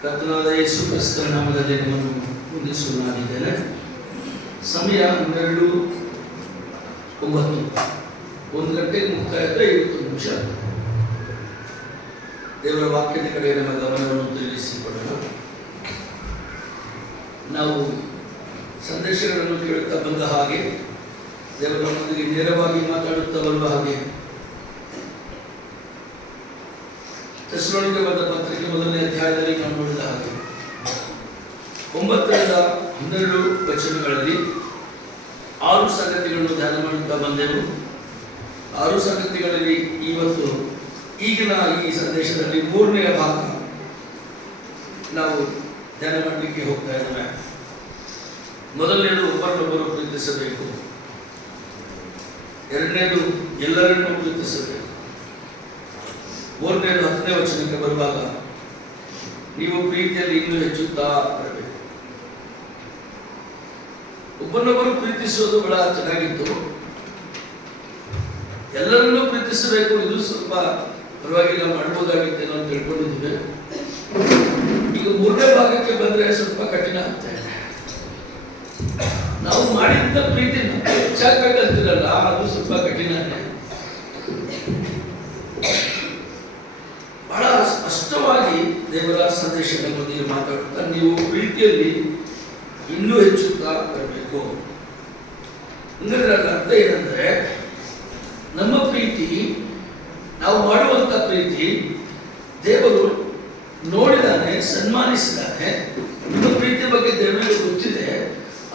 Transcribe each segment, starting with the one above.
ಕರ್ತನಾದ ಯೇಸು ಕ್ರಿಸ್ತನ ನಾಮದಲ್ಲಿ ನಿಮ್ಮನ್ನು ವಂದಿಸುವುದಾಗಿದ್ದೇನೆ. ಸಮಯ 12:09, 1 ಗಂಟೆಗೆ ಮುಕ್ತಾಯದ 50 ನಿಮಿಷ. ದೇವರ ವಾಕ್ಯದ ಕಡೆ ನಮ್ಮ ಗಮನವನ್ನು ತಿರುಗಿಸಿಕೊಳ್ಳೋಣ. ನಾವು ಸಂದೇಶಗಳನ್ನು ಕೇಳುತ್ತಾ ಬಂದ ಹಾಗೆ, ದೇವರೊಂದಿಗೆ ನೇರವಾಗಿ ಮಾತಾಡುತ್ತಾ ಬರುವ ಹಾಗೆ, ಥೆಸಲೋನಿಕೆ ಬರೆದ ಪತ್ರಿಕೆ 1ನೇ ಅಧ್ಯಾಯದಲ್ಲಿ ನಾವು ನೋಡಿದ ಹಾಗೆ 9-12 ವಚನಗಳಲ್ಲಿ 6 ಸಂಗತಿಗಳನ್ನು ಧ್ಯಾನ ಮಾಡುತ್ತಾ ಬಂದೆವು. 6 ಸಂಗತಿಗಳಲ್ಲಿ ಇವತ್ತು ಈಗಿನ ಈ ಸಂದೇಶದಲ್ಲಿ 3ನೇ ಭಾಗ ನಾವು ಧ್ಯಾನ ಮಾಡಲಿಕ್ಕೆ ಹೋಗ್ತಾ ಇದ್ದೇವೆ. ಮೊದಲನೇದು ಒಬ್ಬರನ್ನೊಬ್ಬರು ಪ್ರೀತಿಸಬೇಕು. ಎರಡನೇದು ಎಲ್ಲರನ್ನೂ ಪ್ರೀತಿಸಬೇಕು. 3ನೇದು 10ನೇ ವಚನಕ್ಕೆ ಬರುವಾಗ ನೀವು ಪ್ರೀತಿಯಲ್ಲಿ ಇನ್ನೂ ಹೆಚ್ಚುತ್ತಾ ಬರಬೇಕು. ಒಬ್ಬರನ್ನೊಬ್ಬರು ಪ್ರೀತಿಸುವುದು ಬಹಳ ಚೆನ್ನಾಗಿತ್ತು. ಎಲ್ಲರನ್ನೂ ಪ್ರೀತಿಸಬೇಕು, ಇದು ಸ್ವಲ್ಪ ಪರವಾಗಿಲ್ಲ, ಮಾಡಬಹುದಾಗಿತ್ತೇನೋ ಅಂತ ತಿಳ್ಕೊಂಡಿದ್ದೀವಿ. ಈಗ 3ನೇ ಭಾಗಕ್ಕೆ ಬಂದ್ರೆ ಸ್ವಲ್ಪ ಕಠಿಣ ಆಗ್ತಾ ಇದೆ. ನಾವು ಮಾಡಿದ್ದ ಪ್ರೀತಿ ಹೆಚ್ಚಾಗಬೇಕಂತಿರಲ್ಲ, ಅದು ಸ್ವಲ್ಪ ಕಠಿಣನೇ. ಬಹಳ ಸ್ಪಷ್ಟವಾಗಿ ದೇವರ ಸಂದೇಶದೊಂದಿಗೆ ಮಾತಾಡುತ್ತಾ ನೀವು ಪ್ರೀತಿಯಲ್ಲಿ ಇನ್ನೂ ಹೆಚ್ಚುತ್ತಾ ಬರಬೇಕು. ಅಂದರೆ ಅದರ ಅರ್ಥ ಏನಂದ್ರೆ, ನಮ್ಮ ಪ್ರೀತಿ, ನಾವು ಮಾಡುವಂತ ಪ್ರೀತಿ ದೇವರು ನೋಡಿದಾನೆ, ಸನ್ಮಾನಿಸಿದಾನೆ. ನಿಮ್ಮ ಪ್ರೀತಿ ಬಗ್ಗೆ ದೇವರಿಗೆ ಗೊತ್ತಿದೆ.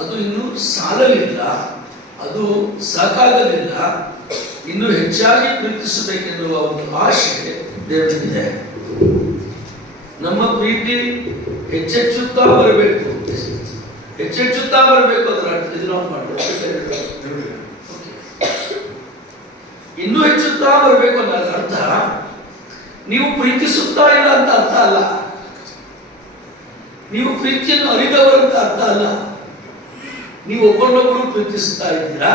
ಅದು ಇನ್ನೂ ಸಾಲಲಿಲ್ಲ, ಅದು ಸಾಕಾಗಲಿಲ್ಲ. ಇನ್ನೂ ಹೆಚ್ಚಾಗಿ ಪ್ರೀತಿಸಬೇಕೆನ್ನುವ ಒಂದು ಆಶೆ ದೇವರಿಗಿದೆ. ನಮ್ಮ ಪ್ರೀತಿ ಹೆಚ್ಚೆಚ್ಚುತ್ತಾ ಬರಬೇಕು, ಹೆಚ್ಚೆಚ್ಚುತ್ತಾ ಬರಬೇಕು. ಅದರ ಅರ್ಥ ಇದು ನಾವು ಮಾಡಬೇಕು, ಇನ್ನೂ ಹೆಚ್ಚುತ್ತಾ ಬರಬೇಕು ಅನ್ನೋದ ಅರ್ಥ ನೀವು ಪ್ರೀತಿಸುತ್ತಾ ಇಲ್ಲ ಅಂತ ಅರ್ಥ ಅಲ್ಲ. ನೀವು ಪ್ರೀತಿಯನ್ನು ಅರಿದವರಂತ ಅರ್ಥ ಅಲ್ಲ. ನೀವು ಒಬ್ಬರನ್ನೊಬ್ಬರು ಪ್ರೀತಿಸುತ್ತಾ ಇದ್ದೀರಾ,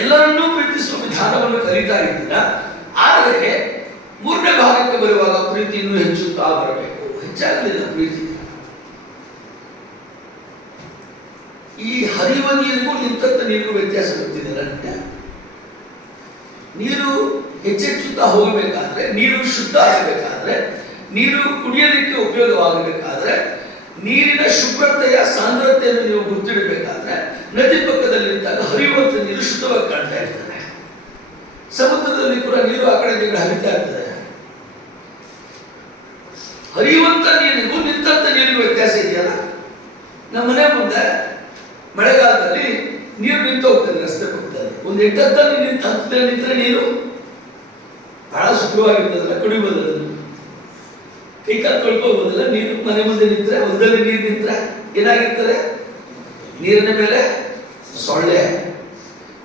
ಎಲ್ಲರನ್ನೂ ಪ್ರೀತಿಸುವ ವಿಧಾನವನ್ನು ಕಲಿತಾ ಇದ್ದೀರಾ. ಆದರೆ 3ನೇ ಭಾಗಕ್ಕೆ ಬರುವಾಗ ಪ್ರೀತಿ ಇನ್ನೂ ಹೆಚ್ಚುತ್ತಾ ಬರಬೇಕು. ಹೆಚ್ಚಾಗಲಿಲ್ಲ ಪ್ರೀತಿ. ಈ ಹರಿಯುವ ನೀರಿಗೂ ನಿಂತಂತ ನೀರಿಗೂ ವ್ಯತ್ಯಾಸ ಗೊತ್ತಿದೆ ನನಗೆ. ನೀರು ಹೆಚ್ಚೆಚ್ಚುತ್ತಾ ಹೋಗಬೇಕಾದ್ರೆ, ನೀರು ಶುದ್ಧ ಆಗಬೇಕಾದ್ರೆ, ನೀರು ಕುಡಿಯಲಿಕ್ಕೆ ಉಪಯೋಗವಾಗಬೇಕಾದ್ರೆ, ನೀರಿನ ಶುಭ್ರತೆಯ ಸಾಂದ್ರತೆಯನ್ನು ನೀವು ಗುರುತಿಡಬೇಕಾದ್ರೆ, ನದಿ ಪಕ್ಕದಲ್ಲಿ ನಿಂತಾಗ ಹರಿಯುವಂತ ನೀರು ಶುದ್ಧವಾಗಿ ಕಾಣ್ತಾ ಇರ್ತದೆ. ಸಮುದ್ರದಲ್ಲಿ ಕೂಡ ನೀರು ಆ ಕಡೆ ಹರಿತಾ ಇರ್ತದೆ. ಹರಿಯುವಂತ ನೀರಿಗೂ ನಿಂತಂತ ನೀರಿಗೂ ವ್ಯತ್ಯಾಸ ಇದೆಯಲ್ಲ. ನಮ್ಮ ಮನೆ ಮುಂದೆ ಮಳೆಗಾಲದಲ್ಲಿ ನೀರು ನಿಂತು ಹೋಗ್ತದೆ ರಸ್ತೆ ಪಕ್ಕದಲ್ಲಿ. ಒಂದು ಎಟ್ಟದಲ್ಲಿ ನಿಂತರೆ ನೀರು ಬಹಳ ಶುಭ್ರವಾಗಿರ್ತದಲ್ಲ, ಕುಡಿಬೋದಲ್ಲ, ಕೈಕಾಲು ತೊಳ್ಕೋಬೋದಲ್ಲ. ನೀರು ಮನೆ ಮುಂದೆ ನಿಂತರೆ, ಹೊಲದಲ್ಲಿ ನೀರು ನಿಂತರೆ ಏನಾಗಿರ್ತದೆ? ನೀರಿನ ಮೇಲೆ ಸೊಳ್ಳೆ,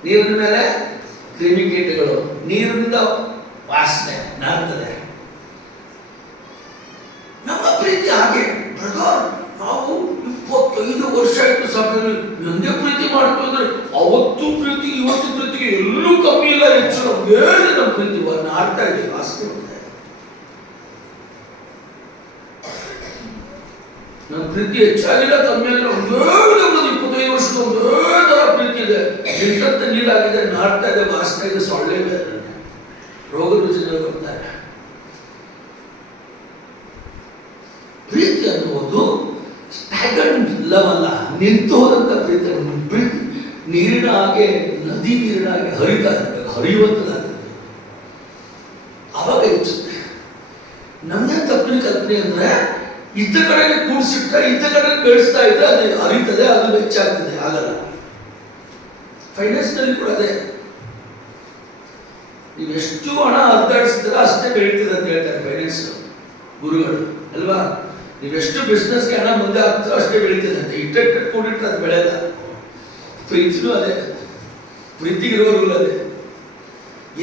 ನೀರಿನ ಮೇಲೆ ಕ್ರಿಮಿಕೀಟಗಳು, ನೀರಿನಿಂದ ವಾಸನೆ ನಾರ್ತದೆ. ನಮ್ಮ ಪ್ರೀತಿ ಹಾಗೆ. ನಾವು 25 ವರ್ಷ ಆಯ್ತು ಸಮಯದಲ್ಲಿ ಒಂದೇ ಪ್ರೀತಿ ಮಾಡ್ತು ಅಂದ್ರೆ, ಅವತ್ತು ಪ್ರೀತಿ ಇವತ್ತು ಪ್ರೀತಿಗೆ ಎಲ್ಲೂ ಕಮ್ಮಿ ಇಲ್ಲ, ಹೆಚ್ಚು ಬೇರೆ ನಮ್ಮ ಪ್ರೀತಿ ನಾಡ್ತಾ ಇದೆ, ವಾಸನೆ ಹೋಗ್ತಾ ಇದೆ. ನಮ್ಮ ಪ್ರೀತಿ ಹೆಚ್ಚಾಗಿಲ್ಲ, ಕಮ್ಮಿ ಆಗಿಲ್ಲ, ಒಂದೇ 25 ವರ್ಷದ ಒಂದೇ ತರ ಪ್ರೀತಿ ಇದೆ. ಎಂಟಂತ ನೀರಾಗಿದೆ, ನಾಡ್ತಾ ಇದೆ, ವಾಸನೆ ಇದೆ, ಸೊಳ್ಳೆ ಇದೆ, ರೋಗ ರುಜಿನಗಳು ಬರ್ತಾ ಇದೆ. ಪ್ರೀತಿ ಅನ್ನುವುದು ಸ್ಟ್ಯಾಗರ್ಡ್ ಲವ್ ಅಲ್ಲ, ನಿಂತು ಹೋದಂತ ಪ್ರೀತಿ. ಪ್ರೀತಿ ನೀರಿನ ಹಾಗೆ, ನದಿ ನೀರಿನ ಹಾಗೆ ಹರಿತಾ ಇರಬೇಕು, ಹರಿಯುವಂತದಾಗಿರ್ಬೇಕು, ಅವಾಗ ಹೆಚ್ಚುತ್ತೆ. ನಮ್ಗೆ ತಪ್ಪಿನ ಕಲ್ಪನೆ ಅಂದ್ರೆ, ಇದ್ದ ಕಡೆಗೆ ಕೂಡಿಸಿಟ್ಟ, ಇದ್ದ ಕಡೆಗೆ ಬೆಳೆಸ್ತಾ ಇದ್ರೆ ಅದು ಹರಿತದೆ, ಅದು ಹೆಚ್ಚಾಗ್ತದೆ. ಆಗಲ್ಲ. ಫೈನಾನ್ಸ್ ನಲ್ಲಿ ಕೂಡ ಅದೇ. ನೀವು ಎಷ್ಟು ಹಣ ಅರ್ಧಾಡಿಸ್ತೀರ ಅಷ್ಟೇ ಬೆಳೀತದೆ ಅಂತ ಹೇಳ್ತಾರೆ ಫೈನಾನ್ಸ್ ಗುರುಗಳು ಅಲ್ವಾ. ನೀವೆಷ್ಟು ಬಿಸ್ನೆಸ್ಗೆ ಹಣ ಮುಂದೆ ಆಗ್ತೀರೋ ಅಷ್ಟೇ ಬೆಳೀತದೆ ಅಂತ. ಇಟ್ಟಟ್ಟು ಕೂಡಿಟ್ರೆ ಅದು ಬೆಳೆಯಲ್ಲ. ಪ್ರೀತಿನೂ ಅದೇ, ಪ್ರೀತಿಗಿರುವ ರೂಲ್ ಅದೇ.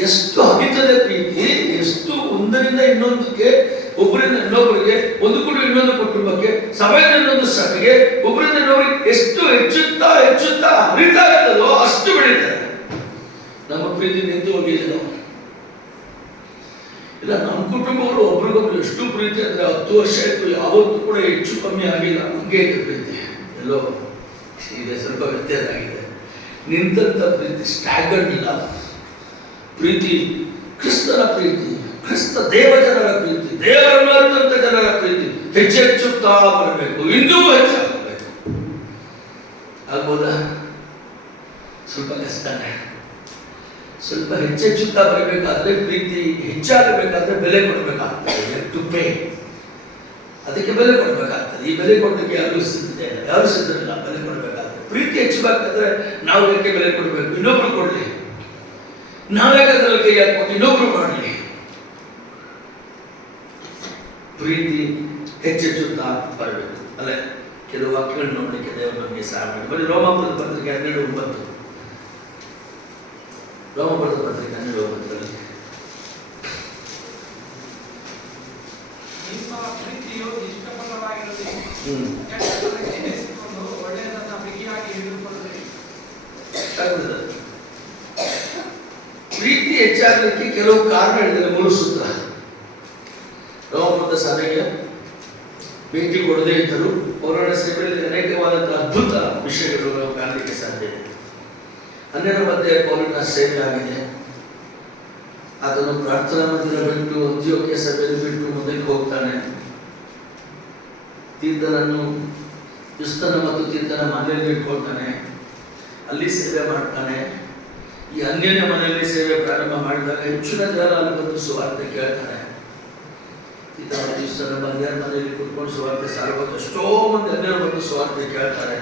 ಎಷ್ಟು ಹರಿತದೆ ಪ್ರೀತಿ, ಎಷ್ಟು ಒಂದರಿಂದ ಇನ್ನೊಂದಕ್ಕೆ, ಒಬ್ಬರಿಂದ ಇನ್ನೊಬ್ಬರಿಗೆ, ಒಂದು ಕುಟುಂಬ ಇನ್ನೊಂದು ಕುಟುಂಬಕ್ಕೆ, ಸಭೆಯಿಂದ ಇನ್ನೊಂದು ಸಭೆಗೆ, ಒಬ್ಬರಿಂದ ಇನ್ನೊಬ್ಬರಿಗೆ ಎಷ್ಟು ಹೆಚ್ಚುತ್ತಾ ಹೆಚ್ಚುತ್ತಾ ಹರಿತಾ ಇರ್ತದೋ ಅಷ್ಟು ಬೆಳೀತದೆ. ನಮ್ಮ ಪ್ರೀತಿ ನಿಂತು ಹೋಗಿದೆ. ಇಲ್ಲ, ನಮ್ಮ ಕುಟುಂಬಗಳು ಒಬ್ರಿಗೊಬ್ರು ಎಷ್ಟು ಪ್ರೀತಿ ಅಂದರೆ 10 ವರ್ಷ ಆಯಿತು, ಯಾವತ್ತೂ ಕೂಡ ಹೆಚ್ಚು ಕಮ್ಮಿ ಆಗಿಲ್ಲ, ಹಂಗೆ ಇದೆ ಪ್ರೀತಿ. ಎಲ್ಲೋ ಈಗ ಸ್ವಲ್ಪ ವ್ಯತ್ಯಾಸ ಆಗಿದೆ. ನಿಂತಂಥ ಪ್ರೀತಿ, ಸ್ಟ್ಯಾಗರ್ಡ್ ಇಲ್ಲ ಪ್ರೀತಿ, ಕ್ರಿಸ್ತನ ಪ್ರೀತಿ, ಕ್ರಿಸ್ತ ದೇವಜನರ ಪ್ರೀತಿ, ದೇವರನ್ನು ಅರಿತಂಥ ಜನರ ಪ್ರೀತಿ ಹೆಚ್ಚೆಚ್ಚುತ್ತಾ ಬರಬೇಕು, ಇನ್ನೂ ಹೆಚ್ಚಾಗಬೇಕು. ಆಗ್ಬೋದಾ? ಸ್ವಲ್ಪ ಕಷ್ಟನೇ. ಸ್ವಲ್ಪ ಹೆಚ್ಚೆಚ್ಚುತ್ತಾ ಬರಬೇಕಾದ್ರೆ, ಪ್ರೀತಿ ಹೆಚ್ಚಾಗಬೇಕಾದ್ರೆ ಬೆಲೆ ಕೊಡಬೇಕಾಗ್ತದೆ. ಟು ಪೇ, ಅದಕ್ಕೆ ಬೆಲೆ ಕೊಡಬೇಕಾಗ್ತದೆ. ಈ ಬೆಲೆ ಕೊಡಲಿಕ್ಕೆ ಯಾರು ಸಿದ್ಧರಿಲ್ಲ. ಬೆಲೆ ಕೊಡಬೇಕಾಗ್ತದೆ. ಪ್ರೀತಿ ಹೆಚ್ಚಬೇಕಾದ್ರೆ ನಾವು ಯಾಕೆ ಬೆಲೆ ಕೊಡಬೇಕು? ಇನ್ನೊಬ್ರು ಕೊಡಲಿ. ನಾವ್ಯಾಕಾದ್ರಲ್ಲಿ ಕೈ ಹಾಕೊಂಡು ಇನ್ನೊಬ್ರು ಮಾಡಲಿ. ಪ್ರೀತಿ ಹೆಚ್ಚೆಚ್ಚುತ್ತಾ ಬರಬೇಕು. ಅಲ್ಲೇ ಕೆಲವು ವಾಕ್ಯಗಳು ನೋಡಲಿಕ್ಕೆ ದೇವರು ನಮಗೆ ಸಹಾಯ ಮಾಡಿ. ಬರೀ ರೋಮಾಪುರದ ಪತ್ರಿಕೆ 12:9. ರೋಮಾಪುರದ ಪತ್ರಿಕೆ 12:9. ನಿಮ್ಮ ಪ್ರೀತಿಯು ನಿಷ್ಕಪಟವಾಗಿರಲಿ, ಎಣಿಸಿಕೊಂಡು ಒಳ್ಳೆಯದನ್ನು ಬಿಗಿಯಾಗಿ ಹಿಡಿದುಕೊಳ್ಳಲಿ. ಪ್ರೀತಿ ಹೆಚ್ಚಾಗಲಿಕ್ಕೆ ಕೆಲವು ಕಾರಣ ಹೇಳಿದರೆ ಮೂಲ ಸೂತ್ರ. ರೋಮಾಪುರದ ಸಭೆಗೆ ಭೇಟಿ ಕೊಡದೇ ಇದ್ದರು. ಪೌರಾಣ ಸೇವೆಯಲ್ಲಿ ಅನೇಕವಾದಂತಹ ಅದ್ಭುತ ವಿಷಯಗಳು ನಾವು ಕಾಣಲಿಕ್ಕೆ ಸಾಧ್ಯ ಇದೆ. 12 ಮಧ್ಯೆ ಪೌಲನ ಸೇವೆ ಆಗಿದೆ. ಆತನು ಪ್ರಾರ್ಥನಾ ಮಂದಿರ ಬಿಟ್ಟು ಅಂತ್ಯೋಕ್ಯ ಸಭೆಯಲ್ಲಿ ಬಿಟ್ಟು ಮೊದಲಿಗೆ ಹೋಗ್ತಾನೆ. ತೀರ್ಥನನ್ನು ಕ್ರಿಸ್ತನ ಮತ್ತು ತೀರ್ಥನ ಮನೆಯಲ್ಲಿ ಇಟ್ಕೊಳ್ತಾನೆ. ಅಲ್ಲಿ ಸೇವೆ ಮಾಡ್ತಾನೆ. ಈ ಅನ್ಯನ ಮನೆಯಲ್ಲಿ ಸೇವೆ ಪ್ರಾರಂಭ ಮಾಡಿದಾಗ ಹೆಚ್ಚಿನ ಜನ ಅಲ್ಲಿ ಬಂದು ಸುವಾರ್ತೆ ಕೇಳ್ತಾನೆ. ಕ್ರಿಸ್ತನ ಅನ್ಯರ ಮನೆಯಲ್ಲಿ ಕುತ್ಕೊಂಡು ಸುವಾರ್ತೆ ಸಾರ್ವತ್ತು ಎಷ್ಟೋ ಮಂದಿ ಅನ್ಯರು ಬಂದು ಸುವಾರ್ತೆ ಕೇಳ್ತಾರೆ.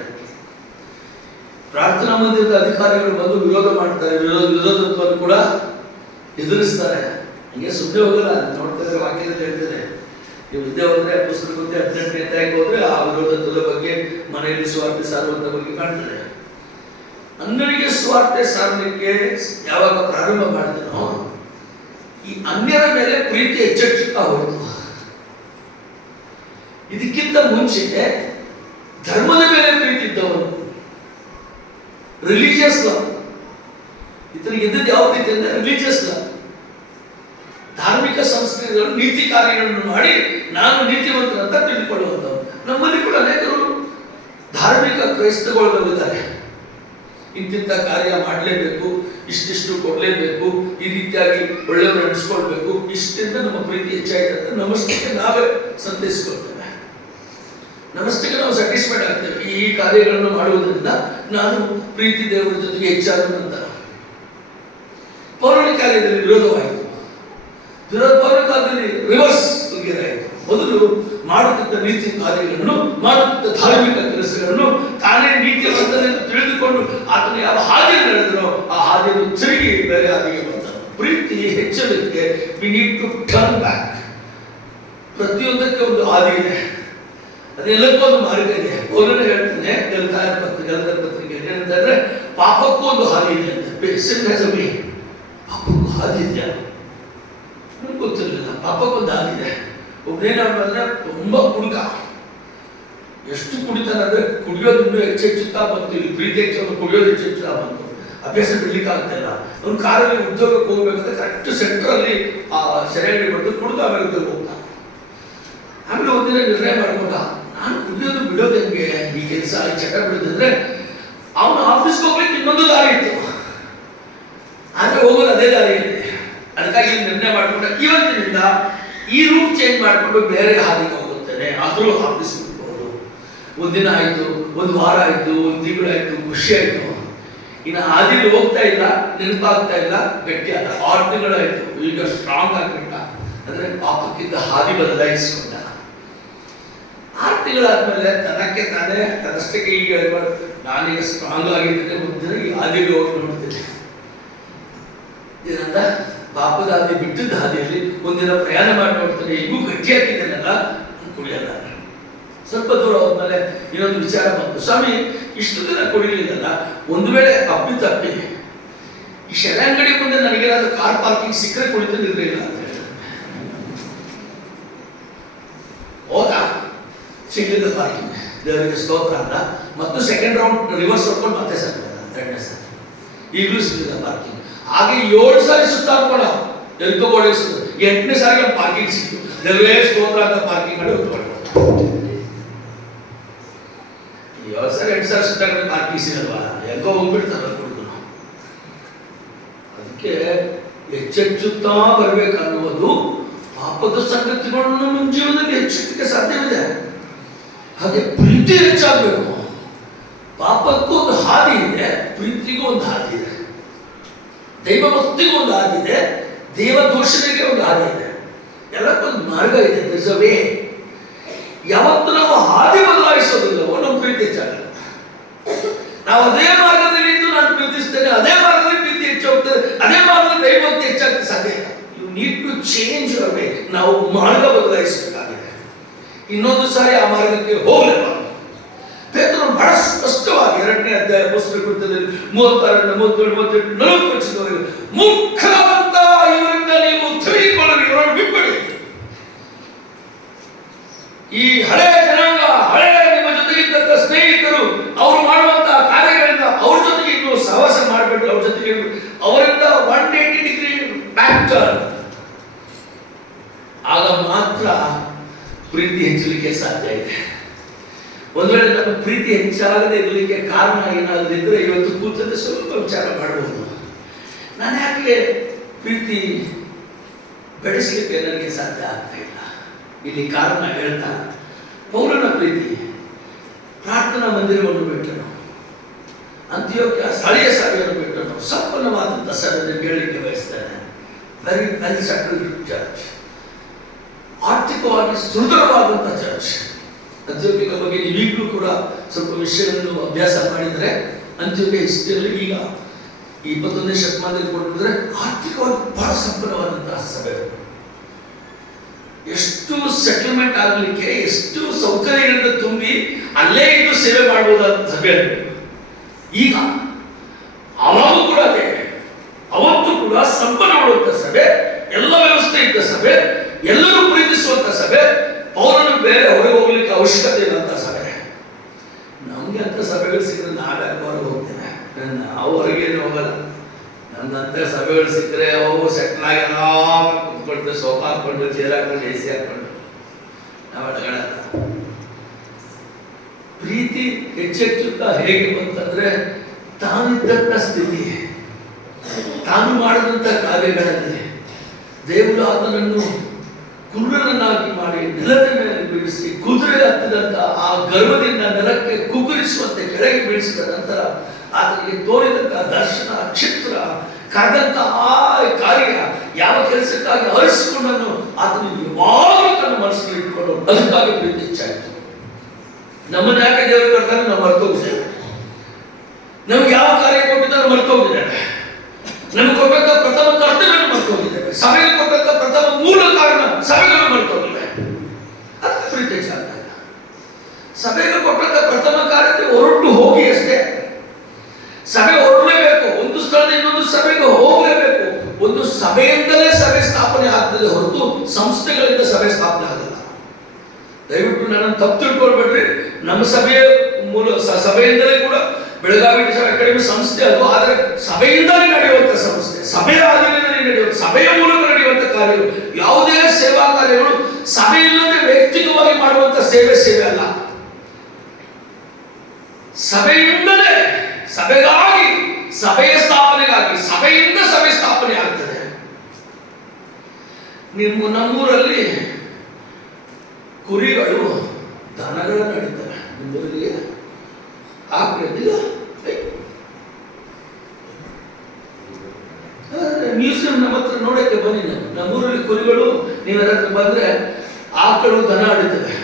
ಪ್ರಾರ್ಥನಾ ಮಂದಿರದ ಅಧಿಕಾರಿಗಳು ಬಂದು ವಿರೋಧ ಮಾಡ್ತಾರೆ. ವಿರೋಧತ್ವವನ್ನು ಕೂಡ ಎದುರಿಸ್ತಾರೆ. ಹಂಗೆ ಸುಮ್ಮನೆ ಹೋಗಲ್ಲ. ನೋಡ್ತಾರೆ, ವಾಕ್ಯದಲ್ಲಿ ಹೇಳ್ತಾರೆ, ನೀವು ವಿದ್ಯೆ ಹೋದ್ರೆ ಪುಸ್ತಕ 18ನೇ ಅಧ್ಯಾಯಕ್ಕೆ ಹೋದ್ರೆ ಆ ವಿರೋಧತ್ವದ ಬಗ್ಗೆ, ಮನೆಯಲ್ಲಿ ಸ್ವಾರ್ಥ ಸಾರುವಂತ ಬಗ್ಗೆ ಕಾಣ್ತಾರೆ. ಅನ್ಯರಿಗೆ ಸ್ವಾರ್ಥ ಸಾರಲಿಕ್ಕೆ ಯಾವಾಗ ಪ್ರಾರಂಭ ಮಾಡಿದನೋ ಈ ಅನ್ಯರ ಮೇಲೆ ಪ್ರೀತಿ ಹೆಚ್ಚೆಚ್ಚುತ್ತಾ ಹೋಯಿತು. ಇದಕ್ಕಿಂತ ಮುಂಚೆ ಧರ್ಮದ ಮೇಲೆ ಪ್ರೀತಿ ಇದ್ದವನು, ರಿಲಿಜಿಯಸ್ ಲವ್. ಇದರಿಗೆ ಇದ್ದದ್ದು ಯಾವ ರೀತಿ ಅಂದ್ರೆ ರಿಲಿಜಿಯಸ್ ಲವ್. ಧಾರ್ಮಿಕ ಸಂಸ್ಕೃತಿಗಳು, ನೀತಿ ಕಾರ್ಯಗಳನ್ನು ಮಾಡಿ ನಾನು ನೀತಿವಂತರಂತ ತಿಳ್ಕೊಳ್ಳುವಂಥವ್ರು. ನಮ್ಮಲ್ಲಿ ಕೂಡ ಅನೇಕರು ಧಾರ್ಮಿಕ ಕ್ರೈಸ್ತಗೊಳ್ಳಲಿದ್ದಾರೆ. ಇಂತಿಂಥ ಕಾರ್ಯ ಮಾಡಲೇಬೇಕು, ಇಷ್ಟಿಷ್ಟು ಕೊಡಲೇಬೇಕು, ಈ ರೀತಿಯಾಗಿ ಒಳ್ಳೆಯವರು ನಡೆಸ್ಕೊಳ್ಬೇಕು, ಇಷ್ಟಿಂದ ನಮ್ಮ ಪ್ರೀತಿ ಹೆಚ್ಚಾಯಿತು. ನಮಸ್ತೆಗೆ ನಾವೇ ಸಂತೈಸಿಕೊಳ್ತೇವೆ, ನಮಸ್ತೆಗೆ ನಾವು ಸ್ಯಾಟಿಸ್ಫೈಡ್ ಆಗ್ತೇವೆ. ಈ ಕಾರ್ಯಗಳನ್ನು ಮಾಡುವುದರಿಂದ ನಾನು ಪ್ರೀತಿ ದೇವರ ಜೊತೆಗೆ ಹೆಚ್ಚಾದ ನಂತರ ಪೌರಾಣಿಕ ಕಾರ್ಯದಲ್ಲಿ ವಿರೋಧವಾಯಿತು. ಪೌರಾಣಿಕ ಕಾಲದಲ್ಲಿ ರಿವರ್ಸ್ ಆಯಿತು. ಮೊದಲು ಮಾಡುತ್ತಿದ್ದ ನೀತಿ ಕಾರ್ಯಗಳನ್ನು, ಮಾಡುತ್ತಿದ್ದ ಧಾರ್ಮಿಕ ಕೆಲಸಗಳನ್ನು ತಾನೇ ನೀತಿವಂತನೆಂದು ತಿಳಿದುಕೊಂಡು ಆತನ ಯಾವ ಹಾದಿಯನ್ನು ನಡೆದನೋ ಆ ಹಾದಿಯನ್ನು ತಿರುಗಿ ಬೇರೆ ಹಾದಿಗೆ ಬಂದನು. ಪ್ರೀತಿ ಹೆಚ್ಚಲಿಕ್ಕೆ we need to turn back. ಪ್ರತಿಯೊಂದಕ್ಕೆ ಒಂದು ಹಾದಿ ಇದೆ, ಅದೆಲ್ಲಕ್ಕೂ ಒಂದು ಮಾರ್ಗ ಇದೆ. ಪೌಲನೇ ಹೇಳ್ತಾನೆ ಗಲಾತ್ಯರ ಪತ್ರಿಕೆ ಏನಂತಂದ್ರೆ, ಪಾಪಕ್ಕೂ ಒಂದು ಹಾದಿ ಇದೆ ಅಂತ. ಪಾಪಕ್ಕೂ ಹಾದಿ ಇದೆಯಾ? ನಮ್ಗೆ ಗೊತ್ತಿರಲಿಲ್ಲ. ಪಾಪಕ್ಕೊಂದು ಹಾದಿ ಇದೆ. ಒಬ್ಬನೇನಂದ್ರೆ ತುಂಬಾ ಕುಡುಕ, ಎಷ್ಟು ಕುಡಿತಾನೆ ಅಂದ್ರೆ ಕುಡಿಯೋದು ಇನ್ನೂ ಹೆಚ್ಚೆಚ್ಚುತ್ತಾ ಬಂತು. ಇಲ್ಲಿ ಪ್ರೀತಿ ಹೆಚ್ಚು, ಕುಡಿಯೋದು ಹೆಚ್ಚೆಚ್ಚುತ್ತಾ ಬಂತು. ಅಭ್ಯಾಸ ಬಿಡ್ಲಿಕ್ಕೆ ಆಗ್ತಿಲ್ಲ. ಅವ್ನು ಕಾರಲ್ಲಿ ಉದ್ಯೋಗಕ್ಕೆ ಹೋಗ್ಬೇಕಂದ್ರೆ ಕರೆಕ್ಟ್ ಸೆಂಟ್ರಲ್ಲಿ ಸೆರೆಂಡಿ ಬಂದು ಕುಡಿದು ಆಮೇಲೆ ಉದ್ಯೋಗ ಹೋಗ್ತಾನೆ. ಆಮೇಲೆ ಒಂದಿನ ನಿರ್ಣಯ ಮಾಡ್ಕೊಂಡ, ನಾನು ಕುಡಿಯೋದು ಬಿಡೋದು ಹೆಂಗೆ, ಈ ಕೆಲಸ ಈ ಚಟ ಬಿಡೋದಂದ್ರೆ ಅವನು ಆಫೀಸ್ಗೆ ಹೋಗ್ಲಿಕ್ಕೆ ಇನ್ನೊಂದು ದಾರಿ ಇತ್ತು, ಆದ್ರೆ ಹೋಗೋದು ಅದೇ ದಾರಿ ಇದೆ. ಅದಕ್ಕಾಗಿ ನಿರ್ಣಯ ಮಾಡ್ಕೊಂಡ, ಇವತ್ತಿನಿಂದ ಈ ರೂಟ್ ಚೇಂಜ್ ಮಾಡಿಕೊಂಡು ಬೇರೆ ಹಾದಿಗೆ ಹೋಗುತ್ತೇನೆ, ಆದರೂ ಆಫೀಸ್ ಬಿಡ್ಬೋದು. ಒಂದಿನ ಆಯ್ತು, ಒಂದು ವಾರ ಆಯ್ತು, ಒಂದು ತಿಂಗಳಾಯ್ತು, ಖುಷಿ ಆಯ್ತು. ಇನ್ನು ಹಾದಿಲಿ ಹೋಗ್ತಾ ಇಲ್ಲ, ನೆನಪಾಗ್ತಾ ಇಲ್ಲ, ಗಟ್ಟಿ ಆದ. 6 ತಿಂಗಳಾಯ್ತು, ಈಗ ಸ್ಟ್ರಾಂಗ್ ಆಗ್ಬಿಟ್ಟ. ಅಂದ್ರೆ ಪಾಪಕ್ಕಿಂತ ಹಾದಿ ಬದಲಾಯಿಸಿಕೊಂಡ. 6 ತಿಂಗಳಾದ್ಮೇಲೆ ತನಕ್ಕೆ ತಾನೇ ತನ್ನಷ್ಟಕ್ಕೆ ಈಗ ಹೇಳ್ಬಾರ್ದು, ನಾನೀಗ ಸ್ಟ್ರಾಂಗ್ ಆಗಿದ್ದೇನೆ, ಮುಂದಿನ ಈ ಹಾದಿಗೆ ಹೋಗಿ ನೋಡ್ತೇನೆ. ಏನಂತ ಪಾಪದ ಹಾದಿ ಬಿಟ್ಟಿದ್ದ ಹಾದಿಯಲ್ಲಿ ಒಂದಿನ ಪ್ರಯಾಣ ಮಾಡಿ ನೋಡ್ತಾನೆ, ಈಗೂ ಗಟ್ಟಿಯಾಗಿದ್ದೇನಲ್ಲ, ಕುಡಿಯಲ್ಲ. ಸ್ವಲ್ಪ ದೂರ ಹೋದ್ಮೇಲೆ ಇನ್ನೊಂದು ವಿಚಾರ ಬಂತು, ಸ್ವಾಮಿ ಇಷ್ಟು ದಿನ ಕುಡಿಲಿಲ್ಲಲ್ಲ, ಒಂದು ವೇಳೆ ತಪ್ಪಿ ಈ ಶೆಲಂಗಡಿ ಮುಂದೆ ನನಗೇನಾದ್ರೂ ಕಾರ್ ಪಾರ್ಕಿಂಗ್ ಸಿಕ್ಕರೆ ಕುಡಿತಿರ್ಲಿಲ್ಲ ಅಂತ ಹೇಳಿ ಹೋದಾ. ಸಿಗ್ಲಿಲ್ಲ ಪಾರ್ಕಿಂಗ್, ದೇವರಿಗೆ ಸ್ತೋತ್ರ ಅಂತ. ಮತ್ತು ಸೆಕೆಂಡ್ ರೌಂಡ್ ರಿವರ್ಸ್ ಹೊಡ್ಕೊಂಡು ಮತ್ತೆ ಸರ್ 2ನೇ ಸರಿ ಈಗಲೂ ಸಿಗಲಿಲ್ಲ ಪಾರ್ಕಿಂಗ್. ಹಾಗೆ 7 ಸಾರಿ ಸುತ್ತಾಡ್ಕೊಂಡ, ಎಲ್ಕೋ ಓಡಿಸ್ತದೆ. 8ನೇ ಸಾರಿಗೆ ಪಾರ್ಕಿಂಗ್ ಸಿಕ್ತು. ದೇವರೇ ಸ್ತೋತ್ರ ಅಂತ ಪಾರ್ಕಿಂಗ್ ಮಾಡಿ ಹೊತ್ತು ಯಾವ ಸರ್ 8 ಸಾವಿರ ಸಿಟ್ಟಾಗ ಪಾರ್ಕಿಂಗ್ ಸಿಗಲ್ವಾ? ಯಾಕೋ ಹೋಗ್ಬಿಡ್ತಾರ ಹುಡುಗರು. ಅದಕ್ಕೆ ಎಚ್ಚೆಚ್ಚುತ್ತಾ ಬರ್ಬೇಕನ್ನುವುದು ಪಾಪದ ಸಂಗತಿಗಳು ನಮ್ಮ ಜೀವನದಲ್ಲಿ ಹೆಚ್ಚಿಗೆ ಸಾಧ್ಯವಿದೆ. ಹಾಗೆ ಪ್ರೀತಿ ಹೆಚ್ಚಾಗಬೇಕು. ಪಾಪಕ್ಕೂ ಒಂದು ಹಾದಿ ಇದೆ, ಪ್ರೀತಿಗೂ ಒಂದು ಹಾದಿ ಇದೆ, ದೈವ ಭಕ್ತಿಗೂ ಒಂದು ಹಾದಿ ಇದೆ, ದೇವ ದೂಷಣೆಗೆ ಒಂದು ಹಾದಿ ಇದೆ. ಎಲ್ಲಕ್ಕೊಂದು ಮಾರ್ಗ ಇದೆ. ನಿಜವೇ ಯಾವತ್ತು ನಾವು ಹಾದಿ ಬದಲಾಯಿಸೋದಿಲ್ಲವೋ ನಮ್ಮ ಪ್ರೀತಿ ಹೆಚ್ಚಾಗಲ್ಲ. ನಾವು ಅದೇ ಮಾರ್ಗದಲ್ಲಿ ಇದ್ದು ನಾನು ಪ್ರೀತಿಸ್ತೇನೆ, ಅದೇ ಮಾರ್ಗದಲ್ಲಿ ಪ್ರೀತಿ ಹೆಚ್ಚಾಗ್ತದೆ, ಅದೇ ಮಾರ್ಗದಲ್ಲಿ ದೈವ ಭಕ್ತಿ ಹೆಚ್ಚಾಗ್ತದೆ ಸಾಧ್ಯ ಇಲ್ಲ. You need to change your way. ನಾವು ಮಾರ್ಗ ಬದಲಾಯಿಸಬೇಕಾಗಿದೆ. ಇನ್ನೊಂದು ಸಾರಿ ಆ ಮಾರ್ಗಕ್ಕೆ ಹೋಗಲೇಬಾರದು. ಪೇತ್ರನು ಬಹಳ ಸ್ಪಷ್ಟವಾಗಿ 2ನೇ ಅಧ್ಯಾಯ ಪುಸ್ತಕ ಕೃತ್ಯದಲ್ಲಿ 36, 37, 38, 40 ವರ್ಷದವರೆಗೆ ಮುಖ್ಯವಂತ ಇವರಿಂದ ನೀವು ತಿಳಿದುಕೊಳ್ಳಲು ಇವರನ್ನು ಬಿಟ್ಬಿಡಿ. ಈ ಹಳೆಯ ಜನಾಂಗ, ಹಳೆಯ ನಿಮ್ಮ ಜೊತೆಗಿದ್ದಂತ ಸ್ನೇಹಿತರು, ಅವರು ಮಾಡುವಂತಹ ಕಾರ್ಯಗಳಿಂದ ಅವ್ರ ಜೊತೆಗೆ ಇನ್ನು ಸಹವಾಸ ಮಾಡಬೇಡಿ. ಅವ್ರ ಜೊತೆಗೆ ಅವರಿಂದ 180 ಡಿಗ್ರಿ ಬ್ಯಾಕ್ ಟರ್ನ್. ಆಗ ಮಾತ್ರ ಪ್ರೀತಿ ಹೆಚ್ಚಲಿಕ್ಕೆ ಸಾಧ್ಯ ಇದೆ. ಒಂದು ವೇಳೆ ನಮ್ಮ ಪ್ರೀತಿ ಹೆಚ್ಚಾಗದೆ ಇರಲಿಕ್ಕೆ ಕಾರಣ ಏನಾದರೂ ಇದ್ರೆ ಇವತ್ತು ಕೂತಂತೆ ಸ್ವಲ್ಪ ವಿಚಾರ ಮಾಡಬಹುದು. ನಾನು ಯಾಕೆ ಪ್ರೀತಿ ಬೆಳೆಸಲಿಕ್ಕೆ ನನಗೆ ಸಾಧ್ಯ ಆಗ್ತಾ ಇಲ್ಲ? ಇಲ್ಲಿ ಕಾರಣ ಹೇಳ್ತಾ, ಪೌಲನ ಪ್ರೀತಿ ಪ್ರಾರ್ಥನಾ ಮಂದಿರವನ್ನು ಬಿಟ್ಟನು, ಅಂತ್ಯೋಕ್ಯ ಸ್ಥಳೀಯ ಸಭೆಯನ್ನು ಬಿಟ್ಟನು, ಸಂಪನ್ನವಾದಂಥ ಸಭೆಯನ್ನು ಕೇಳಲಿಕ್ಕೆ ಬಯಸ್ತಾನೆ. ವೆರಿ ವೆಲ್ ಸೆಟಲ್ಡ್ ಚರ್ಚ್, ಆರ್ಥಿಕವಾಗಿ ಸುದೃಢವಾದಂಥ ಚರ್ಚ್. ಅಂತ್ಯೋಕ್ಯದ ಬಗ್ಗೆ ನೀವು ಈಗಲೂ ಕೂಡ ಸ್ವಲ್ಪ ವಿಷಯಗಳನ್ನು ಅಭ್ಯಾಸ ಮಾಡಿದರೆ, ಅಂತ್ಯೋಕ್ಯ ಹಿಸ್ಟರಿಯಲ್ಲಿ ಈಗ 21ನೇ ಶತಮಾನದಲ್ಲಿ ಕೊಟ್ಟಿದ್ರೆ ಆರ್ಥಿಕವಾಗಿ ಬಹಳ ಸಂಪನ್ನವಾದಂತಹ ಸಭೆ. ಎಷ್ಟು ಸೆಟಲ್ಮೆಂಟ್ ಆಗಲಿಕ್ಕೆ ಎಷ್ಟು ಸೌಕರ್ಯಗಳಿಂದ ತುಂಬಿ ಅಲ್ಲೇ ಇದ್ದು ಸೇವೆ ಮಾಡಬಹುದಾದ ಸಭೆ. ಈಗ ಅವಾಗೂ ಕೂಡ ಅದೇ, ಅವತ್ತು ಕೂಡ ಸಂಪನ್ನಗೊಳ್ಳುವಂಥ ಸಭೆ, ಎಲ್ಲ ವ್ಯವಸ್ಥೆ ಇದ್ದ ಸಭೆ, ಎಲ್ಲರೂ ಪ್ರೀತಿಸುವಂಥ ಸಭೆ. ಪೌರನು ಬೇರೆ ಹೊರಗೆ ಹೋಗ್ಲಿಕ್ಕೆ ಅವಶ್ಯಕತೆ ಇಲ್ಲಂತ ಸಭೆ. ನಮ್ಗೆ ಅಂತ ಸಭೆಗಳು ಸಿಕ್ಕರೆ ನಾಳೆ ಹೊರಗೆ ಹೋಗ್ತೇನೆ, ನಾವು ಹೊರಗೇನು ಹೋಗಲ್ಲ. ನಮ್ದಂತ ಸಭೆಗಳು ಸಿಕ್ಕರೆ ಅವು ಸೆಟ್ಲ್ ಆಗಿಲ್ಲ, ಕುತ್ಕೊಂಡು ಸೋಫಾ ಹಾಕೊಂಡು, ಚೇರ್ ಹಾಕೊಂಡು, AC ಹಾಕೊಂಡು ನಾವು ಅಡಗಲ್ಲ. ಪ್ರೀತಿ ಹೆಚ್ಚೆಚ್ಚುತ್ತಾ ಹೇಗೆ ಬಂತಂದ್ರೆ, ತಾನಿದ್ದಂಥ ಸ್ಥಿತಿ, ತಾನು ಮಾಡಿದಂಥ ಕಾರ್ಯಗಳಲ್ಲಿ ದೇವರು ಆತನನ್ನು ಕುರುಡನನ್ನಾಗಿ ಮಾಡಿ ನೆಲದ ಮೇಲೆ ಬೀಳಿಸಿ, ಕುದುರೆ ಹತ್ತಿದಂತ ಆ ಗರ್ವದಿಂದ ನೆಲಕ್ಕೆ ಕುಗ್ಗುರಿಸುವಂತೆ ಕೆಳಗೆ ಬೀಳಿಸಿದ ನಂತರ ಆತನಿಗೆ ತೋರಿದಂತ ದರ್ಶನ, ಚಿತ್ರ, ಕರೆದಂತ ಆ ಕಾರ್ಯ, ಯಾವ ಕೆಲಸಕ್ಕಾಗಿ ಅರಿಸಿಕೊಂಡನು ಆತನಿಗೆ ಯಾವಾಗಲೂ ತನ್ನ ಮನಸ್ಸಲ್ಲಿ ಇಟ್ಕೊಂಡು ಅದಕ್ಕಾಗಿ ಪ್ರೀತಿ ಹೆಚ್ಚಾಯಿತು. ನಮ್ಮನ್ನ ಯಾಕೆ ದೇವರು ಕರ್ತಾನೆ ನಾವು ಮರ್ತೋಗಿದ್ದೇವೆ. ನಮ್ಗೆ ಯಾವ ಕಾರ್ಯ ಕೊಟ್ಟಿದ್ದಾರೆ ಮರ್ತೋಗಿದ್ದೇವೆ. ನಮ್ಗೆ ಕೊಟ್ಟಂತ ಪ್ರಥಮ ಕರ್ತವ್ಯವನ್ನು ಮರ್ತೋಗಿದ್ದೇವೆ. ಸಭೆಗೆ ಕೊಟ್ಟಂತ ಪ್ರಥಮ ಮೂಲ ಕಾರಣ ಸಭೆಗಳನ್ನು ಮರ್ತೋಗಿವೆ. ಅದಕ್ಕೆ ಪ್ರೀತಿ ಹೆಚ್ಚಾಗ್ತಾ ಇಲ್ಲ. ಸಭೆಗೆ ಕೊಟ್ಟಂತ ಪ್ರಥಮ ಕಾರ್ಯಕ್ಕೆ ಹೊರಟು ಹೋಗಿ ಅಷ್ಟೇ. ಸಭೆ ಹೊರಡಲೇಬೇಕು, ಒಂದು ಸ್ಥಳದಿಂದ ಇನ್ನೊಂದು ಸಭೆಗೆ ಹೋಗಲೇಬೇಕು. ಒಂದು ಸಭೆಯಿಂದಲೇ ಸಭೆ ಸ್ಥಾಪನೆ ಆಗ್ತದೆ ಹೊರತು ಸಂಸ್ಥೆಗಳಿಂದ ಸಭೆ ಸ್ಥಾಪನೆ ಆಗಲ್ಲ. ದಯವಿಟ್ಟು ನನ್ನನ್ನು ತಪ್ಪು ತಿಳ್ಕೊಳ್ಬೇಡ್ರಿ. ನಮ್ಮ ಸಭೆಯ ಮೂಲ ಸಭೆಯಿಂದಲೇ ಕೂಡ ಬೆಳಗಾವಿ ಅಕಾಡೆಮಿ ಸಂಸ್ಥೆ ಅದು, ಆದರೆ ಸಭೆಯಿಂದಲೇ ನಡೆಯುವಂಥ ಸಂಸ್ಥೆ, ಸಭೆಯ ಆಧೀನದಲ್ಲಿ ನಡೆಯುವಂಥ, ಸಭೆಯ ಮೂಲಕ ನಡೆಯುವಂಥ ಕಾರ್ಯಗಳು. ಯಾವುದೇ ಸೇವಾ ಕಾರ್ಯಗಳು ಸಭೆಯಿಲ್ಲದೆ ವೈಯಕ್ತಿಕವಾಗಿ ಮಾಡುವಂಥ ಸೇವೆ ಅಲ್ಲ. ಸಭೆಯಿಂದಲೇ, ಸಭೆಗಾಗಿ, ಸಭೆಯ ಸ್ಥಾಪನೆಗಾಗಿ, ಸಭೆಯಿಂದ ಸಭೆ ಸ್ಥಾಪನೆ ಆಗ್ತದೆ. ನಮ್ಮೂರಲ್ಲಿ ಕುರಿಗಳು, ದನಗಳು ನಡೀತವೆ. ನಿಮ್ಮೂರಿಗೆ ಆಗ್ಲಿಲ್ಲ. ಮ್ಯೂಸಿಯಂ ನಮ್ಮ ಹತ್ರ ನೋಡಕ್ಕೆ ಬನ್ನಿ. ನಮ್ಮೂರಲ್ಲಿ ಕುರಿಗಳು, ನೀವೆಲ್ಲ ಬಂದ್ರೆ ಆಕಳು, ದನ ಆಡುತ್ತವೆ.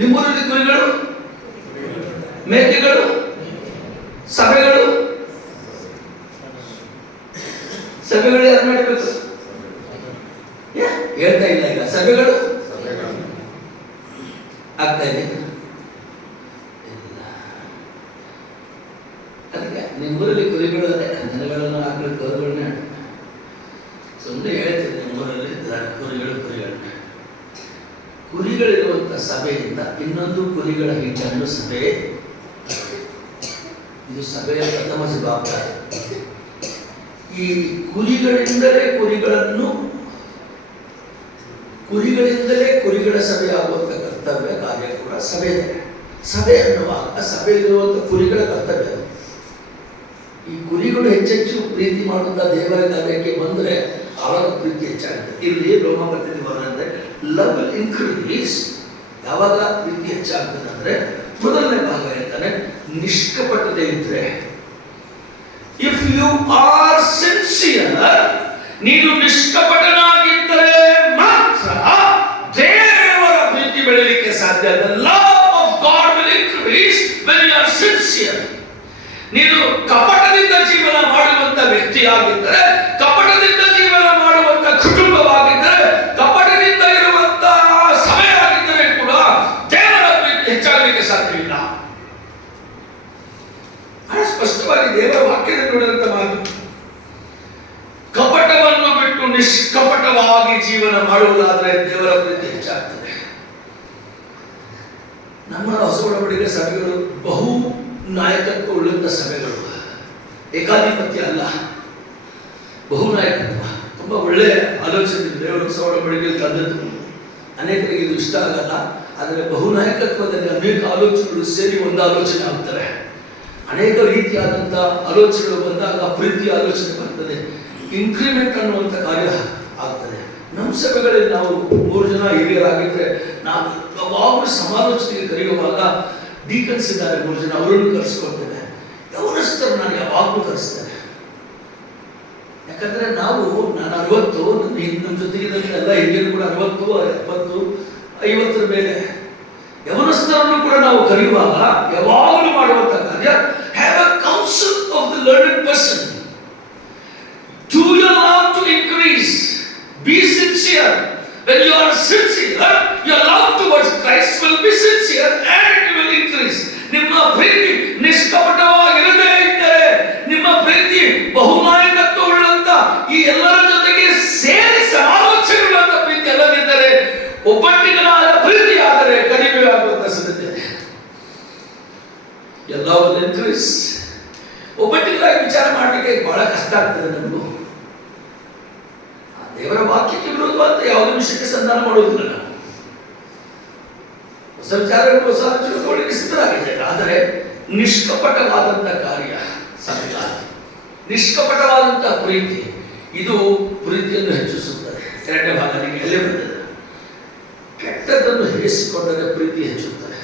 ನಿಮ್ಮೂರಲ್ಲಿ ಕುರಿಗಳು, ಮೇಕೆಗಳು, ಸಭೆಗಳು ಯಾರು ನಡಿಬೇಕು? ಹೇಳ್ತಾ ಇಲ್ಲ. ಈಗ ಸಭೆಗಳು ಆಗ್ತಾ ಇದೆ. ಅದಕ್ಕೆ ನಿಮ್ಮೂರಲ್ಲಿ ಕುರಿಗಳು ಅದೇ, ದನಗಳನ್ನು ಆಕಳು, ಕರುಗಳನ್ನ ಸುಮ್ಮನೆ ಹೇಳ್ತೀನಿ. ನಿಮ್ಮೂರಲ್ಲಿ ಕುರಿಗಳಿರುವಂಥ ಸಭೆಯಿಂದ ಇನ್ನೊಂದು ಕುರಿಗಳ ಹಿಟ್ಟನ್ನು ಸಭೆ, ಇದು ಸಭೆಯ ಪ್ರಥಮ ಜವಾಬ್ದಾರಿ. ಈ ಕುರಿಗಳಿಂದಲೇ ಕುರಿಗಳ ಸಭೆ ಆಗುವಂತ ಕರ್ತವ್ಯ ಕಾರ್ಯ ಕೂಡ ಸಭೆ ಅನ್ನುವಾಗ ಸಭೆಯಲ್ಲಿರುವಂತ ಕುರಿಗಳ ಕರ್ತವ್ಯ. ಈ ಕುರಿಗಳು ಹೆಚ್ಚೆಚ್ಚು ಪ್ರೀತಿ ಮಾಡುತ್ತಾ ದೇವರ ಕಾರ್ಯಕ್ಕೆ ಬಂದ್ರೆ ಅವರ ಪ್ರೀತಿ ಹೆಚ್ಚಾಗುತ್ತೆ. ಇಲ್ಲಿ ರೋಮಪತ್ರಿಕೆ ಬರೋದಂದ್ರೆ ಲವ್ ಇನ್ಕ್ರೀಸ್. ಯಾವಾಗ ಪ್ರೀತಿ ಹೆಚ್ಚಾಗ್ತದೆ ಅಂದ್ರೆ ಮೊದಲನೇ ಭಾಗ ಹೇಳ್ತಾನೆ, ನಿಷ್ಕಪಟತೆ ಇದ್ರೆ. ಇಫ್ ಯು ಆರ್ ಸಿನ್ಸಿಯರ್, ನೀನು ನಿಷ್ಕಪಟನಾಗಿದ್ದರೆ ಮಾತ್ರ ದೇವರ ಪ್ರೀತಿ ಬೆಳೆಯಲಿಕ್ಕೆ ಸಾಧ್ಯ. The love of God will increase when you are sincere. ನೀನು ಕಪಟದಿಂದ ಜೀವನ ಮಾಡುವಂತ ವ್ಯಕ್ತಿಯಾಗಿದ್ದರೆ, ಕಪಟದಿಂದ ಜೀವನ ಮಾಡುವಂತ ಕುಟುಂಬವಾಗಿದ್ದರೆ, ಕಪಟದಿಂದ ಇರುವಂತ ಸಭೆಯಾಗಿದ್ದರೆ ಕೂಡ ದೇವರ ಪ್ರೀತಿ ಹೆಚ್ಚಾಗಲಿಕ್ಕೆ ಸಾಧ್ಯವಿಲ್ಲ. ಬಹಳ ಸ್ಪಷ್ಟವಾಗಿ ದೇವರ ವಾಕ್ಯದಲ್ಲಿ ನೋಡಿದಂತ ಮಾತು. ಕಪಟವನ್ನು ಬಿಟ್ಟು ನಿಷ್ಕಪಟವಾಗಿ ಜೀವನ ಮಾಡುವುದಾದರೆ ದೇವರ ಪ್ರೀತಿ ಹೆಚ್ಚಾಗ್ತದೆ. ನಮ್ಮ ಹೊಸ ಒಡಂಬಡಿಕೆ ಸಭೆಗಳು ಬಹು ನಾಯಕತ್ವ ಉಳ್ಳಂತ ಸಭೆಗಳು, ಏಕಾಧಿಪತ್ಯ ಅಲ್ಲ, ಬಹು ನಾಯಕತ್ವ. ತುಂಬಾ ಒಳ್ಳೆಯ ಆಲೋಚನೆ ದೇವರ ಹೊಸ ಒಡಂಬಡಿಕೆಯಲ್ಲಿ ತಂದದ್ದು. ಅನೇಕರಿಗೆ ಇದು ಇಷ್ಟ ಆಗಲ್ಲ, ಆದರೆ ಬಹು ನಾಯಕತ್ವದಲ್ಲಿ ಅನೇಕ ಆಲೋಚನೆಗಳು ಸೇರಿ ಒಂದು ಆಲೋಚನೆ ಆಗ್ತವೆ. ಅನೇಕ ರೀತಿಯಾದಂಥ ಆಲೋಚನೆಗಳು ಬಂದಾಗ ಪ್ರೀತಿ ಆಲೋಚನೆ ಬರ್ತದೆ, ಇನ್ಕ್ರಿಮೆಂಟ್ ಅನ್ನುವಂಥ ಕಾರ್ಯ ಆಗ್ತದೆ. ನಮ್ಮ ಸಭೆಗಳಲ್ಲಿ ನಾವು 3 ಜನ ಹಿರಿಯರಾಗಿದ್ದರೆ ನಾವು ಯಾವಾಗಲೂ ಸಮಾಲೋಚನೆಗೆ ಕರೆಯುವಾಗ ಡೀಕನ್ಸ್ ಇದ್ದಾರೆ 3 ಜನ, ಅವರನ್ನು ಕರೆಸ್ಕೊಳ್ತೇನೆ. ಯೌವನಸ್ಥರು ನಾನು ಯಾವಾಗಲೂ ಕರೆಸ್ತೇನೆ. ಯಾಕಂದ್ರೆ ನಾನು 60, ನಮ್ಮ ಜೊತೆಗಿದ್ದಂತೆ ಎಲ್ಲ ಹಿರಿಯರು ಕೂಡ 60, 70, 50 ಮೇಲೆ. ಯೌವನಸ್ಥರನ್ನು ಕೂಡ ನಾವು ಕರೆಯುವಾಗ ಯಾವಾಗಲೂ ಮಾಡುವಂತ ಕಾರ್ಯ, have a council of the learned person. Do your love to increase. Be sincere. When you are sincere, your love towards Christ will be sincere and it will increase. ನಿಮ್ಮ ಪ್ರೀತಿ ನಿಷ್ಕಪಟವಾಗಿರದೇ ಇದ್ದರೆ, ನಿಮ್ಮ ಪ್ರೀತಿ ಬಹುನಾಯಕತ್ವ ಉಳ್ಳಂತ ಈ ಎಲ್ಲರ ಜೊತೆಗೆ ಸೇರಿ ಸಮಾಲೋಚನೆಗಳಂತ ಪ್ರೀತಿ ಅಲ್ಲದಿದ್ದರೆ, ಒಬ್ಬಟ್ಟಿಗನಾದ ಪ್ರೀತಿ ಆದರೆ ಕಡಿಮೆ ಆಗುವಂತ ಸಾಧ್ಯತೆ ಇದೆ. ಎಲ್ಲವೂ ಇನ್ಕ್ರೀಸ್. ಒಬ್ಬಟ್ಟಿಗಾಗಿ ವಿಚಾರ ಮಾಡಲಿಕ್ಕೆ ಬಹಳ ಕಷ್ಟ ಆಗ್ತದೆ ನಮಗೂ. ದೇವರ ವಾಕ್ಯಕ್ಕೆ ವಿರೋಧವಾದ ಯಾವುದೇ ವಿಷಯಕ್ಕೆ ಸಂಧಾನ ಮಾಡುವುದಿಲ್ಲ. ನಾವು ಹೊಸ ವಿಚಾರಗಳು, ಹೊಸ ಆಲೋಚನೆಗಳಿಗೆ ಸಿದ್ಧರಾಗಿದ್ದೇವೆ. ಆದರೆ ನಿಷ್ಕಪಟವಾದಂಥ ಕಾರ್ಯ ಸಭೆಗಾಲ, ನಿಷ್ಕಪಟವಾದಂಥ ಪ್ರೀತಿ, ಇದು ಪ್ರೀತಿಯನ್ನು ಹೆಚ್ಚಿಸುತ್ತದೆ. 2ನೇ ಭಾಗ ನಿಮಗೆ ಎಲ್ಲೇ ಬರ್ತದೆ. ಕೆಟ್ಟದ್ದನ್ನು ಹೇಸಿಕೊಂಡರೆ ಪ್ರೀತಿ ಹೆಚ್ಚುತ್ತದೆ.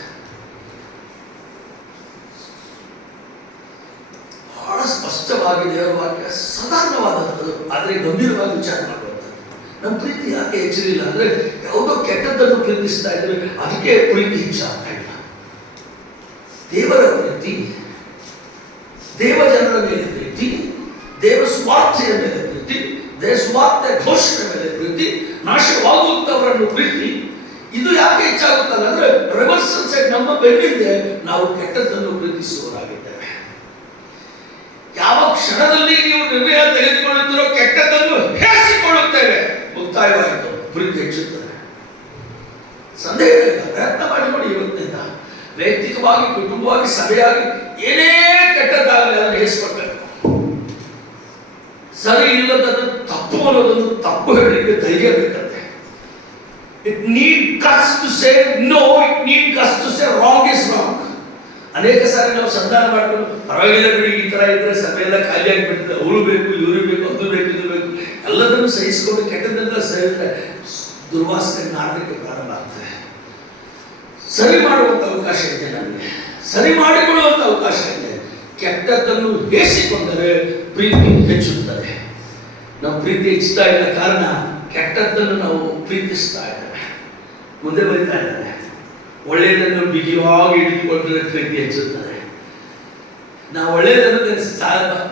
ಬಹಳ ಸ್ಪಷ್ಟವಾಗಿ ದೇವರ ವಾಕ್ಯ ಸಾಧಾರಣವಾದಂಥದ್ದು, ಆದರೆ ಗಂಭೀರವಾಗಿ ವಿಚಾರ ಮಾಡುವಂಥದ್ದು. ನಮ್ಮ ಪ್ರೀತಿ ಯಾಕೆ ಹೆಚ್ಚಲಿಲ್ಲ ಅಂದ್ರೆ, ಯಾವುದೋ ಕೆಟ್ಟದ್ದನ್ನು ಪ್ರೀತಿಸ್ತಾ ಇದ್ರೆ ಅದಕ್ಕೆ ಪ್ರೀತಿ ಹೆಚ್ಚಾಗ್ತಾ ಇಲ್ಲ. ದೇವರ ಪ್ರೀತಿ, ದೇವ ಜನರ ಮೇಲೆ ಪ್ರೀತಿ, ದೇವ ಸ್ವಾರ್ಥೆಯ ಮೇಲೆ ಪ್ರೀತಿ, ದೇವ ಸ್ವಾರ್ಥ ಘೋಷಣೆ ಮೇಲೆ ಪ್ರೀತಿ, ನಾಶವಾಗುವಂತವರನ್ನು ಪ್ರೀತಿ, ಇದು ಯಾಕೆ ಹೆಚ್ಚಾಗುತ್ತಲ್ಲ ಅಂದ್ರೆ, ರಿವರ್ಸಲ್ ಸೈಡ್ ನಮ್ಮ ಬೆನ್ನಿಂದೆ ನಾವು ಕೆಟ್ಟದ್ದನ್ನು ಪ್ರೀತಿಸುವವರಾಗಿದ್ದೇವೆ. ಯಾವ ಕ್ಷಣದಲ್ಲಿ ನೀವು ನಿರ್ಣಯ ತೆಗೆದುಕೊಳ್ಳುತ್ತೀರೋ ಕೆಟ್ಟದ್ದನ್ನು ಹೇರಿಸಿಕೊಳ್ಳುತ್ತೇವೆ, ಮುಕ್ತಾಯವಾಯಿತು, ಪ್ರೀತಿ ಹೆಚ್ಚುತ್ತದೆ. ಸಂದೇಹ ಇಲ್ಲ. ಪ್ರಯತ್ನ ಮಾಡಿ ನೋಡಿ. ಇವತ್ತಿನಿಂದ ವೈಯಕ್ತಿಕವಾಗಿ, ಕುಟುಂಬವಾಗಿ, ಸಭೆಯಾಗಿ ಏನೇ ಕೆಟ್ಟದ್ದಾಗಲಿ ಅದನ್ನು ಹೇರಿಸಿಕೊಳ್ಬೇಕು. ಸರಿ ಇಲ್ಲದನ್ನು ತಪ್ಪು ಅನ್ನೋದನ್ನು ತಪ್ಪು ಹೇಳಲಿಕ್ಕೆ ಧೈರ್ಯ ಬೇಕಂತೆ. It need guts to say no, it need guts to say wrong is wrong. ಅನೇಕ ಸಾರಿ ನಾವು ಸಂಧಾನ ಮಾಡ್ಕೊಂಡು ಪರವಾಗಿಲ್ಲ ಬಿಡಿ, ಈ ತರ ಇದ್ರೆ ಸಭೆಯೆಲ್ಲ ಖಾಲಿ ಆಗಿಬಿಡ್ತದೆ, ಅವಳು ಬೇಕು, ಇವರು ಬೇಕು, ಅದು ಬೇಕು, ಇದು ಬೇಕು, ಎಲ್ಲದನ್ನು ಸಹಿಸಿಕೊಂಡು ಕೆಟ್ಟದ್ದೆಲ್ಲ ಸಹಿಸಿದ್ರೆ ದುರ್ವಾಸನೆ ನಾಟಕ್ಕೆ ಪ್ರಾರಂಭ ಆಗ್ತದೆ. ಸರಿ ಮಾಡುವಂತ ಅವಕಾಶ ಇದೆ, ನಮಗೆ ಸರಿ ಮಾಡಿಕೊಳ್ಳುವಂತ ಅವಕಾಶ ಇದೆ. ಕೆಟ್ಟದ್ದನ್ನು ಹೇಸಿಕೊಂಡರೆ ಪ್ರೀತಿ ಹೆಚ್ಚುತ್ತದೆ. ನಾವು ಪ್ರೀತಿ ಹೆಚ್ಚುತ್ತಾ ಇಲ್ಲ ಕಾರಣ ಕೆಟ್ಟದ್ದನ್ನು ನಾವು ಪ್ರೀತಿಸ್ತಾ ಇದ್ದೇವೆ. ಮುಂದೆ ಬರೀತಾ ಇದ್ದಾರೆ, ಒಳ್ಳೆಯದನ್ನು ಬಿಗಿಯಾಗಿ ಹಿಡಿದುಕೊಂಡ್ರೆ ಪ್ರೀತಿ ಹೆಚ್ಚುತ್ತದೆ. ನಾವು ಒಳ್ಳೆಯದನ್ನು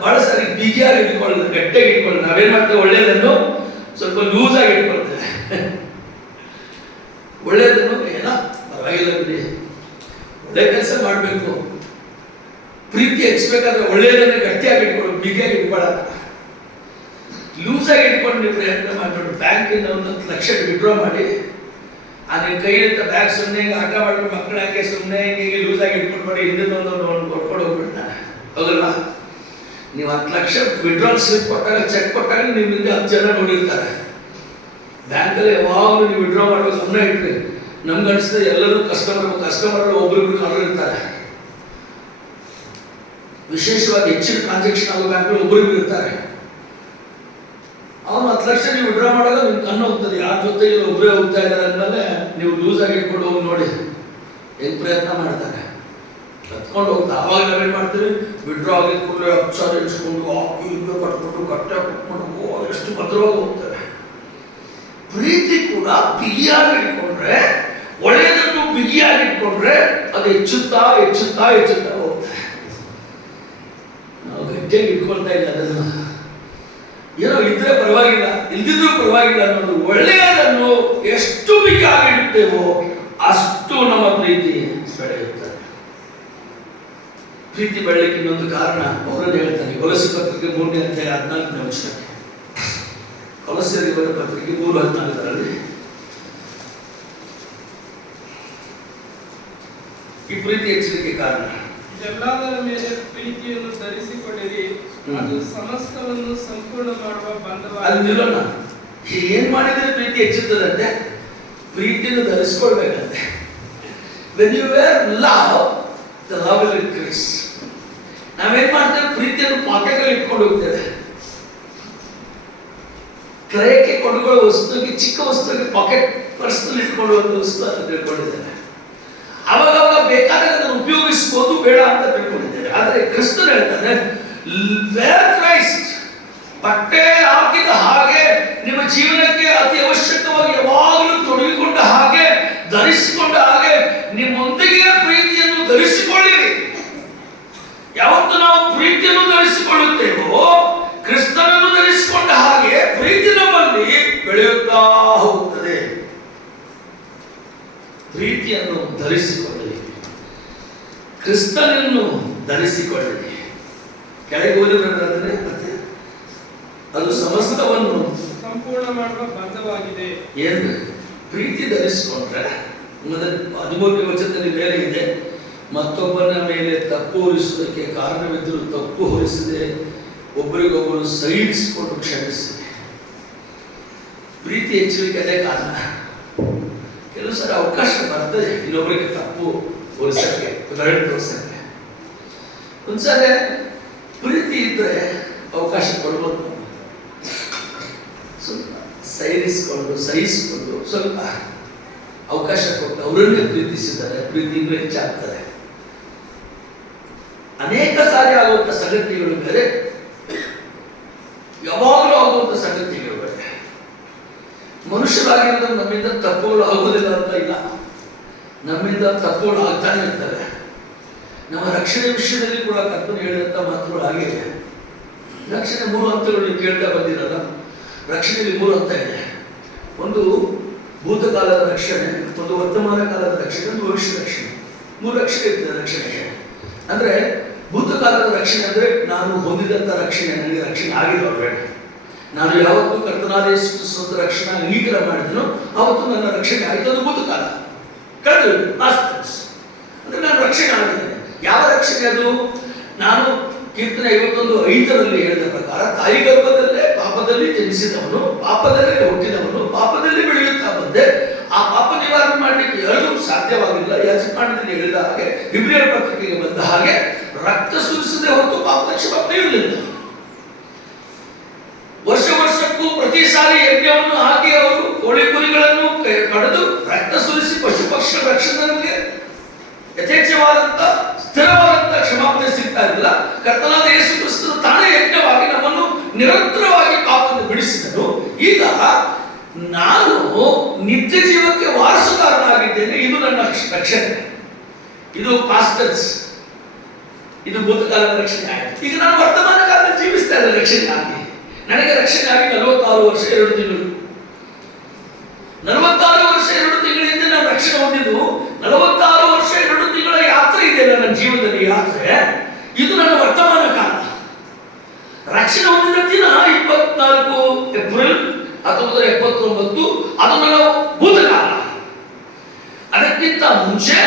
ಬಹಳ ಸಾರಿ ಬಿಗಿಯಾಗಿ ಹಿಡ್ಕೊಳ್ಳೋದು, ಗಟ್ಟಿಯಾಗಿ ಹಿಡ್ಕೊಳ್ಳೋದು. ನಾವೇನ್ ಮಾಡ್ತೇವೆ, ಒಳ್ಳೆಯದನ್ನು ಸ್ವಲ್ಪ ಲೂಸ್ ಆಗಿ ಇಟ್ಕೊಳ್ತೇವೆ. ಒಳ್ಳೆಯದನ್ನು ಏನೋ ಪರವಾಗಿಲ್ಲ ಬಿಡಿ, ಒಳ್ಳೆ ಕೆಲಸ ಮಾಡಬೇಕು, ಪ್ರೀತಿ ಹೆಚ್ಚಬೇಕಾದ್ರೆ ಒಳ್ಳೆಯದನ್ನು ಗಟ್ಟಿಯಾಗಿ ಇಟ್ಕೊಳ್ಳೋದು, ಬಿಗಿಯಾಗಿ ಇಟ್ಕೊಳ್ಳೋಣ. ಲೂಸ್ ಆಗಿ ಇಟ್ಕೊಂಡು ಪ್ರಯತ್ನ ಮಾಡ್ಕೊಂಡು ಬ್ಯಾಂಕಿಂದ 1 ಲಕ್ಷ ವಿಡ್ರಾ ಮಾಡಿ, ನಿನ್ನ ಕೈಯಿಂದ ಬ್ಯಾಗ್ ಸುಮ್ಮನೆ ಹಿಂಗೆ ಆಟ ಮಾಡ್ಕೊಂಡು ಮಕ್ಕಳ ಸುಮ್ಮನೆ ಹಿಂಗೆ ಲೂಸ್ ಆಗಿ ಇಟ್ಕೊಂಡು ಮಾಡಿ ಹಿಂದೆ ಒಂದು ಕೊಟ್ಕೊಂಡು ಹೋಗ್ಬಿಡ್ತಾನೆ. ಹೌದಲ್ವಾ? ನೀವು 10 ಲಕ್ಷ ವಿಡ್ರಾಲ್ ಸ್ಲಿಪ್ ಕೊಟ್ಟಾಗ, ಚೆಕ್ ಕೊಟ್ಟಾಗ ನಿಮ್ಮಿಂದ 10 ಜನ ನೋಡಿರ್ತಾರೆ. ಬ್ಯಾಂಕಲ್ಲಿ ಯಾವಾಗಲೂ ನೀವು ವಿಡ್ರಾ ಮಾಡುವಾಗ ಸುಮ್ಮನೆ ಇಟ್ರಿ. ನಮ್ಗೆ ಅನಿಸ್ತದೆ ಎಲ್ಲರೂ ಕಸ್ಟಮರ್ ಒಬ್ರಿಬ್ರು ಕಂಡಿರ್ತಾರೆ. ವಿಶೇಷವಾಗಿ ಹೆಚ್ಚಿನ ಟ್ರಾನ್ಸಾಕ್ಷನ್ ಆಗೋ ಬ್ಯಾಂಕ್ಗಳು ಒಬ್ರಿಬ್ರು ಇರ್ತಾರೆ. ಅವನು 10 ಲಕ್ಷ ನೀವು ವಿಡ್ರಾ ಮಾಡುವಾಗ ನಿಮ್ಗೆ ಕಣ್ಣು ಹೋಗ್ತದೆ, ಯಾರ ಜೊತೆಗೆ ಒಬ್ಬರೇ ಹೋಗ್ತಾ ಇದ್ದಾರೆ ಅಂದಮೇಲೆ ನೀವು ಲೂಸ್ ಆಗಿ ಇಟ್ಕೊಂಡು ಹೋಗಿ ನೋಡಿ ಏನು ಪ್ರಯತ್ನ ಮಾಡ್ತಾರೆ, ಕತ್ಕೊಂಡು ಹೋಗ್ತಾ. ಆವಾಗ ನಾವೇನು ಮಾಡ್ತೀವಿ, ವಿಡ್ರಾ ಆಗಿದ ಕೂಡಲೇ 10 ಸಾವಿರ ಎಣಿಸ್ಕೊಂಡು ಹಾಕಿ ಕಟ್ಕೊಂಡು ಕಟ್ಟೆ ಕಟ್ಕೊಂಡು ಎಷ್ಟು ಭದ್ರವಾಗಿ ಹೋಗ್ತವೆ. ಪ್ರೀತಿ ಕೂಡ ಬಿಗಿಯಾಗಿ ಇಟ್ಕೊಂಡ್ರೆ, ಒಳ್ಳೆಯದನ್ನು ಬಿಗಿಯಾಗಿ ಇಟ್ಕೊಂಡ್ರೆ ಅದು ಹೆಚ್ಚುತ್ತಾ ಹೆಚ್ಚುತ್ತಾ ಹೆಚ್ಚುತ್ತಾ ಹೋಗ್ತದೆ. ನಾವು ಗಟ್ಟಿಯಾಗಿ ಇಟ್ಕೊಳ್ತಾ ಇಲ್ಲ ಅದನ್ನು. ಏನೋ ಇದ್ರೆ ಪರವಾಗಿಲ್ಲ, ಇಲ್ದಿದ್ರೂ ಪರವಾಗಿಲ್ಲ ಅನ್ನೋದು. ಒಳ್ಳೆಯದನ್ನು ಎಷ್ಟು ಬಿಗಿಯಾಗಿ ಇಡುತ್ತೇವೋ ಅಷ್ಟು ನಮ್ಮ ಪ್ರೀತಿ ಬೆಳೆಯುತ್ತದೆ. ಪ್ರೀತಿ ಬೆಳಲಿಕ್ಕೆ ಇನ್ನೊಂದು ಕಾರಣ ಅವರನ್ನು ಹೇಳ್ತಾನೆ. ಕೊಲೊಸ್ಸೆ ಪತ್ರಿಕೆ 3ನೇ ಅಧ್ಯಾಯ 14ನೇ ವಚನಕ್ಕೆ. ಕೊಲೊಸ್ಸೆಯವರಿಗೆ ಬರೆದ ಪತ್ರಿಕೆ 3:14 ಈ ಪ್ರೀತಿ ಹೆಚ್ಚಲಿಕ್ಕೆ ಕಾರಣ, ಎಲ್ಲದರ ಮೇಲೆ ಪ್ರೀತಿಯನ್ನು ಧರಿಸಿಕೊಳ್ಳಿರಿ, ಅದು ಸಮಸ್ತವನ್ನು ಸಂಪೂರ್ಣ ಮಾಡುವ ಬಂಧವಾಗಿದೆ. ಅಲ್ಲಿ ನಿಲ್ಲೋಣ. ಏನ್ ಮಾಡಿದ್ರೆ ಪ್ರೀತಿ ಹೆಚ್ಚುತ್ತದಂತೆ? ಪ್ರೀತಿಯನ್ನು ಧರಿಸ್ಕೊಳ್ಬೇಕಂತೆ. When you wear love, the love will increase. ನಾವೇನ್ ಮಾಡ್ತೇವೆ, ಪ್ರೀತಿಯನ್ನು ಪಾಕೆಟ್ ಅಲ್ಲಿ ಇಟ್ಕೊಂಡು ಹೋಗ್ತೇವೆ. ಕ್ರಯಕ್ಕೆ ಕೊಂಡುಕೊಳ್ಳೋ ವಸ್ತುವಿಗೆ, ಚಿಕ್ಕ ವಸ್ತುವಿಗೆ ಪಾಕೆಟ್ ಪರ್ಸ್ನಲ್ಲಿ ಇಟ್ಕೊಂಡು ಒಂದು ವಸ್ತು ಅಂತ ತಿಳ್ಕೊಂಡಿದ್ದೇವೆ. ಅವಾಗ ಬೇಕಾದಾಗ ಅದನ್ನು ಉಪಯೋಗಿಸಬಹುದು, ಬೇಡ ಅಂತ ತಿಳ್ಕೊಂಡಿದ್ದೇವೆ. ಆದರೆ ಕ್ರಿಸ್ತನು ಹೇಳ್ತಾನೆ, ವೇರ್ ಕ್ರೈಸ್ಟ್, ಬಟ್ಟೆ ಹಾಕಿದ ಹಾಗೆ ನಿಮ್ಮ ಜೀವನಕ್ಕೆ ಅತಿ ಅವಶ್ಯಕವಾಗಿ ಯಾವಾಗಲೂ ತೊಡಗಿಕೊಂಡ ಹಾಗೆ, ಧರಿಸಿಕೊಂಡ ಹಾಗೆ ನಿಮ್ಮೊಂದಿಗೆ ಪ್ರೀತಿಯನ್ನು ಧರಿಸಿಕೊಳ್ಳಿರಿ. ಯಾವತ್ತು ನಾವು ಪ್ರೀತಿಯನ್ನು ಧರಿಸಿಕೊಳ್ಳುತ್ತೇವೋ, ಕ್ರಿಸ್ತನನ್ನು ಧರಿಸಿಕೊಂಡ ಹಾಗೆ ಪ್ರೀತಿ ನಮ್ಮಲ್ಲಿ ಬೆಳೆಯುತ್ತಾ ಹೋಗುತ್ತದೆ. ಪ್ರೀತಿಯನ್ನು ಧರಿಸಿಕೊಳ್ಳಿರಿ, ಕ್ರಿಸ್ತನನ್ನು ಧರಿಸಿಕೊಳ್ಳಿರಿ. ಕೆಳಗೆ ಓದಿದ್ರೆ ಮತ್ತೆ ಅದು ಸಮಸ್ತವನ್ನು ಸಂಪೂರ್ಣ ಮಾಡುವ ಬಂಧವಾಗಿದೆ. ಏನು ಪ್ರೀತಿ ಧರಿಸಿಕೊಂಡ್ರೆ, 13ನೇ ವಚನದಲ್ಲಿ ಮೇಲೆ ಇದೆ, ಮತ್ತೊಬ್ಬನ ಮೇಲೆ ತಪ್ಪು ಹೊರಿಸುವುದಕ್ಕೆ ಕಾರಣವಿದ್ದರೂ ತಪ್ಪು ಹೊರಿಸದೆ ಒಬ್ಬರಿಗೊಬ್ಬರು ಸಹಿಸಿಕೊಂಡು ಕ್ಷಮಿಸಿದೆ. ಪ್ರೀತಿ ಹೆಚ್ಚಲಿಕ್ಕೆ ಅದೇ ಕಾರಣ. ಕೆಲವು ಸಲ ಅವಕಾಶ ಬರ್ತದೆ ಇನ್ನೊಬ್ಬರಿಗೆ ತಪ್ಪು ಹೊರಿಸಕ್ಕೆ, ತೋರಿಸಕ್ಕೆ. ಒಂದ್ಸಲ ಪ್ರೀತಿ ಇದ್ರೆ ಅವಕಾಶ ಕೊಡ್ಬೋದು. ಸ್ವಲ್ಪ ಸಹಿಸಿಕೊಂಡು ಸ್ವಲ್ಪ ಅವಕಾಶ ಕೊಟ್ಟು ಅವರನ್ನೇ ಪ್ರೀತಿಸಿದ್ದಾರೆ, ಪ್ರೀತಿ ಇನ್ನೂ ಹೆಚ್ಚಾಗ್ತದೆ. ಅನೇಕ ಸಾರಿ ಆಗುವಂತ ಸಂಗತಿಗಳು ಬೇರೆ, ಯಾವಾಗಲೂ ಆಗುವಂತ ಸಂಗತಿಗಳು ಬೇರೆ. ಮನುಷ್ಯರಾಗಿರೋದು ನಮ್ಮಿಂದ ತಪ್ಪುಗಳು ಆಗುವುದಿಲ್ಲ ಅಂತ ಇಲ್ಲ, ನಮ್ಮಿಂದ ತಪ್ಪುಗಳು ಆಗ್ತಾನೆ ಇರ್ತವೆ. ನಮ್ಮ ರಕ್ಷಣೆ ವಿಷಯದಲ್ಲಿ ಕೂಡ ಕರ್ತನು ಹೇಳಿದಂತ ಮಾತುಗಳು ಹಾಗೆ. ರಕ್ಷಣೆ 3 ಹಂತಗಳು ನೀವು ಕೇಳ್ತಾ ಬಂದಿರಲ್ಲ. ರಕ್ಷಣೆಯಲ್ಲಿ 3 ಹಂತ ಇದೆ. ಒಂದು ಭೂತಕಾಲದ ರಕ್ಷಣೆ, ಒಂದು ವರ್ತಮಾನ ಕಾಲದ ರಕ್ಷಣೆ, ಒಂದು ಭವಿಷ್ಯ ರಕ್ಷಣೆ. 3 ರಕ್ಷಣೆ ಇರ್ತದೆ ರಕ್ಷಣೆಗೆ. ಅಂದ್ರೆ ಭೂತಕಾಲದ ರಕ್ಷಣೆ ಅಂದ್ರೆ ನಾನು ಹೊಂದಿದಂತ ರಕ್ಷಣೆ, ನನಗೆ ರಕ್ಷಣೆ ಆಗಿದೆ ಆಲ್ರೆಡಿ. ನಾನು ಯಾವತ್ತೂ ಕರ್ತನಾದ ಯೇಸು ಕ್ರಿಸ್ತನ ರಕ್ಷಣೆ ಅಂಗೀಕಾರ ಮಾಡಿದನೋ ಅವತ್ತು ನನ್ನ ರಕ್ಷಣೆ ಆಯಿತು. ಅದು ಭೂತಕಾಲ ಕಳೆದು ಅಂದ್ರೆ ನಾನು ರಕ್ಷಣೆ ಆಗಿದ್ದೇನೆ. ಯಾವ ರಕ್ಷಣೆ ಅದು? ನಾನು ಕೀರ್ತನೆ 51:5 ಹೇಳಿದ ಪ್ರಕಾರ, ತಾಯಿ ಗರ್ಭದಲ್ಲೇ ಪಾಪದಲ್ಲಿ ಜನಿಸಿದವನು, ಪಾಪದಲ್ಲೇ ಹುಟ್ಟಿದವನು, ಪಾಪದಲ್ಲಿ ಬೆಳೆಯುತ್ತಾ ಬಂದೆ. ಆ ಪಾಪ ನಿವಾರಣೆ ಮಾಡಲಿಕ್ಕೆ ಯಾರೂ ಸಾಧ್ಯವಾಗಿಲ್ಲ. ಯಾಜಕಾಂಡದಲ್ಲಿ ಹೇಳಿದ ಹಾಗೆ, ಇಬ್ರಿಯರ ಪತ್ರಿಕೆಗೆ ಬಂದ ಹಾಗೆ, ರಕ್ತ ಸುರಿಸದೆ ಹೊರತು ಪಾಪದ ಕ್ಷಮಾಪಣೆ ಇರಲಿಲ್ಲ. ವರ್ಷಕ್ಕೂ ಪ್ರತಿ ಸಾರಿ ಯಜ್ಞವನ್ನು ಹಾಕಿ ಅವರು ಕೋಳಿ ಕುರಿಗಳನ್ನು ಕಡಿದು ರಕ್ತ ಸುರಿಸಿ ಪಶು ಪಕ್ಷಿಗಳ ರಕ್ಷಣೆ ನಮಗೆ ಯಥೇಚ್ಛವಾದಂತ ಸ್ಥಿರವಾದಂತ ಕ್ಷಮಾಪಣೆ ಸಿಗ್ತಾ ಇರಲಿಲ್ಲ. ಕರ್ತನಾದ ಯೇಸು ಕ್ರಿಸ್ತನು ತಾನೇ ಯಜ್ಞವಾಗಿ ನಮ್ಮನ್ನು ನಿರಂತರವಾಗಿ ಪಾಪವನ್ನು ಬಿಡಿಸಿದನು. ಈಗ ನಾನು ನಿತ್ಯ ಜೀವಕ್ಕೆ ವಾರಸುದಾರನಾಗಿದ್ದೇನೆ. ಇದು ನನ್ನ ರಕ್ಷಣೆ. ಇದು ಪಾಸ್ಟರ್ಸ್, ಇದು ಭೂತಕಾಲದ ರಕ್ಷಣೆ ಆಯಿತು. ಈಗ ನಾನು ವರ್ತಮಾನ ಕಾಲದಲ್ಲಿ ಜೀವಿಸ್ತಾ ಇದ್ದೇನೆ ರಕ್ಷಣೆ ಆಗಿ. ನನಗೆ ರಕ್ಷಣೆ ಆಗಿ 46 ವರ್ಷ 2 ತಿಂಗಳು. 46 ವರ್ಷ 2 ತಿಂಗಳಿಂದ ನಾನು ರಕ್ಷಣೆ ಹೊಂದಿದ್ದು. 46 ವರ್ಷ 2 ತಿಂಗಳ ಯಾತ್ರೆ ಇದೆ ನನ್ನ ಜೀವನದಲ್ಲಿ. ಯಾತ್ರೆ ಇದು ನನ್ನ ವರ್ತಮಾನ ಕಾಲ. ರಕ್ಷಣೆ ಹೊಂದಿದ ದಿನ 24 ಏಪ್ರಿಲ್ 1979. ಅದು ನನ್ನ ಭೂತಕಾಲ. ಅದಕ್ಕಿಂತ ಮುಂಚೆ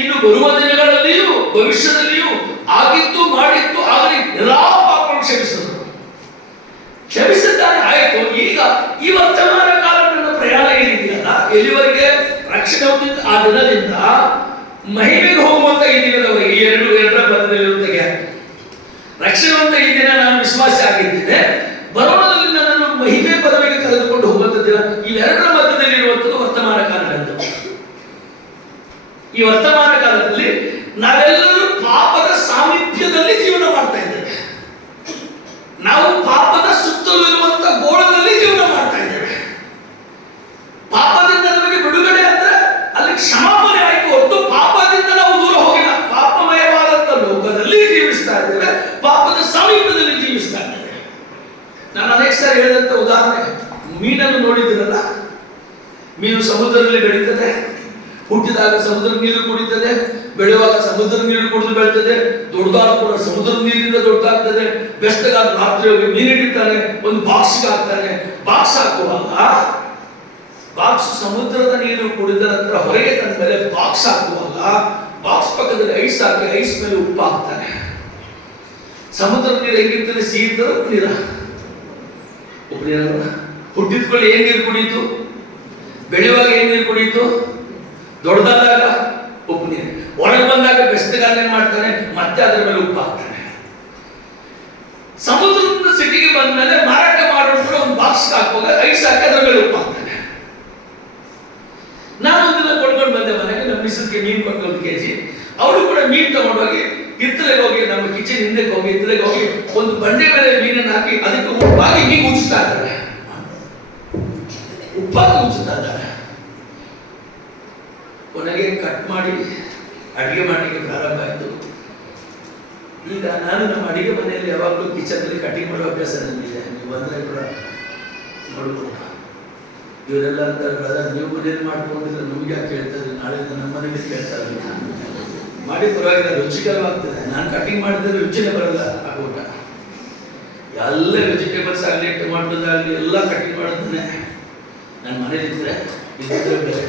ಇನ್ನು ಬರುವ ದಿನಗಳಲ್ಲಿಯೂ ಭವಿಷ್ಯದಲ್ಲಿಯೂ ಆಗಿದ್ದು ಮಾಡಿದ್ದು ಆಗಲಿ ಎಲ್ಲಾ ಪಾಪಗಳು ಪಾಪವನ್ನು ಕ್ಷಮಿಸಿದ್ರು. ಕ್ಷಮಿಸಿದ್ದಾನೆ, ಆಯಿತು. ಈಗ ಈ ವರ್ತಮಾನ ಕಾಲ ನನ್ನ ಪ್ರಯಾಣ ಏನಿದೆಯಲ್ಲ, ಎಲ್ಲಿವರೆಗೆ ರಕ್ಷಣೆ ಹೊಂದಿದ್ದ ಆ ದಿನದಿಂದ ಮಹಿಮೆಗೆ ಹೋಗುವಂತ ಈ ದಿನದವರೆಗೆ ಎರಡರ ಮಧ್ಯದಲ್ಲಿರುವಂತ ಗ್ಯಾಪ್. ರಕ್ಷಣೆ ಹೊಂದ ಈ ದಿನ ನಾನು ವಿಶ್ವಾಸ ಆಗಿದ್ದೇನೆ, ಬರೋಣದಲ್ಲಿ ನನ್ನನ್ನು ಮಹಿಮೆ ಪದವಿಗೆ ಕರೆದುಕೊಂಡು ಹೋಗುವಂತ ದಿನ. ಇವೆರಡರ ಮಧ್ಯದಲ್ಲಿರುವಂಥದ್ದು ವರ್ತಮಾನ ಕಾಲದಂದು. ಈ ವರ್ತಮಾನ ಕಾಲದಲ್ಲಿ ನಾವೆಲ್ಲರೂ ಪಾಪದ ಸಾಮೀಪ್ಯದಲ್ಲಿ ಜೀವನ ಮಾಡ್ತಾ ಇದ್ದೇವೆ. ನಾವು ಪಾಪದ ಸುತ್ತಲೂ ಇರುವಂತಹ ಗೋಳದಲ್ಲಿ ಜೀವನ ಮಾಡ್ತಾ ಇದ್ದೇವೆ. ಪಾಪದಿಂದ ನಮಗೆ ಬಿಡುಗಡೆ ಅಂದ್ರೆ ಅಲ್ಲಿ ಕ್ಷಮಾಪಣೆ ಆಯ್ತು ಹೊರತು ಪಾಪದಿಂದ ನಾವು ದೂರ ಹೋಗಿಲ್ಲ. ಪಾಪಮಯವಾದಂತ ಲೋಕದಲ್ಲಿ ಜೀವಿಸ್ತಾ ಇದ್ದೇವೆ, ಪಾಪದ ಸಮೀಪದಲ್ಲಿ ಜೀವಿಸ್ತಾ ಇದ್ದೇವೆ. ನಾನು ಅನೇಕ ಸಾರಿ ಹೇಳಿದಂತ ಉದಾಹರಣೆ, ಮೀನನ್ನು ನೋಡಿದ್ದೀರಲ್ಲ, ಮೀನು ಸಮುದ್ರದಲ್ಲಿ ಬೆಳೀತದೆ, ಹುಟ್ಟಿದಾಗ ಸಮುದ್ರ ನೀರು ಕುಡಿತದೆ, ಬೆಳೆಯುವಾಗ ಸಮುದ್ರ ನೀರು ಕುಡಿದು ಬೆಳ್ತದೆ, ದೊಡ್ಡದಾದ ಕೂಡ ಸಮುದ್ರ ನೀರಿನಿಂದ ದೊಡ್ಡದಾಗ್ತದೆ. ಬೆಸ್ತಗಾದ ರಾತ್ರಿ ಹೋಗಿ ಮೀನು ಹಿಡಿತಾನೆ, ಒಂದು ಬಾಕ್ಸ್ಗೆ ಹಾಕ್ತಾನೆ. ಬಾಕ್ಸ್ ಹಾಕುವಾಗ ಬಾಕ್ಸ್ ಸಮುದ್ರದ ನೀರು ಕುಡಿದ ನಂತರ ಹೊರಗೆ ತಂದ ಮೇಲೆ ಬಾಕ್ಸ್ ಹಾಕುವಾಗ ಬಾಕ್ಸ್ ಪಕ್ಕದಲ್ಲಿ ಐಸ್ ಹಾಕಿ ಐಸ್ ಮೇಲೆ ಉಪ್ಪು ಹಾಕ್ತಾನೆ. ಸಮುದ್ರದ ನೀರು ಹೆಂಗಿರ್ತದೆ? ಸಿಹಿರ್ತದೆ, ಉಪ್ಪು ನೀರ? ಉಪ್ಪು ನೀರಲ್ಲ. ಹುಟ್ಟಿದ್ಕೊಳ್ಳಿ ಏನ್ ನೀರು ಕುಡೀತು? ಬೆಳೆಯುವಾಗ ಏನ್ ನೀರು ಕುಡೀತು? ದೊಡ್ಡದಾದಾಗ ಉಪ್ಪು ನೀರು. ಒಳಗೆ ಬಂದಾಗ ಬೆಸ್ತಗಾಲ ಏನ್ ಮಾಡ್ತಾನೆ? ಮತ್ತೆ ಅದರ ಮೇಲೆ ಉಪ್ಪು ಹಾಕ್ತಾನೆ. ಸಮುದ್ರದ ಸಿಟಿಗೆ ಬಂದ ಮೇಲೆ ಮಾರಾಟ ಮಾಡೋದು ಕೂಡ ಒಂದು ಬಾಕ್ಸ್ ಹಾಕುವಾಗ ಐಸ್ ಹಾಕಿ ಅದರ ಮೇಲೆ ಉಪ್ಪು ಹಾಕ್ತಾನೆ. ನಾನು ಒಂದಿನ ಕೊಂಡ್ಕೊಂಡು ಬಂದೆ ಮನೆಗೆ, ನಮ್ಮ ಮಿಸ್ಗೆ ಮೀನು ಕೊಟ್ಟು 1 kg. ಅವಳು ಕೂಡ ಮೀನು ತಗೊಂಡೋಗಿ ಹಿತ್ತಲೆಗೆ ಹೋಗಿ, ನಮ್ಮ ಕಿಚನ್ ಹಿಂದಕ್ಕೆ ಹೋಗಿ ಹಿತ್ತಲೆಗೆ ಹೋಗಿ ಒಂದು ಬಂಡೆ ಮೇಲೆ ಮೀನನ್ನು ಹಾಕಿ ಅದಕ್ಕೆ ಉಪ್ಪಾಗಿ ಮೀನು ಉಜ್ತಾ ಇದ್ದಾರೆ. ಉಪ್ಪಾಗಿ ಉಜ್ತಾ ಇದ್ದಾರೆ. ಕೊನೆಗೆ ಕಟ್ ಮಾಡಿ ಅಡಿಗೆ ಮಾಡಲಿಕ್ಕೆ ಪ್ರಾರಂಭ ಆಯಿತು. ಈಗ ನಾನು ನಮ್ಮ ಅಡಿಗೆ ಮನೆಯಲ್ಲಿ ಯಾವಾಗಲೂ ಕಿಚನ್ನಲ್ಲಿ ಕಟಿಂಗ್ ಮಾಡೋ ಅಭ್ಯಾಸ ನನಗಿದೆ. ನೀವು ಬಂದರೆ ಕೂಡ ನೋಡ್ಬೋದು. ಇವರೆಲ್ಲ ಅಂತ ಬ್ರದರ್, ನೀವು ಮನೇಲಿ ಮಾಡ್ಕೊಂಡಿದ್ರೆ ನಮ್ಗೆ ಯಾಕೆ ಹೇಳ್ತಾರೆ, ನಾಳೆಯಿಂದ ನಮ್ಮ ಮನೆಗೆ ಕೇಳ್ತಾರೆ. ಮಾಡಿ ಪರವಾಗಿಲ್ಲ, ರುಚಿಕರವಾಗ್ತದೆ. ನಾನು ಕಟಿಂಗ್ ಮಾಡಿದ್ರೆ ರುಚಿನೇ ಬರಲ್ಲ ಆ ಊಟ. ಎಲ್ಲ ವೆಜಿಟೇಬಲ್ಸ್ ಆಗಲಿ, ಟೊಮಾಟೋಸ್ ಆಗಲಿ ಎಲ್ಲ ಕಟಿಂಗ್ ಮಾಡೋದನ್ನೇ. ನನ್ನ ಮನೇಲಿದ್ದರೆ ಇದ್ದರೆ ಬೇರೆ.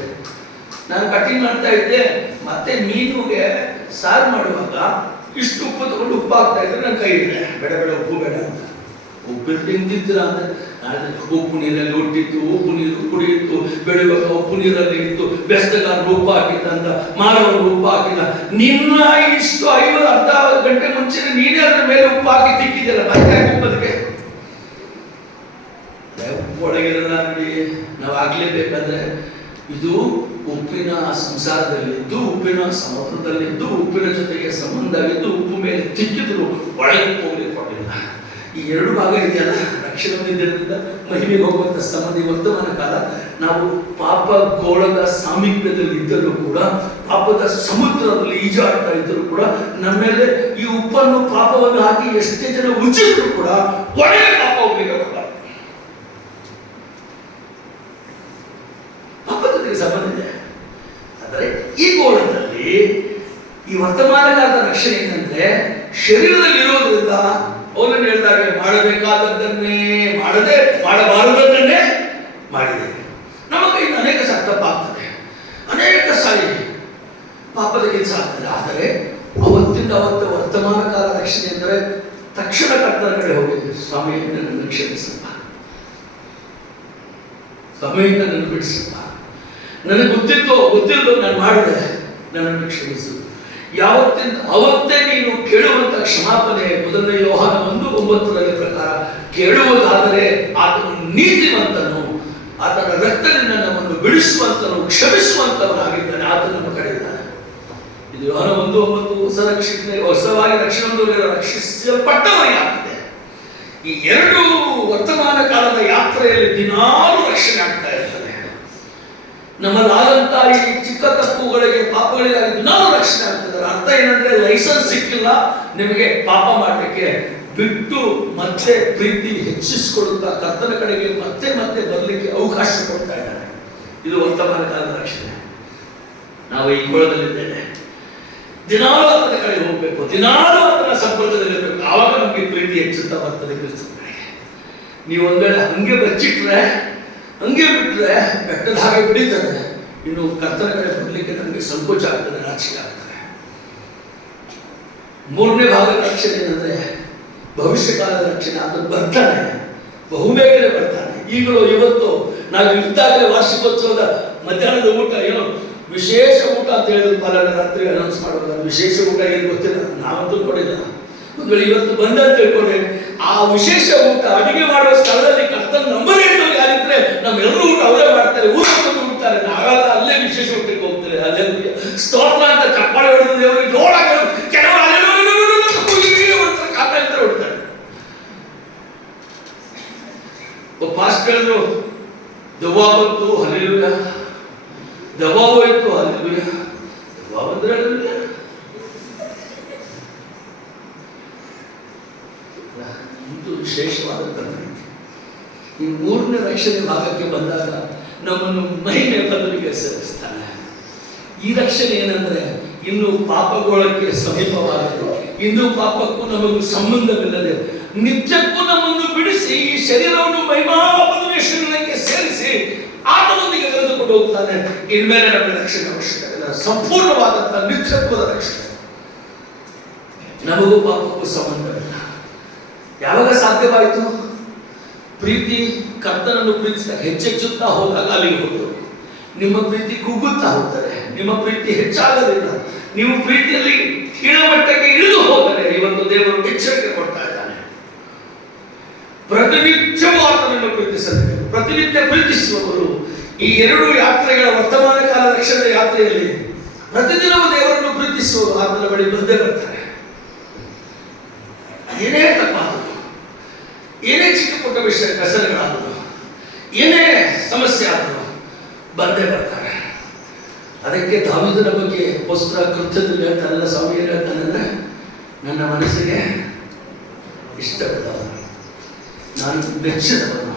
ನಾನು ಕಟಿಂಗ್ ಮಾಡ್ತಾ ಇದ್ದೆ, ಮತ್ತೆ ಮೀನುಗೆ ಸಾರು ಮಾಡುವಾಗ ಇಷ್ಟು ಉಪ್ಪು ತಗೊಂಡು ಉಪ್ಪು ಹಾಕ್ತಾ ಇದ್ರೆ ನನ್ನ ಕೈ ಇದೆ, ಬೇಡ ಬೇಡ ಉಪ್ಪು ಬೇಡ ಅಂತ. ಉಪ್ಪಿಟ್ಟು ತಿಂತೀರಾ ಅಂದ್ರೆ ನಾಳೆ ಉಪ್ಪು ನೀರಲ್ಲಿ ಹುಟ್ಟಿತ್ತು, ಉಪ್ಪು ನೀರು ಕುಡಿಯಿತ್ತು, ಬೆಳೆಯುವಾಗ ಉಪ್ಪು ನೀರಲ್ಲಿ ಇತ್ತು, ಬೆಸ್ತಗಾರ ಉಪ್ಪು ಹಾಕಿದ್ದಂತ, ಮಾರವರು ಉಪ್ಪು ಹಾಕಿದ. ನಿನ್ನ ಇಷ್ಟು 50 ಅರ್ಧ ಗಂಟೆ ಮುಂಚೆ ನೀನೇ ಅದ್ರ ಮೇಲೆ ಉಪ್ಪು ಹಾಕಿ ತಿಕ್ಕಿದ್ಯಲ್ಲ, ಮತ್ತೆ ಉಪ್ಪದಕ್ಕೆ ಒಳಗಿರಲ್ಲ ನೋಡಿ. ನಾವು ಆಗ್ಲೇಬೇಕಂದ್ರೆ ಇದು ಉಪ್ಪಿನ ಸಂಸಾರದಲ್ಲಿದ್ದು, ಉಪ್ಪಿನ ಸಮುದ್ರದಲ್ಲಿದ್ದು, ಉಪ್ಪಿನ ಜೊತೆಗೆ ಸಂಬಂಧವಿದ್ದು, ಉಪ್ಪು ಮೇಲೆ ತಿಕ್ಕಿದ್ರು ಒಳಗೆ ಹೋಗ್ಲಿಕ್ಕೆ ಕೊಟ್ಟಿಲ್ಲ. ಈ 2 ಭಾಗ ಇದೆಯಲ್ಲ, ರಕ್ಷಣೆ ಹೊಂದಿದ್ದರಿಂದ ಮಹಿಮೆಗೆ ಹೋಗುವಂತ ಸಂಬಂಧಿ ವರ್ತಮಾನ ಕಾಲ. ನಾವು ಪಾಪ ಗೋಳದ ಸಾಮೀಪ್ಯದಲ್ಲಿ ಇದ್ದರೂ ಕೂಡ, ಪಾಪದ ಸಮುದ್ರದಲ್ಲಿ ಈಜಾಡ್ತಾ ಇದ್ದರೂ ಕೂಡ, ನಮ್ಮ ಮೇಲೆ ಈ ಉಪ್ಪನ್ನು ಪಾಪವನ್ನು ಹಾಕಿ ಎಷ್ಟೇ ಜನ ಉಜ್ಜಿದ್ರು ಕೂಡ ಒಳ್ಳೆಯ ಪಾಪ ಹೋಗ್ಲಿಕ್ಕೆ ಬರಲ್ಲ. ಪಾಪದ ಜೊತೆಗೆ ಸಂಬಂಧ ಇದೆ. ಆದರೆ ಈ ಗೋಳದಲ್ಲಿ ಈ ವರ್ತಮಾನ ಕಾಲದ ರಕ್ಷಣೆ ಏನಂದ್ರೆ, ಶರೀರದಲ್ಲಿ ಇರೋದ್ರಿಂದ ಅವರನ್ನು ಹೇಳಿದಾಗ ಮಾಡಬೇಕಾದದ್ದನ್ನೇ ಮಾಡದೆ, ಮಾಡಬಾರದನ್ನೇ ಮಾಡಿದೆ. ನಮ್ಮ ಕೈಯಿಂದ ಅನೇಕ ಸಾರಿ ತಪ್ಪಾಗ್ತದೆ, ಅನೇಕ ಸಾರಿ ಪಾಪದ ಕೆಲಸ ಆಗ್ತದೆ. ಆದರೆ ಅವತ್ತಿಂದ ಅವತ್ತು ವರ್ತಮಾನ ಕಾಲ ರಕ್ಷಣೆ ಅಂದರೆ ತಕ್ಷಣ ಕರ್ತನ ಕಡೆ ಹೋಗಿದ್ದೆ, ಸ್ವಾಮಿಯಿಂದ ನನ್ನ ಕ್ಷಮಿಸಪ್ಪ, ಸ್ವಾಮಿಯಿಂದ ನನ್ನ ಬಿಡಿಸಪ್ಪ, ನನಗೆ ಗೊತ್ತಿಲ್ಲೋ ನಾನು ಮಾಡಿದೆ, ನನ್ನನ್ನು ಕ್ಷಮಿಸು. ಯಾವತ್ತಿಂದ ಅವತ್ತೇ ನೀನು ಕೇಳುವಂತ ಕ್ಷಮಾಪಣೆ 1 ಯೋಹಾನ 1:9 ಪ್ರಕಾರ ಕೇಳುವುದಾದರೆ ಆತನು ನೀತಿವಂತನು, ಆತನ ರಕ್ತದಿಂದ ನಮ್ಮನ್ನು ಬಿಡಿಸುವಂತನು, ಕ್ಷಮಿಸುವಂತವನಾಗಿದ್ದಾನೆ, ಆತನನ್ನು ಕರೆಯುತ್ತಾನೆ. ಇದು ಯೋಹಾನ 1:9 ಹೊಸವಾಗಿ ರಕ್ಷಣೆ ರಕ್ಷಿಸಲ್ಪಟ್ಟವನಿಗಾಗಿದೆ. ಈ 2 ವರ್ತಮಾನ ಕಾಲದ ಯಾತ್ರೆಯಲ್ಲಿ ದಿನಾಲೂ ರಕ್ಷಣೆ ಆಗ್ತಾ ಇರ್ತದೆ. ನಮ್ಮದಾದಂತಹ ಈ ಚಿಕ್ಕ ತಪ್ಪುಗಳಿಗೆ, ಪಾಪಗಳಿಗಾಗಿ ದಿನಾಲೂ ರಕ್ಷಣೆ ಆಗ್ತದೆ. ಅರ್ಥ ಏನಂದ್ರೆ, ಲೈಸೆನ್ಸ್ ಸಿಕ್ಕಿಲ್ಲ ನಿಮಗೆ ಪಾಪ ಮಾಡಲಿಕ್ಕೆ, ಬಿಟ್ಟು ಮತ್ತೆ ಪ್ರೀತಿ ಹೆಚ್ಚಿಸಿಕೊಳ್ಳುತ್ತಾ ಕರ್ತನ ಕಡೆಗೆ ಮತ್ತೆ ಮತ್ತೆ ಬರಲಿಕ್ಕೆ ಅವಕಾಶ ಕೊಡ್ತಾ ಇದ್ದಾರೆ. ಇದು ವರ್ತಮಾನ ಕಾಲದ ರಕ್ಷಣೆ. ನಾವು ಈ ಗೋಳದಲ್ಲಿದ್ದೇವೆ, ದಿನಾಲೂ ಆತನ ಕಡೆ ಹೋಗ್ಬೇಕು, ದಿನಾಲೂ ಆತನ ಸಂಪರ್ಕದಲ್ಲಿರ್ಬೇಕು. ಆವಾಗ ನಮಗೆ ಪ್ರೀತಿ ಹೆಚ್ಚುತ್ತಾ ಬರ್ತದೆ ಕ್ರಿಸ್ತನ ಕಡೆಗೆ. ನೀವು ಒಂದ್ ವೇಳೆ ಹಂಗೆ ಬಚ್ಚಿಟ್ರೆ, ಹಂಗೆ ಬಿಟ್ರೆ ಬೆಟ್ಟದ ಹಾಗೆ ಬಿಡಿತದೆ. ಇನ್ನು ಕರ್ತನ ಕಡೆ ಬರಲಿಕ್ಕೆ ನಮಗೆ ಸಂಕೋಚ ಆಗ್ತದೆ, ನಾಚಿಕೆ ಆಗ್ತದೆ. 3ನೇ ಭಾಗದ ರಕ್ಷಣೆ ಏನಂದ್ರೆ, ಭವಿಷ್ಯ ಕಾಲದ ರಕ್ಷಣೆ ಆತನು ಬರ್ತಾನೆ, ಬಹುಬೇಗನೆ ಬರ್ತಾನೆ. ಈಗಲೂ ಇವತ್ತು ನಾವು ಇದ್ದಾಗಲೇ ವಾರ್ಷಿಕೋತ್ಸವದ ಮಧ್ಯಾಹ್ನದ ಊಟ ಏನು ವಿಶೇಷ ಊಟ ಅಂತ ಹೇಳಿದ್ರು, ಪಾಲನೆ ರಾತ್ರಿ ಅನೌನ್ಸ್ ಮಾಡೋದು. ವಿಶೇಷ ಊಟ ಏನು ಗೊತ್ತಿಲ್ಲ, ನಾವಂತೂ ಕೊಡಿಲ್ಲ. ಒಂದು ವೇಳೆ ಇವತ್ತು ಬಂದಂತ ತಿಳ್ಕೊಂಡ್ರೆ ಆ ವಿಶೇಷ ಊಟ ಅಡಿಗೆ ಮಾಡುವ ಸ್ಥಳದಲ್ಲಿ ಕರ್ತನ ನಂಬರ್ ಇಟ್ಟು ಯಾರಿದ್ರೆ ನಮ್ಮೆಲ್ಲರೂ ಊಟ ಅವರೇ ಮಾಡ್ತಾರೆ, ಊಟ ಬಂದು ಉಣ್ತಾರೆ. ನಾವೆಲ್ಲ ಅಲ್ಲೇ ವಿಶೇಷ ಊಟಕ್ಕೆ ಹೋಗ್ತಾರೆ. ಅಲ್ಲೇ ಸ್ತೋತ್ರ ಅಂತ ಚಪ್ಪಾಳೆ ಹೊಡೆದು ದೇವರಿಗೆ ಜೋಳಗಳು ಕೆಲವರು ಅಲ್ಲೇ ಕಾಟ ಅಂತ ಹೊಡ್ತಾರೆ. ಪಾಸ್ಟ್ ಹೇಳಿದ್ರು ದೆವ್ವ ಬಂತು ಹಲ್ಲೆಲೂಯಾ, ದೆವ್ವ ಹೋಯ್ತು ಹಲ್ಲೆಲೂಯಾ, ದೆವ್ವ ಬಂದ್ರೆ ಹಲ್ಲೆಲೂಯಾ. ಇದು ವಿಶೇಷವಾದಂಥ ರೀತಿ. ಈ ಮೂರನೇ ರಕ್ಷಣೆ ಭಾಗಕ್ಕೆ ಬಂದಾಗ ನಮ್ಮನ್ನು ಮಹಿಮೆ ಬದಲಿಗೆ ಸೇರಿಸ್ತಾನೆ. ಈ ರಕ್ಷಣೆ ಏನಂದ್ರೆ ಇನ್ನು ಪಾಪಗೋಳಕ್ಕೆ ಸಮೀಪವಾಗದೆ, ಇನ್ನು ಪಾಪಕ್ಕೂ ನಮಗೂ ಸಂಬಂಧವಿಲ್ಲದೆ ನಿತ್ಯಕ್ಕೂ ನಮ್ಮನ್ನು ಬಿಡಿಸಿ ಈ ಶರೀರವನ್ನು ಮಹಿಮಾ ಪದವಿಯ ಶರೀರಕ್ಕೆ ಸೇರಿಸಿ ಆತನೊಂದಿಗೆ ಕರೆದುಕೊಂಡು ಹೋಗ್ತಾನೆ. ಇನ್ಮೇಲೆ ನಮಗೆ ರಕ್ಷಣೆ ಅವಶ್ಯಕತೆ ಇಲ್ಲ. ಸಂಪೂರ್ಣವಾದಂತಹ ನಿತ್ಯತ್ವದ ರಕ್ಷಣೆ. ನಮಗೂ ಪಾಪಕ್ಕೂ ಸಂಬಂಧವಿಲ್ಲ. ಯಾವಾಗ ಸಾಧ್ಯವಾಯಿತು? ಪ್ರೀತಿ ಕರ್ತನನ್ನು ಪ್ರೀತಿಸಿದಾಗ ಹೆಚ್ಚೆಚ್ಚುತ್ತಾ ಹೋದಾಗ ಅಲ್ಲಿಗೆ ಹೋದರು. ನಿಮ್ಮ ಪ್ರೀತಿ ಕುಗ್ಗುತ್ತಾ ಹೋಗ್ತಾರೆ, ನಿಮ್ಮ ಪ್ರೀತಿ ಹೆಚ್ಚಾಗಲಿಲ್ಲ. ನೀವು ಪ್ರೀತಿಯಲ್ಲಿ ಕೀಳಮಟ್ಟಕ್ಕೆ ಇಳಿದು ಹೋದರೆ ಇವತ್ತು ದೇವರು ಎಚ್ಚರಿಕೆ ಕೊಡ್ತಾ ಇದ್ದಾನೆ. ಪ್ರತಿನಿತ್ಯವೂ ಆತನನ್ನು ಪ್ರೀತಿಸಬೇಕು. ಪ್ರತಿನಿತ್ಯ ಪ್ರೀತಿಸುವವರು ಈ ಎರಡು ಯಾತ್ರೆಗಳ ವರ್ತಮಾನ ಕಾಲ ರಕ್ಷಣೆಯ ಯಾತ್ರೆಯಲ್ಲಿ ಪ್ರತಿದಿನವೂ ದೇವರನ್ನು ಪ್ರೀತಿಸುವವರು ಆತನ ಬಳಿ ಬಂದೇ ಬರ್ತಾರೆ. ಏನೇ ತಪ್ಪಾದರೂ, ಏನೇ ಚಿಕ್ಕ ಪುಟ್ಟ ವಿಷಯ ಕಸರಗಳಾದರೂ, ಏನೇ ಸಮಸ್ಯೆ ಆದರೂ ಬಂದೇ ಬರ್ತಾರೆ. ಅದಕ್ಕೆ ದಾವೀದನ ಬಗ್ಗೆ ಪುಸ್ತಕ ಕೃತ್ಯದಲ್ಲಿ ಹೇಳ್ತಾನಲ್ಲ, ಸ್ವಾಮಿ ಏನು ಹೇಳ್ತಾನಂದ್ರೆ, ನನ್ನ ಮನಸ್ಸಿಗೆ ಇಷ್ಟಪಟ್ಟವನು, ನಾನು ಮೆಚ್ಚಿದವನು.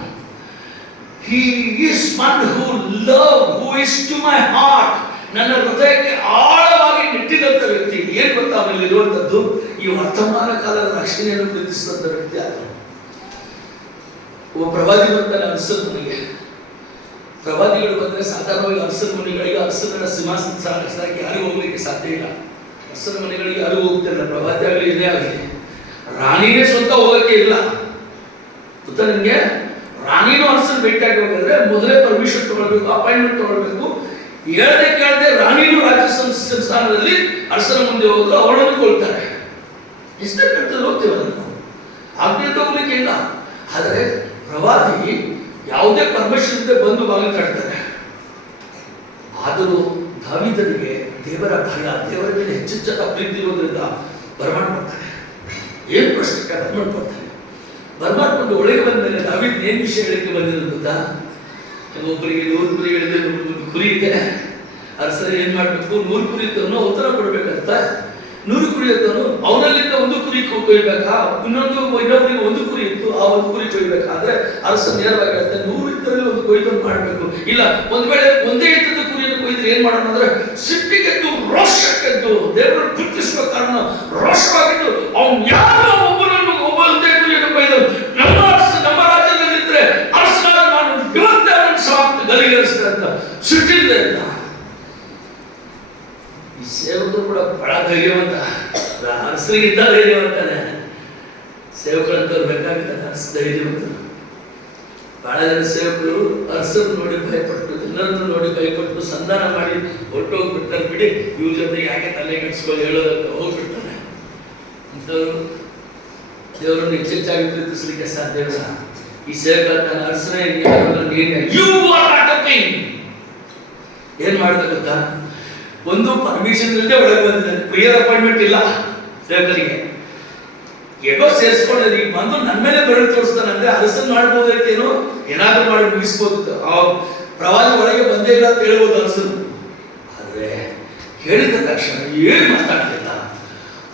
He is one who love, who is to my heart. ನನ್ನ ಹೃದಯಕ್ಕೆ ಆಳವಾಗಿ ನೆಟ್ಟಿದಂಥ ವ್ಯಕ್ತಿ. ಏನ್ ಗೊತ್ತಾ ಅವನಲ್ಲಿ ಇರುವಂಥದ್ದು? ಈ ವರ್ತಮಾನ ಕಾಲದ ರಕ್ಷಣೆಯನ್ನು ಪ್ರೀತಿಸಿದಂಥ ವ್ಯಕ್ತಿ ಆತ. ಒಬ್ಬ ಪ್ರವಾದಿ ಬರ್ತಾನೆ ಅರಸನ ಮನೆಗೆ. ಪ್ರವಾದಿಗಳು ಬಂದ್ರೆ ಸಾಧಾರಣವಾಗಿ ಅರಸನ ಮನೆಗಳಿಗೆ ಅರಸನ ಸಿಂಹಾಸನ ಸಾಗಿಸಕ್ಕೆ ಯಾರು ಹೋಗ್ಲಿಕ್ಕೆ ಸಾಧ್ಯ ಇಲ್ಲ. ಅರಸನ ಮನೆಗಳಿಗೆ ಯಾರು ಹೋಗ್ತಿಲ್ಲ, ಪ್ರವಾದಿ ಆಗಲಿ ಇದೇ ಆಗಲಿ. ರಾಣಿನೇ ಸ್ವಂತ ಹೋಗಕ್ಕೆ ಇಲ್ಲ. ಗೊತ್ತಾ ನಿಮ್ಗೆ? ರಾಣಿನೂ ಅರಸನ ಭೇಟಿಯಾಗಿ ಹೋಗಿದ್ರೆ ಮೊದಲೇ ಪರ್ಮಿಷನ್ ತಗೊಳ್ಬೇಕು, ಅಪಾಯಿಂಟ್ಮೆಂಟ್ ತಗೊಳ್ಬೇಕು. ಕೇಳದೆ ರಾಣಿನೂ ರಾಜ್ಯ ಸಂಸ್ಥಾನದಲ್ಲಿ ಅರಸನ ಮುಂದೆ ಹೋದ್ರು, ಅವಳನ್ನು ಕೊಳ್ತಾರೆ. ಇಷ್ಟೇ ಕಟ್ಟದಲ್ಲಿ ಹೋಗ್ತೀವಲ್ಲ ನಾವು, ಆಗ್ನೇತ ಹೋಗ್ಲಿಕ್ಕೆ ಇಲ್ಲ. ಆದರೆ ಪ್ರವಾದಿ ಯಾವುದೇ ಪರ್ಮಿಷನ್ ಇಲ್ಲದೆ ಬಂದು ಬಾಗಿಲು ತಡ್ತಾರೆ. ಆದರೂ ದಾವೀದನಿಗೆ ದೇವರ ಭಯ, ದೇವರ ಮೇಲೆ ಹೆಚ್ಚೆಚ್ಚದ ಪ್ರೀತಿ ಇರೋದ್ರಿಂದ ಬರ್ಮಾಡ್ಕೊಳ್ತಾನೆ. ಏನು ಪ್ರಶ್ನೆ ಬರ್ಮಾಡ್ಕೊಳ್ತಾನೆ. ಬರ್ಮಾಡ್ಕೊಂಡು ಒಳಗೆ ಬಂದ ಮೇಲೆ ದಾವೀದ್ ಏನ್ ವಿಷಯ ಹೇಳಿಕೆ ಬಂದಿರೋದು ಗೊತ್ತಾ? ಒಬ್ಬರಿಗೆ 100 ಕುರಿಗಳಿದೆ, 100 ಕುರಿ ಇದೆ. ಅರಸರು ಏನ್ ಮಾಡ್ಬೇಕು? 100 ಕುರಿ ಇದ್ದವನು ಉತ್ತರ ಕೊಡ್ಬೇಕಂತ. 100 ಕುರಿ ಇದ್ದವನು ಅವನಲ್ಲಿಂದ 1 ಕುರಿ ಕೊಯ್ಬೇಕಾ? ಇನ್ನೊಬ್ಬರಿಗೆ 1 ಕುರಿ ಇತ್ತು, ಆ 1 ಕುರಿ ಕೊಯ್ಬೇಕಾದ್ರೆ ಅರಸ ನೇರವಾಗಿ ಹೇಳ್ತಾರೆ, 100 ಇದ್ದರಲ್ಲಿ 1 ಕೊಯ್ದನ್ನು ಮಾಡಬೇಕು. ಇಲ್ಲ, ಒಂದ್ ವೇಳೆ ಒಂದೇ ಇದ್ದದ ಕುರಿಯನ್ನು ಕೊಯ್ದ್ರೆ ಏನ್ ಮಾಡೋಣ ಅಂದ್ರೆ ಸಿಟ್ಟಿಗೆದ್ದು ರೋಷಕ್ಕೆದ್ದು ದೇವರನ್ನು ಪ್ರೀತಿಸುವ ಕಾರಣ ರೋಷವಾಗಿದ್ದು ಅವ್ನು ಯಾರು ಒಬ್ಬರನ್ನು ಒಂದೇ ಕುರಿಯನ್ನು ಕೊಯ್ದು ನಮ್ಮ ರಾಜ್ಯದಲ್ಲಿದ್ರೆ ಅರಸನಾದ ನಾನು ಇವತ್ತೇ ಅವನು ಸಮಾಪ್ತಿ ಗಲಿಗೇರಿಸ್ತೇನೆ ಅಂತ ಸಿಟ್ಟಿದೆ ಅಂತ. ಈ ಸೇವಕರು ಕೂಡ ಬಹಳ ಧೈರ್ಯವಂತ, ಅರಸರಿಗಿದ್ದ ಧೈರ್ಯವಂತಾನೆ. ಸೇವಕರಂತವ್ರು ಬೇಕಾಗಿಲ್ಲ, ಅರಸ ಧೈರ್ಯವಂತ. ಬಹಳ ಜನ ಸೇವಕರು ಅರಸರು ನೋಡಿ ಭಯಪಟ್ಟು, ಜನರನ್ನು ನೋಡಿ ಭಯಪಟ್ಟು ಸಂಧಾನ ಮಾಡಿ ಹೊರಟೋಗ್ಬಿಡ್ತಾರೆ. ಬಿಡಿ, ಇವ್ರ ಜೊತೆ ಯಾಕೆ ತಲೆ ಕೆಡಿಸ್ಕೊಂಡು ಹೇಳೋದಕ್ಕೆ ಹೋಗ್ಬಿಡ್ತಾರೆ. ಅಂಥವ್ರು ದೇವರನ್ನು ಹೆಚ್ಚೆಚ್ಚಾಗಿ ಪ್ರೀತಿಸಲಿಕ್ಕೆ ಸಾಧ್ಯವಿಲ್ಲ. ಈ ಸೇವಕ ತನ್ನ ಅರಸನೇ ಏನ್ ಮಾಡಿದ ಗೊತ್ತಾ? ಒಂದು ಪರ್ಮಿಷನ್ ಇಲ್ಲದೆ ಒಳಗೆ ಬಂದಿದ್ದಾನೆ. ಪ್ರಿಯರ್ ಅಪಾಯಿಂಟ್ಮೆಂಟ್ ಇಲ್ಲ ಸೇವಕರಿಗೆ. ಏನೋ ಸೇರಿಸ್ಕೊಂಡ್ರೆ ಈಗ ಬಂದು ನನ್ನ ಮೇಲೆ ಬೆರಳು ತೋರಿಸ್ತಾನೆ ಅಂದ್ರೆ ಅರಸನ್ ಮಾಡ್ಬೋದೈತೇನೋ, ಏನಾದ್ರೂ ಮಾಡಿ ಮುಗಿಸ್ಬೋದು. ಆ ಪ್ರವಾದಿ ಒಳಗೆ ಬಂದೇ ಇಲ್ಲ ಅಂತ ಹೇಳ್ಬೋದು ಅರಸನು. ಆದ್ರೆ ಹೇಳಿದ ತಕ್ಷಣ ಏನು ಮಾತಾಡಲಿಲ್ಲ.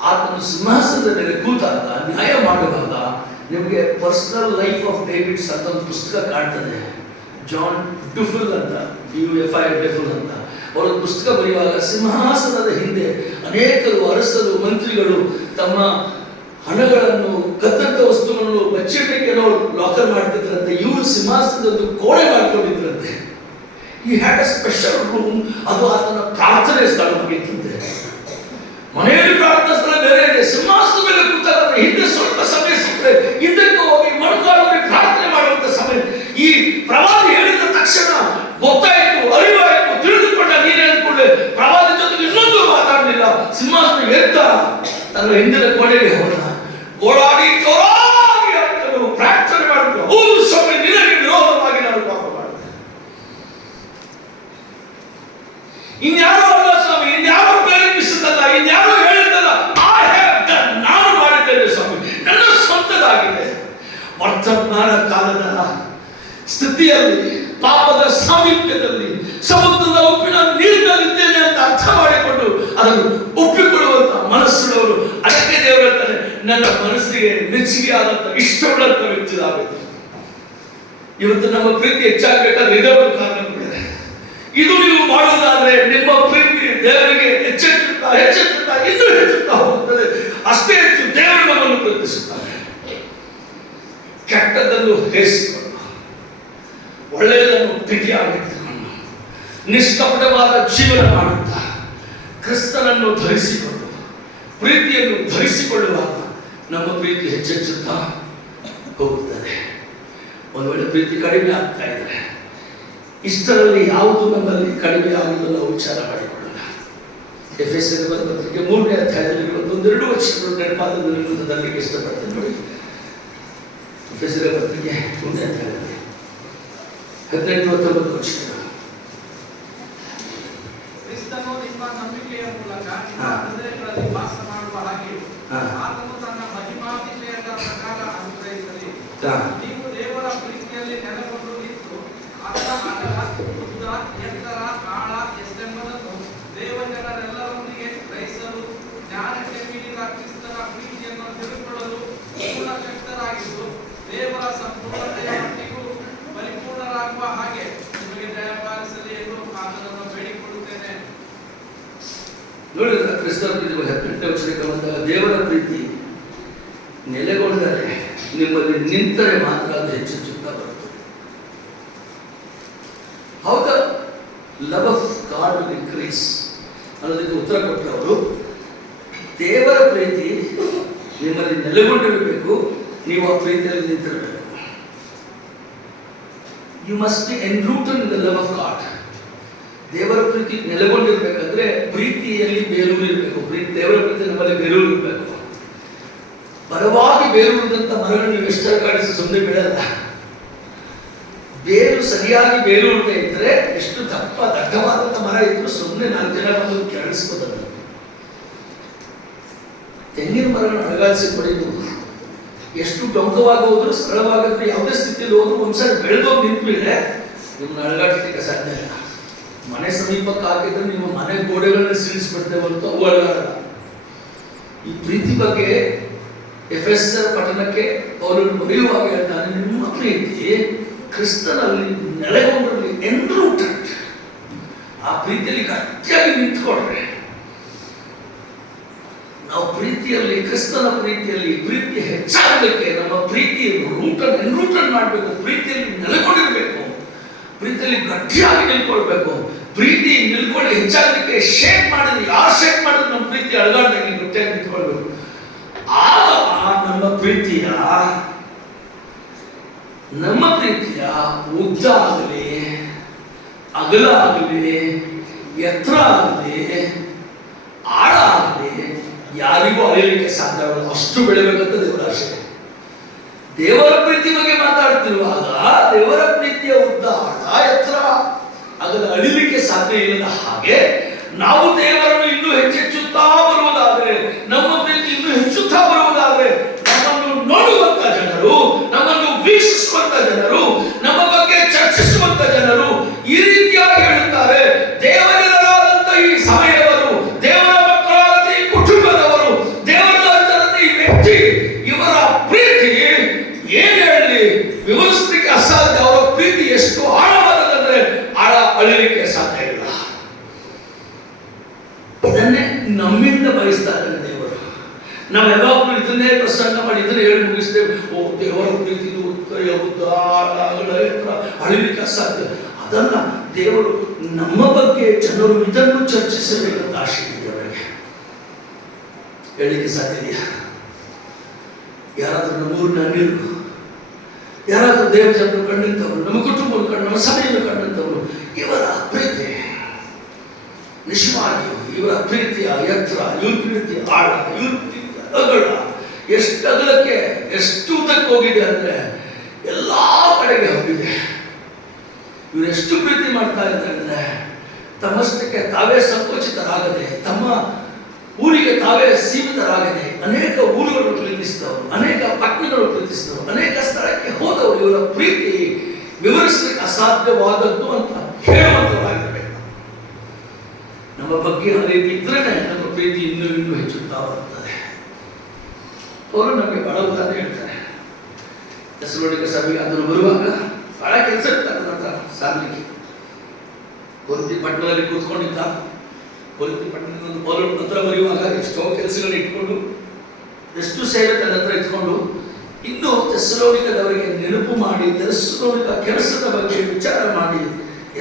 ಆತನು ಸಿಂಹಾಸನದ ಮೇಲೆ ಕೂತಾಗ, ನ್ಯಾಯ ಮಾಡುವಾಗ ನಿಮಗೆ ಪರ್ಸನಲ್ ಲೈಫ್ ಆಫ್ ಡೇವಿಡ್ಸ್ ಅಂತ ಒಂದು ಪುಸ್ತಕ ಕಾಣ್ತದೆ. ಜಾನ್ ಡುಫಲ್ ಅಂತ, DUFI ಡುಫಲ್ ಅಂತ. ಅವರು ಪುಸ್ತಕ ಬರೆಯುವಾಗ ಸಿಂಹಾಸನದ ಹಿಂದೆ ಅನೇಕರು ಅರಸರು, ಮಂತ್ರಿಗಳು ತಮ್ಮ ಹಣಗಳನ್ನು, ಕದ್ದಂತ ವಸ್ತುಗಳನ್ನು ಬಚ್ಚಿಡಲಿಕ್ಕೆ ಲಾಕರ್ ಮಾಡ್ತಿದ್ರಂತೆ. ಇವರು ಸಿಂಹಾಸನದ ಕೋಣೆ ಮಾಡ್ಕೊಂಡಿದ್ರಂತೆ. He had a special room. ಅದು ಆತನ ಪ್ರಾರ್ಥನೆ ಸ್ಥಳವಾಗಿತ್ತಂತೆ. ಮನೆಯಲ್ಲಿ ಪ್ರಾರ್ಥನಾ ಸ್ಥಳ ಬೇರೆ ಮೇಲೆ ಸಿಂಹಾಸನದ ಮೇಲೆ ಕೂತಾಗ ಹಿಂದೆ ಸ್ವಲ್ಪ ಸಮಯ ಸಿಕ್ಕರೆ ಹಿಂದಕ್ಕೆ ಹೋಗಿ ಮೊಣಕಾಲಲ್ಲಿ ಪ್ರಾರ್ಥನೆ ಮಾಡುವಂತ ಸಮಯ. ಈ ಪ್ರವಾದಿ ಹೇಳಿದ ತಕ್ಷಣ ಗೊತ್ತಾಯ್ತು, ಅರಿವಾಯ್ತು, ತಿಳಿದುಕೊಂಡ. ನೀನೇ ಅಂದ್ಕೊಂಡೆ ಪ್ರವಾದಿ ಜೊತೆಗೆ ಇನ್ನೊಂದು ಮಾತಾಡಲಿಲ್ಲ. ಸಿಂಹಾಸನ ಎದ್ದ, ತನ್ನ ಹಿಂದಿನ ಕೋಣೆಗೆ ಹೋದ, ಓಡಾಡಿ ಜೋರಾಗಿ ಅಂತನು ಪ್ರಾರ್ಥನೆ ಮಾಡಿದ್ರು. ಹೌದು ಸ್ವಾಮಿ, ನಿನಗೆ ವಿರೋಧವಾಗಿ ನಾನು ಪಾಪ ಮಾಡಿದೆ. ಇನ್ಯಾರೋ ಅಲ್ಲ ಸ್ವಾಮಿ, ಇನ್ಯಾರೋ ಪ್ರೇರೇಪಿಸಿದಲ್ಲ, ಇನ್ಯಾರೋ ಹೇಳಿದ್ದಲ್ಲ. ನಾನು ಮಾಡಿದ್ದೇನೆ ಸ್ವಾಮಿ, ನನ್ನ ಸ್ವಂತದಾಗಿದೆ. ವರ್ತಮಾನ ಕಾಲದ ಸ್ಥಿತಿಯಲ್ಲಿ, ಪಾಪದ ಸಾಮೀಪ್ಯದಲ್ಲಿ, ಸಮುದ್ರದ ಉಪ್ಪಿನ ನೀರಿನಲ್ಲಿದ್ದೇನೆ ಅಂತ ಅರ್ಥ ಮಾಡಿಕೊಂಡು ಅದನ್ನು ಒಪ್ಪಿಕೊಳ್ಳುವಂತ ಮನಸ್ಸುಳ್ಳವರು. ಅದಕ್ಕೆ ದೇವರು ಹೇಳ್ತಾನೆ, ನನ್ನ ಮನಸ್ಸಿಗೆ ಮೆಚ್ಚುಗೆ ಆದಂತ ಇಷ್ಟವುಳ್ಳಂತ ವ್ಯಕ್ತಿಯಾಗಬೇಕು. ಇವತ್ತು ನಮ್ಮ ಪ್ರೀತಿ ಹೆಚ್ಚಾಗಬೇಕಾದ್ರೆ ಇದೇ ಒಂದು ಕಾರಣ ಇದೆ. ಇದು ನೀವು ಮಾಡುವುದಾದ್ರೆ ನಿಮ್ಮ ಪ್ರೀತಿ ದೇವರಿಗೆ ಹೆಚ್ಚೆಚ್ಚುತ್ತಾ ಇನ್ನೂ ಹೆಚ್ಚುತ್ತಾ ಹೋಗುತ್ತದೆ. ಅಷ್ಟೇ ಹೆಚ್ಚು ದೇವರು ನಮ್ಮನ್ನು ಪ್ರೀತಿಸುತ್ತಾರೆ. ಕೆಟ್ಟದ್ದನ್ನು ಹೇರಿಸಿಕೊಂಡು, ಒಳ್ಳೆಯದನ್ನು ಬಿಗಿಯಾಗಿಟ್ಟುಕೊಂಡು, ನಿಷ್ಕಪಟವಾದ ಜೀವನ ಮಾಡುತ್ತಾ ಕ್ರಿಸ್ತನನ್ನು ಧರಿಸಿಕೊಂಡು ಪ್ರೀತಿಯನ್ನು ಧರಿಸಿಕೊಳ್ಳುವಾಗ ನಮ್ಮ ಪ್ರೀತಿ ಹೆಚ್ಚೆಚ್ಚುತ್ತಾ ಹೋಗುತ್ತದೆ. ಒಂದು ವೇಳೆ ಪ್ರೀತಿ ಕಡಿಮೆ ಆಗ್ತಾ ಇದ್ರೆ ಇಷ್ಟರಲ್ಲಿ ಯಾವುದು ನಮ್ಮಲ್ಲಿ ಕಡಿಮೆ ಆಗುವುದು ನಾವು ವಿಚಾರ ಮಾಡಿಕೊಳ್ಳೋಣ. ಎಫೆಸರ ಪತ್ರಿಕೆ 3ನೇ ಅಧ್ಯಾಯದಲ್ಲಿ ಒಂದೆರಡು ವಚನಗಳು ನೆನಪಾದಲ್ಲಿ ಇಷ್ಟಪಡ್ತೇನೆ ನೋಡಿ. ಎಫೆಸರ ಪತ್ರಿಕೆ 3ನೇ ಅಧ್ಯಾಯದಲ್ಲಿ 18-19 ವಚನಗಳು. ಕ್ರಿಸ್ತನು ನಿಮ್ಮ ನಂಬಿಕೆಯ ಮೂಲಕ ನಿಮ್ಮ ಹೃದಯಗಳಲ್ಲಿ ವಾಸ ಮಾಡುವ ಹಾಗೆ ಆತನು ತನ್ನ ಮಹಿಮಾತಿಶಯದ ಪ್ರಕಾರ ಅನುಗ್ರಹಿಸಲಿ. ನೀವು ದೇವರ ಪ್ರೀತಿಯಲ್ಲಿ ನೆಲೆಗೊಂಡು ನಿಂತು ಅಗಲ ಉದ್ದ ಎತ್ತರ ಆಳ ಎಷ್ಟೆಂಬುದನ್ನು ದೇವಜನರೆಲ್ಲರೊಂದಿಗೆ ಗ್ರಹಿಸಲು ಜ್ಞಾನಕ್ಕೆ ಮೀರಿದ ಕ್ರಿಸ್ತನ ಪ್ರೀತಿಯನ್ನು ತಿಳುಕೊಳ್ಳಲು ಪೂರ್ಣ ಶಕ್ತರಾಗಿದ್ದು ದೇವರ ಸಂಪೂರ್ಣತೆಯ ಮಟ್ಟಿಗೂ ಪರಿಪೂರ್ಣರಾಗುವ ಹಾಗೆ ನಿಮಗೆ ದಯಪಾಲಿಸಲಿ ಎಂದು ಆತನನ್ನು ಬೇಡಿಕೊಳ್ಳುತ್ತೇನೆ. ನೋಡಿದ ಕ್ರಿಸ್ತನ ಪ್ರೀತಿ 18ನೇ ವಚನಕ್ಕೆ ಬಂದಾಗ ದೇವರ ಪ್ರೀತಿ ನೆಲೆಗೊಂಡರೆ, ನಿಮ್ಮಲ್ಲಿ ನಿಂತರೆ ಮಾತ್ರ ಅದು ಹೆಚ್ಚೆಚ್ಚುತ್ತಾ ಬರುತ್ತದೆ. How the love of god will increase ಅನ್ನೋದಕ್ಕೆ ಉತ್ತರ ಕೊಟ್ಟರು ಅವರು. ದೇವರ ಪ್ರೀತಿ ನಿಮ್ಮಲ್ಲಿ ನೆಲೆಗೊಂಡಿರಬೇಕು, ನೀವು ಆ ಪ್ರೀತಿಯಲ್ಲಿ ನಿಂತಿರಬೇಕು. You must be enrooted in the love of God. ದೇವರ ಪ್ರೀತಿ ನೆಲೆಗೊಂಡಿರ್ಬೇಕಂದ್ರೆ ಪ್ರೀತಿಯಲ್ಲಿ ಬೇರೂರಿರಬೇಕು. ದೇವರ ಪ್ರೀತಿ ನಮ್ಮಲ್ಲಿ ಬೇರೂರಿರಬೇಕು. ಬಲವಾಗಿ ಬೇರೂರಿದಂತ ಮರಗಳು ನೀವು ಎಷ್ಟು ಕಾಡಿಸಿ ಸುಮ್ಮನೆ ಬೆಳೆಯಲ್ಲ. ಬೇರು ಸರಿಯಾಗಿ ಬೇರೂರದೆ ಇದ್ರೆ ಎಷ್ಟು ದಟ್ಟವಾದಂತ ಮರ ಇದ್ರು ಸುಮ್ಮನೆ 4 ಜನ ಬಂದು ಕೆರಳಿಸ್ಬೋದಲ್ಲ. ತೆಂಗಿನ ಮರಗಳನ್ನು ಅಳಗಾಡಿಸಿ ಕೊಡಿದ್ದು ಎಷ್ಟು ಡೊಂಕವಾಗಿ ಹೋದ್ರು ಸರಳವಾಗಿದ್ರು ಯಾವುದೇ ಸ್ಥಿತಿಯಲ್ಲಿ ಹೋದ್ರು ಒಂದ್ಸರಿ ಬೆಳೆದೋಗಿ ನಿಂತ್ಬಿಟ್ರೆ ನಿಮ್ಮನ್ನ ಅಳಗಾಡ್ಲಿಕ್ಕೆ ಸಾಧ್ಯ ಇಲ್ಲ. ಮನೆ ಸಮೀಪಕ್ಕೆ ಹಾಕಿದ್ರೆ ನಿಮ್ಮ ಮನೆ ಗೋಡೆಗಳನ್ನ ಸಿಡಿಸ್ಬಿಡ್ತೇವೆ ಹೊರತು ಅವು ಅಳಗಾಡಲ್ಲ. ಈ ಪ್ರೀತಿ ಬಗ್ಗೆ ಎಫೆಸರ ಪಟ್ಟಣಕ್ಕೆ ಅವರನ್ನು ಬರೆಯುವಾಗ ಹೇಳ್ತಾನೆ, ನಿಮ್ಮ ಪ್ರೀತಿ ಕ್ರಿಸ್ತನಲ್ಲಿ ನೆಲೆಗೊಂಡಿರಲಿ, ಎನ್ರೂಟೆಡ್. ಆ ಪ್ರೀತಿಯಲ್ಲಿ ಗಟ್ಟಿಯಾಗಿ ನಿಂತ್ಕೊಂಡ್ರೆ ನಾವು ಪ್ರೀತಿಯಲ್ಲಿ, ಕ್ರಿಸ್ತನ ಪ್ರೀತಿಯಲ್ಲಿ ಪ್ರೀತಿ ಹೆಚ್ಚಾಗಲಿಕ್ಕೆ ನಮ್ಮ ಪ್ರೀತಿ ಎನ್ರೂಟೆಡ್ ಮಾಡಬೇಕು. ಪ್ರೀತಿಯಲ್ಲಿ ನೆಲೆಗೊಂಡಿರಬೇಕು, ಪ್ರೀತಿಯಲ್ಲಿ ಗಟ್ಟಿಯಾಗಿ ನಿಲ್ಕೊಳ್ಬೇಕು. ಪ್ರೀತಿ ನಿಲ್ಕೊಂಡು ಹೆಚ್ಚಾಗಲಿಕ್ಕೆ ಶೇಕ್ ಮಾಡಿದ್ರೆ, ಯಾರು ಶೇಕ್ ಮಾಡಿದ್ರೆ ನಮ್ಮ ಪ್ರೀತಿ ಅಳಗಾಡ್ದಂಗೆ ಗಟ್ಟಿಯಾಗಿ ನಿಂತ್ಕೊಳ್ಬೇಕು. ಆಗ ನಮ್ಮ ಪ್ರೀತಿಯ ಉದ್ದ ಆಗಲಿ, ಅಗಲ ಆಗಲಿ, ಎತ್ತರ ಆಗಲಿ, ಆಳ ಆಗಲಿ ಯಾರಿಗೂ ಅಳಿಯಲಿಕ್ಕೆ ಸಾಧ್ಯವಾಗಲ್ಲ. ಅಷ್ಟು ಬೆಳೆಬೇಕಂತ ದೇವರ ಆಶೆ. ದೇವರ ಪ್ರೀತಿ ಬಗ್ಗೆ ಮಾತಾಡ್ತಿರುವಾಗ ದೇವರ ಪ್ರೀತಿಯ ಉದ್ದ, ಆಳ, ಎತ್ತರ, ಅಗಲ ಅಳಿಲಿಕ್ಕೆ ಸಾಧ್ಯ ಇಲ್ಲದ ಹಾಗೆ ನಾವು ದೇವರನ್ನು ಇನ್ನೂ ಹೆಚ್ಚೆಚ್ಚುತ್ತಾ ಬರುವುದಾದರೆ, ನಮ್ಮ ಪ್ರೀತಿ ಇನ್ನೂ ಹೆಚ್ಚುತ್ತಾ ಬರುವುದಾದರೆ, ನಮ್ಮನ್ನು ನೋಡುವಂತ ಜನರು, ನಮ್ಮನ್ನು ವೀಕ್ಷಿಸುವಂತ ಜನರು, ನಮ್ಮ ಬಗ್ಗೆ ಚರ್ಚಿಸುವಂತ ಜನರು ಈ ರೀತಿಯಾಗಿ ಹೇಳುತ್ತಾರೆ, ದೇವರಾದಂತ ಈ ಸಮಯವರು, ದೇವರ ಮಕ್ಕಳಾದಂತ ಈ ಕುಟುಂಬದವರು, ದೇವರಾದಂತ ಈ ವ್ಯಕ್ತಿ, ಇವರ ಪ್ರೀತಿ ಏನ್ ಹೇಳಲಿ, ವಿವರಿಸಲಿಕ್ಕೆ ಅಸಾಧ್ಯ. ಅವರ ಪ್ರೀತಿ ಎಷ್ಟು ಆಳವಾದದಂದ್ರೆ ಆಳ ಅಳಿಲಿಕ್ಕೆ ಸಾಧ್ಯ ಇಲ್ಲ. ಇದನ್ನೇ ನಮ್ಮಿಂದ ಬಯಸ್ತಾ ಇದ್ದಾನೆ ದೇವರು. ನಾವು ಯಾವಾಗಲೂ ಇದನ್ನೇ ಪ್ರಸಂಗ ಮಾಡಿ ಇದನ್ನೇ ಹೇಳಿ ಮುಗಿಸ್ತೇವೆ. ಓ, ದೇವರ ಪ್ರೀತಿ ಅಳಿಲಿಕ್ಕೆ ಅಸಾಧ್ಯ. ಅದನ್ನ ದೇವರು ನಮ್ಮ ಬಗ್ಗೆ ಜನರು ಇದನ್ನು ಚರ್ಚಿಸಬೇಕಂತ ಆಶೆ ಇದೆ ಅವರಿಗೆ. ಹೇಳಲಿಕ್ಕೆ ಸಾಧ್ಯ ಇದೆಯಾ? ಯಾರಾದರೂ ನಮ್ಮೂರಿನ ಅನ್ಯರು, ಯಾರಾದರೂ ದೇವಜನರು ಕಂಡಂಥವರು, ನಮ್ಮ ಕುಟುಂಬವನ್ನು ಕಂಡು, ನಮ್ಮ ಸಭೆಯನ್ನು ಕಂಡಂಥವರು, ಇವರ ಪ್ರೀತಿ ನಿಜವಾಗಿಯೂ, ಇವರ ಪ್ರೀತಿಯ ಎತ್ತರ, ಇವ್ರ ಪ್ರೀತಿಯ ಆಳ, ಇವ್ರ ಪ್ರೀತಿಯ ಅಗಲ ಎಷ್ಟು ಅಗಲಕ್ಕೆ ಎಷ್ಟು ಉದ್ದಕ್ಕೆ ಹೋಗಿದೆ ಅಂದ್ರೆ ಎಲ್ಲಾ ಕಡೆಗೆ ಹೋಗಿದೆ. ಇವರು ಎಷ್ಟು ಪ್ರೀತಿ ಮಾಡ್ತಾ ಇದ್ದಾರೆ ಅಂದ್ರೆ ತಮ್ಮಷ್ಟಕ್ಕೆ ತಾವೇ ಸಂಕೋಚಿತರಾಗದೆ, ತಮ್ಮ ಊರಿಗೆ ತಾವೇ ಸೀಮಿತರಾಗದೆ ಅನೇಕ ಊರುಗಳನ್ನು ಪ್ರೀತಿಸಿದವರು, ಅನೇಕ ಪಟ್ಟಣಗಳು ಪ್ರೀತಿಸಿದವರು, ಅನೇಕ ಸ್ಥಳಕ್ಕೆ ಹೋದವರು. ಇವರ ಪ್ರೀತಿ ವಿವರಿಸಲಿಕ್ಕೆ ಅಸಾಧ್ಯವಾದದ್ದು ಅಂತ ಹೇಳುವಂತವಾಗಿರಬೇಕು. ನಮ್ಮ ಬಗ್ಗೆ ಆ ರೀತಿ ಇದ್ರೆ ನಮ್ಮ ಪ್ರೀತಿ ಇನ್ನೂ ಇನ್ನೂ ಹೆಚ್ಚುತ್ತಾ ಬರುತ್ತದೆ. ಅವರು ನಮಗೆ ಬಹಳ ಉದಾಹರಣೆ ಹೇಳ್ತಾರೆ. ಥೆಸಲೋನಿಕ ಸಭೆಗೆ ಅದನ್ನು ಬರುವಾಗ ಬಹಳ ಕೆಲಸ ಇರ್ತಾರೆ ನಂತರ ಸಾಗಲಿಕ್ಕೆ. ಕೊರಿಂಥಿ ಪಟ್ಟಣದಲ್ಲಿ ಕೂತ್ಕೊಂಡಿದ್ದ. ಕೊರಿಂಥಿ ಪಟ್ಟಣದಿಂದ ಪೌಲನ ಹತ್ರ ಬರೆಯುವಾಗ ಎಷ್ಟೋ ಕೆಲಸಗಳನ್ನ ಇಟ್ಕೊಂಡು, ಎಷ್ಟು ಸೇವೆ ತನ್ನ ಹತ್ರ ಇಟ್ಕೊಂಡು, ಇನ್ನು ಥೆಸಲೋನಿಕದವರಿಗೆ ನೆನಪು ಮಾಡಿ ಥೆಸಲೋನಿಕ ಕೆಲಸದ ಬಗ್ಗೆ ವಿಚಾರ ಮಾಡಿ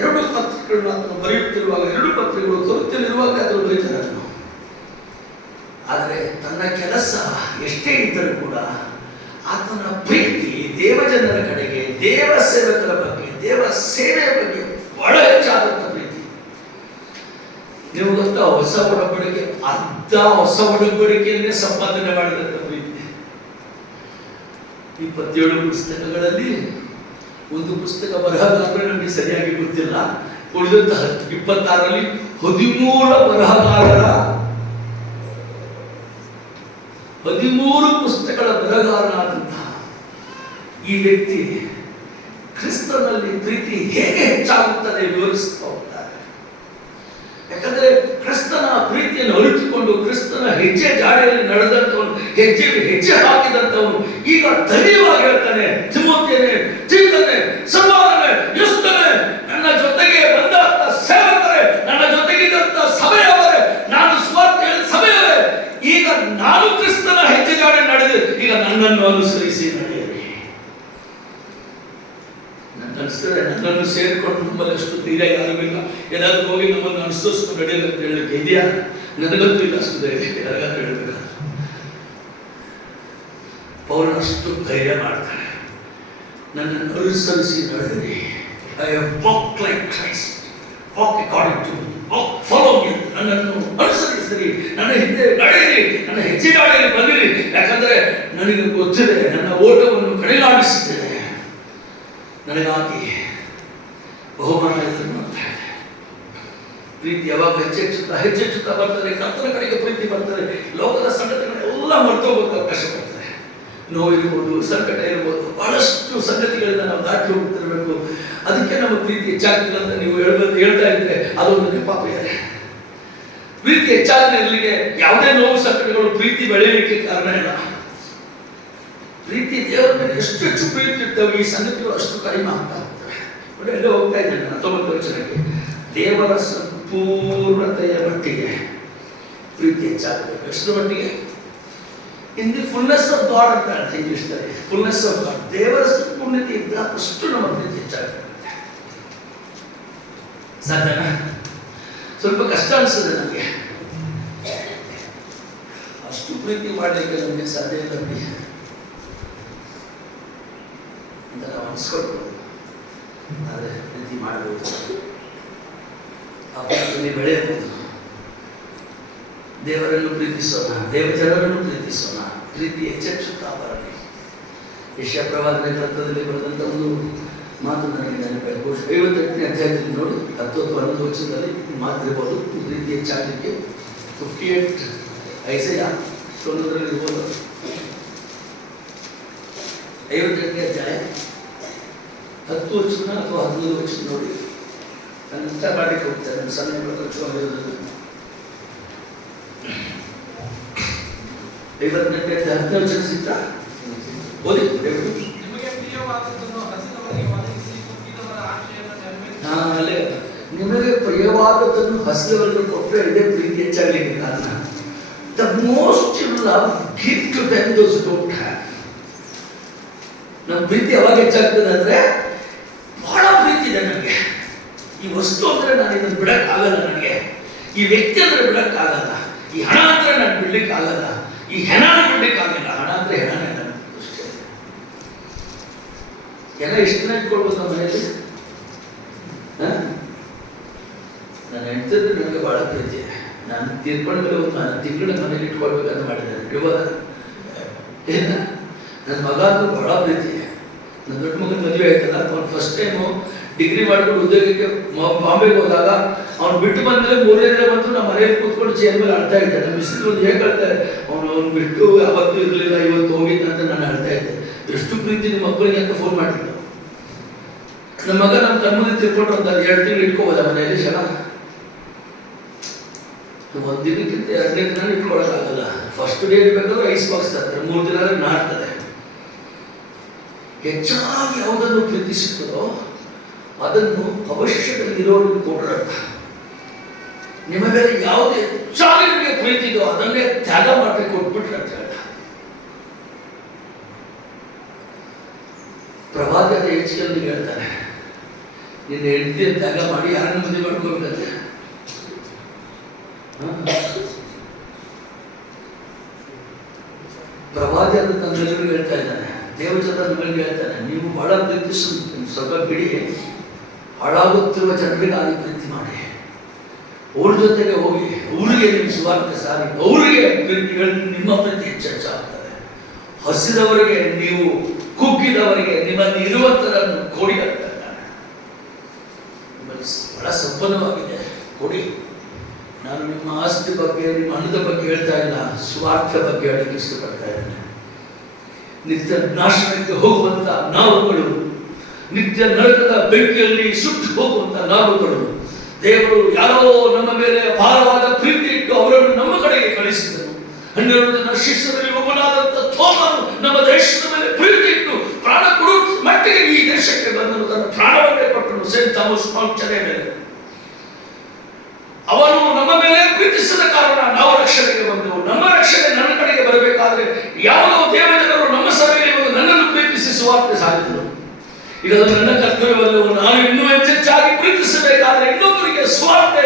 2 ಪತ್ರಿಕೆಗಳನ್ನು ಅದನ್ನು ಬರೆಯುತ್ತಿರುವಾಗ, 2 ಪತ್ರಿಕೆಗಳು ಕೊರಿಂಥಿಯಲ್ಲಿರುವಾಗ ಅದನ್ನು ಬರೀತಾರೆ ಅದನ್ನು. ಆದರೆ ತನ್ನ ಕೆಲಸ ಎಷ್ಟೇ ಇದ್ದರೂ ಕೂಡ ಆತನ ಪ್ರೀತಿ ದೇವಜನರ ಕಡೆಗೆ, ದೇವ ಸೇವಕರ ಬಗ್ಗೆ, ದೇವ ಸೇವೆಯ ಬಗ್ಗೆ ಬಹಳ ಹೆಚ್ಚಾದಂತ ಪ್ರೀತಿ. ನೀವು ಗೊತ್ತಾ, ಹೊಸ ಒಡಂಬಡಿಕೆ ಅರ್ಧ ಹೊಸ ಒಡಂಬಡಿಕೆಯನ್ನೇ ಸಂಪಾದನೆ ಮಾಡಿದಂತ ಪ್ರೀತಿ. 27 ಪುಸ್ತಕಗಳಲ್ಲಿ ಒಂದು ಪುಸ್ತಕ ಬರಹಗಾರರು ನಮಗೆ ಸರಿಯಾಗಿ ಗೊತ್ತಿಲ್ಲ. ಉಳಿದಂತ 26ರಲ್ಲಿ 13 ಬರಹಗಾರರ 13 ಪುಸ್ತಕಗಳ ಬರಹಗಾರನಾದಂತಹ ಈ ವ್ಯಕ್ತಿ ಕ್ರಿಸ್ತನಲ್ಲಿ ಪ್ರೀತಿ ಹೇಗೆ ಹೆಚ್ಚಾಗುತ್ತದೆ ವಿವರಿಸ್ತಾ ಹೋಗ್ತಾರೆ. ಯಾಕಂದ್ರೆ ಕ್ರಿಸ್ತನ ಪ್ರೀತಿಯನ್ನು ಅರಿತುಕೊಂಡು ಕ್ರಿಸ್ತನ ಹೆಜ್ಜೆ ಜಾಡೆಯಲ್ಲಿ ನಡೆದಂತವನು, ಹೆಜ್ಜೆ ಹಾಕಿದಂತವನು ಈಗ ಧೈರ್ಯವಾಗಿ ಹೇಳ್ತಾನೆ, ತಿಮೋಥಿಯನೇ, ತೀತನೇ, ಸಹೋದರನೇ, ಯುಸ್ತನೇ, ನನ್ನ ಜೊತೆಗೆ ಬಂದಂತ ಸೇವಕರೇ, ನನ್ನ ಜೊತೆಗಿದ್ದಂತ ಸಭೆಯವರೇ, ನಾನು ಸುವಾರ್ತೆ ಹೇಳಿದ ಸಭೆಯವರೇ, ಈಗ ನಾನು ಕ್ರಿಸ್ತನ ಹೆಜ್ಜೆ ಜಾಡೆ ನಡೆದು ಈಗ ನನ್ನನ್ನು ಅನುಸರಿಸಿ ನಡೆಯಿರಿ. ನನ್ನನ್ನು ಸೇರಿಕೊಂಡು ನಮ್ಮಲ್ಲಿ ಅಷ್ಟು ಧೈರ್ಯ ಯಾರಿಗೂ ಇಲ್ಲ. ಏನಾದ್ರೂ ಹೋಗಿ ನಮ್ಮನ್ನು ಅನುಸರಿಸ್ಕೊಂಡು ನಡೆಯಲು ಅಂತ ಹೇಳಲಿಕ್ಕೆ ಇದೆಯಾ? ನನಗಂತೂ ಇಲ್ಲ ಅಷ್ಟು ಧೈರ್ಯ. ಯಾರಿಗಾದ್ರೂ ಹೇಳ್ಬೇಕ? ಪೌಲನಷ್ಟು ಧೈರ್ಯ ಮಾಡ್ತಾರೆ. ನನ್ನನ್ನು ಅನುಸರಿಸಿ ನಡೆಯಿರಿ. I walk like Christ, walk according to me, walk follow me. ನನ್ನನ್ನು ಅನುಸರಿಸಿರಿ, ನನ್ನ ಹಿಂದೆ ನಡೆಯಿರಿ, ನನ್ನ ಹೆಜ್ಜೆ ಗಾಡಿಯಲ್ಲಿ ಬನ್ನಿರಿ. ಯಾಕಂದ್ರೆ ನನಗೆ ಗೊತ್ತಿದೆ, ನನ್ನ ಓಟವನ್ನು ಕಡೆಗಾಣಿಸುತ್ತೇನೆ, ನನಗಾಗಿ ಬಹುಮಾನ ಎದುರು ಮಾಡ್ತಾ ಇದೆ. ಪ್ರೀತಿ ಯಾವಾಗ ಹೆಚ್ಚೆಚ್ಚುತ್ತಾ ಬರ್ತದೆ, ಕರ್ತನ ಕಡೆಗೆ ಪ್ರೀತಿ ಬರ್ತದೆ, ಲೋಕದ ಸಂಗತಿಗಳೆಲ್ಲ ಮರ್ತೋಗೋಕ್ಕೆ ಅವಕಾಶ ಬರ್ತದೆ. ನೋವಿರ್ಬೋದು, ಸಂಕಟ ಇರ್ಬೋದು, ಬಹಳಷ್ಟು ಸಂಗತಿಗಳಿಂದ ನಾವು ದಾಟಿ ಹೋಗ್ತಿರ್ಬೇಕು. ಅದಕ್ಕೆ ನಮ್ಮ ಪ್ರೀತಿ ಹೆಚ್ಚಾಗ್ತಿಲ್ಲ ಅಂತ ನೀವು ಹೇಳ್ತಾ ಇದ್ರೆ ಅದೊಂದು ನೆಪಾಪ ಇದೆ. ಪ್ರೀತಿ ಹೆಚ್ಚಾಗದೆ ಇರಲಿಕ್ಕೆ ಯಾವುದೇ ನೋವು ಸಂಕಟಗಳು ಪ್ರೀತಿ ಬೆಳೆಯಲಿಕ್ಕೆ ಕಾರಣ ಇಲ್ಲ. ಪ್ರೀತಿ ದೇವರ ಮೇಲೆ ಎಷ್ಟು ಹೆಚ್ಚು ಪ್ರೀತಿ ಇರ್ತವೆ, ಈ ಸಂಗತಿಗಳು ಅಷ್ಟು ಕಡಿಮೆ ಆಗ್ತಾ ಹೋಗ್ತವೆ. ನೋಡಿ, ಎಲ್ಲೇ ಹೋಗ್ತಾ ಇದ್ದೇನೆ 19ನೇ ವಚನಕ್ಕೆ. ದೇವರ ಸಂಪೂರ್ಣತೆಯ ಮಟ್ಟಿಗೆ ಪ್ರೀತಿ ಹೆಚ್ಚಾಗಬೇಕು. ಎಷ್ಟು ಮಟ್ಟಿಗೆ? In the fullness of god ಅಂತ ಹೇಳ್ತಾರೆ ಇಂಗ್ಲಿಷ್ನಲ್ಲಿ. ಫುಲ್ನೆಸ್ ಆಫ್ ಗಾಡ್, ದೇವರ ಸಂಪೂರ್ಣತೆ ಇದ್ದ ಅಷ್ಟು ನಮ್ಮ ಪ್ರೀತಿ ಹೆಚ್ಚಾಗುತ್ತೆ. ಸಾಧ್ಯನಾ? ಸ್ವಲ್ಪ ಕಷ್ಟ ಅನಿಸ್ತದೆ ನನಗೆ. ಅಷ್ಟು ಪ್ರೀತಿ ಮಾಡಲಿಕ್ಕೆ ನಮಗೆ ಸಾಧ್ಯ ಇಲ್ಲ ಬಿಡಿ ಅಂತ ನಾವು ಅನಿಸ್ಕೊಳ್ಬೋದು. ಆದರೆ ಪ್ರೀತಿ ಮಾಡಬಹುದು, ಆ ಪ್ರೀತಿಯಲ್ಲಿ ಬೆಳೆಯಬಹುದು. ದೇವರನ್ನು ಪ್ರೀತಿಸೋಣ, ದೇವಜನರನ್ನು ಪ್ರೀತಿಸೋಣ. ಪ್ರೀತಿ ಹೆಚ್ಚೆಚ್ಚುತ್ತಾ ಬರಲಿ. ಯೆಶಾಯ ಪ್ರವಾದನೆ ಗ್ರಂಥದಲ್ಲಿ ಬರೆದಂಥ ಒಂದು ಮಾತು ನನಗೆ ನೆನಪಾಯಿತು. 58ನೇ ಅಧ್ಯಾಯದಲ್ಲಿ ನೋಡಿ 10 ಅಥವಾ 11 ವಚನದಲ್ಲಿ ಮಾತಿರ್ಬೋದು. ಪ್ರೀತಿ ಹೆಚ್ಚಾಗಲಿಕ್ಕೆ 58 ಐಸೆಯ 11ರಲ್ಲಿ ಇರ್ಬೋದು. 58ನೇ ಅಧ್ಯಾಯ 10 ವಚನ ಅಥವಾ 11 ವಚನ ನೋಡಿ. ನಾನು ಇಷ್ಟ ಮಾಡಲಿಕ್ಕೆ ಹೋಗ್ತೇನೆ, ನನ್ನ ಸಮಯ ಖರ್ಚುವಾಗಿರೋದು. 58ನೇ ಅಧ್ಯಾಯ 10ನೇ ವಚನ ಸಿಗ್ತಾ ಓದಿ. ನಿಮಗೆ ಪ್ರಿಯವಾದದ್ದನ್ನು ಹಸಿದವರಿಗೆ ಒದಗಿಸಿ ಕುಗ್ಗಿದವರ ಆಶೆಯನ್ನು ನೆರವೇರಿಸಿ. ಅಲ್ಲೇ ನಿಮಗೆ ಪ್ರಿಯವಾದದ್ದನ್ನು ಹಸಿದವರಿಗೆ ಕೊಟ್ಟರೆ ಇದೇ ಪ್ರೀತಿ ಹೆಚ್ಚಾಗಲಿಕ್ಕೆ ಕಾರಣ. The most you love give to them those who don't have. ನಮ್ಮ ಪ್ರೀತಿ ಯಾವಾಗ ಹೆಚ್ಚಾಗ್ತದೆ ಅಂದ್ರೆ, ಬಹಳ ಪ್ರೀತಿ ಇದೆ ನನಗೆ, ಈ ವಸ್ತು ಅಂದ್ರೆ ನಾನು ಇದನ್ನು ಬಿಡಕ್ಕಾಗಲ್ಲ, ನನಗೆ ಈ ವ್ಯಕ್ತಿ ಅಂದ್ರೆ ಬಿಡಕ್ಕಾಗಲ್ಲ, ಈ ಹಣ ಅಂದ್ರೆ ನಾನು ಬಿಡ್ಲಿಕ್ಕೆ ಆಗಲ್ಲ, ಈ ಹೆಣಾನ ಬಿಡ್ಲಿಕ್ಕಾಗಿಲ್ಲ. ಹಣ ಅಂದ್ರೆ ಹೆಣನೇ ಅಷ್ಟೇ. ಹೆಣ ಎಷ್ಟು ದಿನ ಇಟ್ಕೊಳ್ಬೋದು ನಮ್ಮ ಮನೆಯಲ್ಲಿ? ನಾನು ಹೆಂಡ್ತಿದ್ರೆ ನನಗೆ ಬಹಳ ಪ್ರೀತಿ. ನಾನು ತೀರ್ಕೊಂಡ ಮೇಲೆ ಒಂದು ನಾನು ತಿಂಗಳ ಮನೇಲಿ ಇಟ್ಕೊಳ್ಬೇಕಂತ ಮಾಡಿದ್ದೇನೆ. ಇವಾಗ ಏನ ನನ್ನ ಮಗ ಅಂದ್ರೆ ಬಹಳ ಪ್ರೀತಿ. ನನ್ನ ದೊಡ್ಡ ಮಗನ ಮದುವೆ ಆಯ್ತಲ್ಲ, ಅವ್ನು ಫಸ್ಟ್ ಟೈಮು ಡಿಗ್ರಿ ಮಾಡ್ಕೊಂಡು ಉದ್ಯೋಗಕ್ಕೆ ಬಾಂಬೆಗೆ ಹೋದಾಗ ಅವ್ನು ಬಿಟ್ಟು ಬಂದ್ಮೇಲೆ 3ನೇ ದಿನ ಬಂದು ನಮ್ಮ ಮನೆಯಲ್ಲಿ ಕೂತ್ಕೊಂಡು ಚೇರ್ ಮೇಲೆ ಅಳ್ತಾ ಇದ್ದೆ. ನಮ್ಮ ಮಿಸ್ರು ಹೇಗೆ ಅಳ್ತಾರೆ, ಅವ್ನು ಬಿಟ್ಟು ಯಾವತ್ತೂ ಇರಲಿಲ್ಲ, ಇವತ್ತು ಹೋಗಿದ್ದಂತ ನಾನು ಅಳ್ತಾ ಇದ್ದೆ. ಎಷ್ಟು ಪ್ರೀತಿ ನಿಮ್ಮ ಮಕ್ಕಳಿಗೆ ಅಂತ ಫೋನ್ ಮಾಡಿದ್ದು. ನಮ್ಮ ಮಗ ನಮ್ಮ ಕಣ್ಮುಂದೆ ತಿರ್ಕೊಂಡು ಒಂದು 2 ತಿಂಗಳು ಇಟ್ಕೋಬೋದ ಮನೆಯಲ್ಲಿ ಜನ? ಒಂದು ದಿನಕ್ಕಿಂತ 2ನೇ ದಿನ ಇಟ್ಕೊಳ್ಳೋಕ್ಕಾಗಲ್ಲ. ಫಸ್ಟ್ ಡೇ ಇರಬೇಕಾದ್ರೆ ಐಸ್ ಬಾಕ್ಸ್ ತರ್ತಾರೆ, 3 ದಿನ ನಾಡ್ತದೆ. ಹೆಚ್ಚಾಗಿ ಯಾವುದನ್ನು ಪ್ರೀತಿಸುತ್ತದೋ ಅದನ್ನು ಅವಶ್ಯಕತೆ ಇರೋರಿಗೆ ಕೊಡ್ರ. ನಿಮ್ಮ ಮೇಲೆ ಯಾವುದು ಹೆಚ್ಚಾಗಿ ನಿಮಗೆ ಪ್ರೀತಿ ಇದೋ ಅದನ್ನೇ ತ್ಯಾಗ ಮಾಡಿ ಕೊಟ್ಬಿಟ್ರೆ ಅಂತ ಹೇಳ. ಪ್ರವಾದದ ಹೆಚ್ಚಿಗೆ ಹೇಳ್ತಾನೆ, ನಿನ್ನ ಹೆಂಡತಿ ತ್ಯಾಗ ಮಾಡಿ ಯಾರನ್ನು ಮದುವೆ ಮಾಡ್ಕೋಬೇಕಂತೆ. ಪ್ರವಾದಿ ಅಂತ ತಂದೆಗಳಿಗೆ ಹೇಳ್ತಾ ಇದ್ದಾನೆ, ದೇವಜನ ನಿಮಗೆ ಹೇಳ್ತಾನೆ, ನೀವು ಬಹಳ ಪ್ರೀತಿಸು, ಸ್ವಲ್ಪ ಬಿಡಿ, ಹಾಳಾಗುತ್ತಿರುವ ಜನರಿಗೆ ನಾನು ಪ್ರೀತಿ ಮಾಡಿ, ಅವ್ರ ಜೊತೆಗೆ ಹೋಗಿ ಊರಿಗೆ ನಿಮ್ಮ ಸುವಾರ್ತೆ ಸಾರಿ, ಅವರಿಗೆ ಪ್ರೀತಿ ಹೇಳಿ ನಿಮ್ಮ ಪ್ರೀತಿ ಹೆಚ್ಚಾಗ್ತದೆ. ಹಸಿದವರಿಗೆ ನೀವು ಕುಗ್ಗಿದವರಿಗೆ ನಿಮ್ಮಲ್ಲಿ ಇರುವಂತರನ್ನು ಕೊಡಿ ಅಂತ ಹೇಳ್ತಾನೆ. ನಿಮ್ಮಲ್ಲಿ ಬಹಳ ಸಂಪನ್ನವಾಗಿದೆ, ಕೊಡಿ. ನಾನು ನಿಮ್ಮ ಆಸ್ತಿ ಬಗ್ಗೆ, ನಿಮ್ಮ ಹಣದ ಬಗ್ಗೆ ಹೇಳ್ತಾ ಇಲ್ಲ, ಸ್ವಾರ್ಥ ಬಗ್ಗೆ ಹೇಳಕ್ಕೆ ಇಷ್ಟಪಡ್ತಾ ಇದ್ದೇನೆ. ನಿತ್ಯ ನಾಶನಕ್ಕೆ ಹೋಗುವಂತ ನಾವುಗಳು, ನಿತ್ಯ ನರಕದ ಬೆಂಕಿಯಲ್ಲಿ ಸುಟ್ಟು ಹೋಗುವಂತ ನಾವುಗಳು, ದೇವರು ಯಾರೋ ನಮ್ಮ ಮೇಲೆ ಭಾರವಾದ ಪ್ರೀತಿ ಇಟ್ಟು ಅವರನ್ನು ನಮ್ಮ ಕಡೆಗೆ ಕಳಿಸಿದರು. 12 ಜನ ಶಿಷ್ಯರಲ್ಲಿ ಒಬ್ಬನಾದಂತ ಥೋಮನು ನಮ್ಮ ದೇಶದ ಮೇಲೆ ಪ್ರೀತಿ ಇಟ್ಟು ಪ್ರಾಣ ಕೊಡುವ ಮಟ್ಟಿಗೆ ಈ ದೇಶಕ್ಕೆ ಬಂದನು, ತನ್ನ ಪ್ರಾಣವನ್ನೇ ಕೊಟ್ಟನು ಸೇಂಟ್ ಥಾಮಸ್ ಚನೆ ಮೇಲೆ. ಅವನು ನಮ್ಮ ಮೇಲೆ ಪ್ರೀತಿಸಿದ ಕಾರಣ ನಾವು ರಕ್ಷಣೆಗೆ ಬಂದೆವು. ನಮ್ಮ ರಕ್ಷಣೆ ನನ್ನ ಕಡೆಗೆ ಬರಬೇಕಾದ್ರೆ ಯಾವುದೋ ದೇವಜನರು ನಮ್ಮ ಸಭೆಯಲ್ಲಿ ಬಂದು ನನ್ನನ್ನು ಪ್ರೀತಿಸಿ ಸುವಾರ್ತೆ ಸಾರಿದರು. ಈಗ ಅದು ನನ್ನ ಕರ್ತವ್ಯವಲ್ಲವೋ, ನಾನು ಇನ್ನೂ ಹೆಚ್ಚೆಚ್ಚಾಗಿ ಪ್ರೀತಿಸಬೇಕಾದ್ರೆ ಇನ್ನೊಬ್ಬರಿಗೆ ಸುವಾರ್ತೆ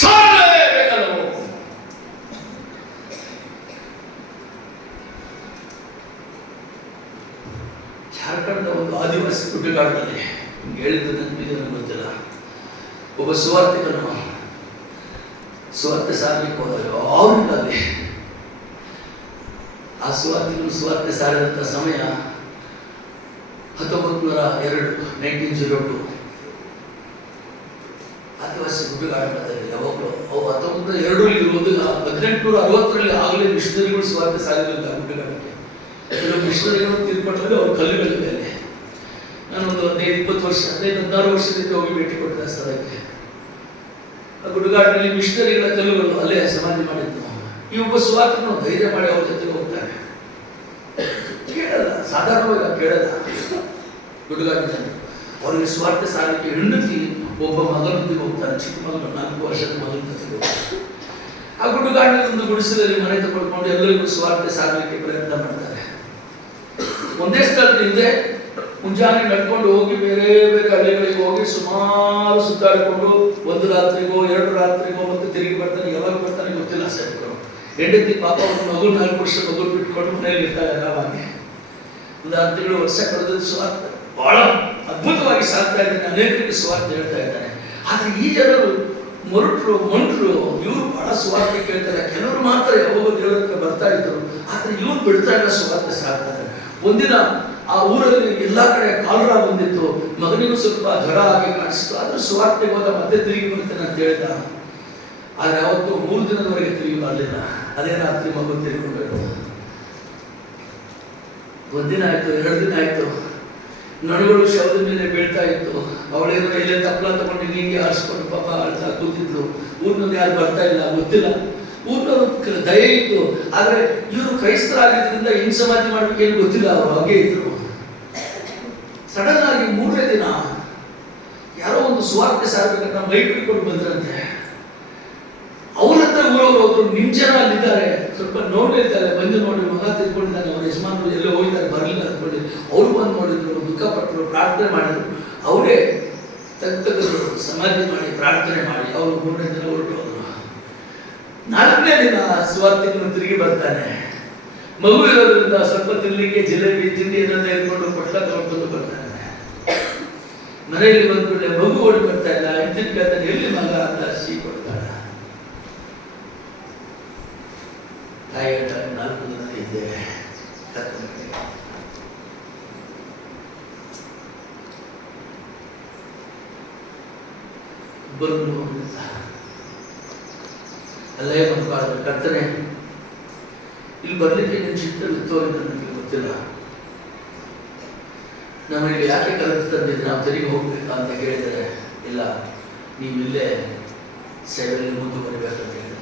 ಸಾರಲೇಬೇಕಲ್ಲವೋ. ಜಾರ್ಖಂಡ್ನ ಒಂದು ಆದಿವಾಸಿ ಗುಡ್ಡಗಾಡಿನಲ್ಲಿ ಹೇಳಿದ್ದು ನನಗೆ ಗೊತ್ತಿಲ್ಲ, ಒಬ್ಬ ಸುವಾರ್ತಿಕನು ಸುವಾರ್ತೆ ಸಾರಲಿಕ್ಕೆ ಹೋದಾಗ ಅವರಲ್ಲಿ ಆ ಸುವಾರ್ತೆ ಸಾರಿದಂಥ ಸಮಯ 1902 ಆದಿವಾಸಿ ಗುಡ್ಡಗಾಡಿನಲ್ಲಿ. ಯಾವಾಗಲೂ ಅವು 1902 ಇರುವುದು 1860 ಆಗಲೇ ಮಿಷನರಿಗಳು ಸುವಾರ್ತೆ ಸಾರಿದಂಥ ಗುಡ್ಡಗಾಡಿಗೆ. ಕೆಲವು ಮಿಷನರಿಗಳು ತೀರ್ಕೊಂಡ್ರೆ ಅವ್ರ ಕಲ್ಲುಗಳ ಮೇಲೆ. ನಾನೊಂದು 15-16 ವರ್ಷದಿಂದ ಹೋಗಿ ಭೇಟಿ ಕೊಟ್ಟಿದ್ದ ಸ್ಥಳಕ್ಕೆ. ಗುಡ್ಡಗಾಡಿನಲ್ಲಿ ಮಿಷನರಿಗಳ ಕಲ್ಲುಗಳು ಅಲ್ಲೇ ಸಮಾಧಿ ಮಾಡಿದ್ದು. ಈ ಒಬ್ಬ ಸುವಾರ್ತೆಯನ್ನು ಧೈರ್ಯ ಮಾಡಿ ಅವ್ರ ಜೊತೆಗೆ ಹೋಗ್ತಾನೆ. ಕೇಳಲ್ಲ, ಸಾಧಾರಣವಾಗಿ ಕೇಳಲ್ಲ. ಗುಡ್ಡಗಾಡಿನ ಅವರಿಗೆ ಸ್ವಾರ್ಥ ಸಾರಲಿಕ್ಕೆ ಹೆಂಡತಿ ಒಬ್ಬ ಮಗನೊಂದಿಗೆ ಹೋಗ್ತಾನೆ, ಚಿಕ್ಕ ಮಗನು, 4 ವರ್ಷದ ಮಗನ ಜೊತೆಗೆ ಹೋಗ್ತಾನೆ. ಆ ಗುಡ್ಡಗಾಡಿನಲ್ಲಿ ಒಂದು ಗುಡಿಸಲಲ್ಲಿ ಮನೆ ತಗೊಳ್ಕೊಂಡು ಎಲ್ಲರಿಗೂ ಸ್ವಾರ್ಥ ಸಾರಲಿಕ್ಕೆ ಪ್ರಯತ್ನ ಮಾಡ್ತಾರೆ. ಒಂದೇ ಸ್ಥಳದಿಂದ ಮುಂಜಾನೆ ನಡ್ಕೊಂಡು ಹೋಗಿ ಬೇರೆ ಬೇರೆ ಹಳ್ಳಿಗಳಿಗೆ ಹೋಗಿ ಸುಮಾರು ಸುತ್ತಾಡಿಕೊಂಡು 1 ರಾತ್ರಿಗೋ 2 ರಾತ್ರಿಗೋ ಮತ್ತೆ ತಿರುಗಿ ಬರ್ತಾನೆ. ಯಾವಾಗ ಬರ್ತಾನೆ ಗೊತ್ತಿಲ್ಲ. ಸೇವಕರು ಹೆಂಡತಿ ಪಾಪ ಒಂದು ಮಗು 4 ವರ್ಷ ಮಗು ಬಿಟ್ಕೊಂಡು ಮನೆಯಲ್ಲಿ ಇರ್ತಾರೆ. ಆರಾಮಾಗಿ ಒಂದು 6 ತಿಂಗಳು ವರ್ಷ ಕಳೆದ ಸ್ವಾರ್ಥ ಬಹಳ ಅದ್ಭುತವಾಗಿ ಸಾಕ್ತಾ ಇದ್ದಾನೆ, ಅನೇಕರಿಗೆ ಸ್ವಾರ್ಥ ಹೇಳ್ತಾ ಇದ್ದಾನೆ. ಆದ್ರೆ ಈ ಜನರು ಮೊಂಟ್ರು ಇವರು ಬಹಳ ಸ್ವಾರ್ಥ ಕೇಳ್ತಾರೆ. ಕೆಲವರು ಮಾತ್ರ ಯಾವಾಗ ದೇವರ ಹತ್ರ ಬರ್ತಾ ಇದ್ರು, ಆದ್ರೆ ಇವ್ರು ಬಿಡ್ತಾ ಇಲ್ಲ, ಸ್ವಾರ್ಥ ಸಾಕ್ತಾರೆ. ಒಂದಿನ ಆ ಊರಲ್ಲಿ ಎಲ್ಲಾ ಕಡೆ ಕಾಲರ ಬಂದಿತ್ತು, ಮಗನಿಗೂ ಸ್ವಲ್ಪ ಜ್ವರ ಆಗಿ ಕಾಣಿಸ್ತು. ಆದ್ರೂ ಸ್ವಾರ್ಥಕ್ಕೆ ಹೋದ ಮತ್ತೆ ತಿರುಗಿ ಬರ್ತೇನೆ ಅಂತ ಹೇಳ್ದ. ಆದ್ರೆ ಅವತ್ತು 3 ದಿನದವರೆಗೆ ತಿರುಗಿ ಬರಲಿಲ್ಲ. ಅದೇ ರಾತ್ರಿ ಮಗು ತಿರುಗಿಕೊಂಡು 1 ದಿನ ಆಯ್ತು, 2 ದಿನ ಆಯ್ತು. ನಡುಗಳು ಶವದ ಮೇಲೆ ಬೀಳ್ತಾ ಇತ್ತು. ಅವಳೇನೋ ಎಲ್ಲೇ ತಪ್ಪಲ ತಗೊಂಡು ಹಿಂಗೆ ಆರಿಸ್ಕೊಂಡು ಪಾಪ ಅಳ್ತಾ ಕೂತಿದ್ರು. ಊರಿನಲ್ಲಿ ಯಾರು ಬರ್ತಾ ಇಲ್ಲ, ಗೊತ್ತಿಲ್ಲ. ಊರಿನವ್ರ ದಯೆ ಇತ್ತು, ಆದ್ರೆ ಇವರು ಕ್ರೈಸ್ತರಾಗಿದ್ದರಿಂದ ಹಿಂಗ್ ಸಮಾಧಿ ಮಾಡ್ಬೇಕೇನು ಗೊತ್ತಿಲ್ಲ. ಅವರು ಹಾಗೆ ಇದ್ರು. ಸಡನ್ ಆಗಿ 3ನೇ ದಿನ ಯಾರೋ ಒಂದು ಸ್ವಾರ್ಥ ಸಾರ್ಬೇಕಂತ ಮೈಕ್ ಹಿಡ್ಕೊಂಡು ಬಂದ್ರಂತೆ. ಅವ್ರ ಹತ್ರ ಊರವ್ರು ಹೋದ್ರು, ನಿಮ್ ಜನ ಅಲ್ಲಿದ್ದಾರೆ, ಸ್ವಲ್ಪ ನೋಡಿರ್ತಾರೆ, ಬಂದು ನೋಡಿ ಮಗ ತಿಳ್ಕೊಂಡಿದ್ದಾನೆ, ಅವ್ರ ಯಜಮಾನರು ಎಲ್ಲೋ ಹೋಗಿದ್ದಾರೆ, ಬರಲಿಲ್ಲ ಅಂದ್ಕೊಂಡು ಅವ್ರು ಬಂದು ನೋಡಿದ್ರು, ದುಃಖಪಟ್ಟರು, ಪ್ರಾರ್ಥನೆ ಮಾಡಿದ್ರು. ಅವರೇ ತೆಗೆದು ಸಮಾಧಿ ಮಾಡಿ ಪ್ರಾರ್ಥನೆ ಮಾಡಿ ಅವರು 3ನೇ ದಿನ ಹೊರಟು ಹೋದ್ರು. 4ನೇ ದಿನ ಸ್ವಾರ್ಥಿಕನು ತಿರುಗಿ ಬರ್ತಾನೆ. ಮಗು ಇರೋದ್ರಿಂದ ಸ್ವಲ್ಪ ತಿನ್ನಲಿಕ್ಕೆ ಜಿಲೇಬಿ ತಿಂಡಿ ಏನೋ ತೆಗೆದುಕೊಂಡು ಪಟ್ಲ ತಗೊಂಡು ಬರ್ತಾನೆ. ಮನೆಯಲ್ಲಿ ಬಂದ್ಬಿಟ್ಟೆ ಮಗು ಓಡಿ ಬರ್ತಾ ಇಲ್ಲ, ಇಂತಿನ ಕೇಳ್ತಾನೆ ಎಲ್ಲಿ ಮಗ ಅಂತ ಸಿಹಿ ಕೊಡ್ತಾಳ. ತಾಯಿ ಹೇಳ್ತಾಳೆ 4 ದಿನ ಇದ್ದೆ ಬರುವುದು ಅಲ್ಲೇ ಬಂದು ಕರ್ತನೆ ಇಲ್ಲಿ ಬರ್ಲಿಕ್ಕೆ ನಿನ್ನ ಚಿತ್ತವಿತ್ತೋ ಅಂತ ನನಗೆ ಗೊತ್ತಿಲ್ಲ, ನಮಗೆ ಯಾಕೆ ಕರೆದು ತಂದಿದ್ದು, ನಾವು ತೆರಿಗೆ ಹೋಗ್ಬೇಕಾ ಅಂತ ಕೇಳಿದರೆ ಇಲ್ಲ, ನೀವು ಇಲ್ಲೇ ಸೇವೆಯಲ್ಲಿ ಮುಂದುವರಿಬೇಕಂತ ಹೇಳಿದ.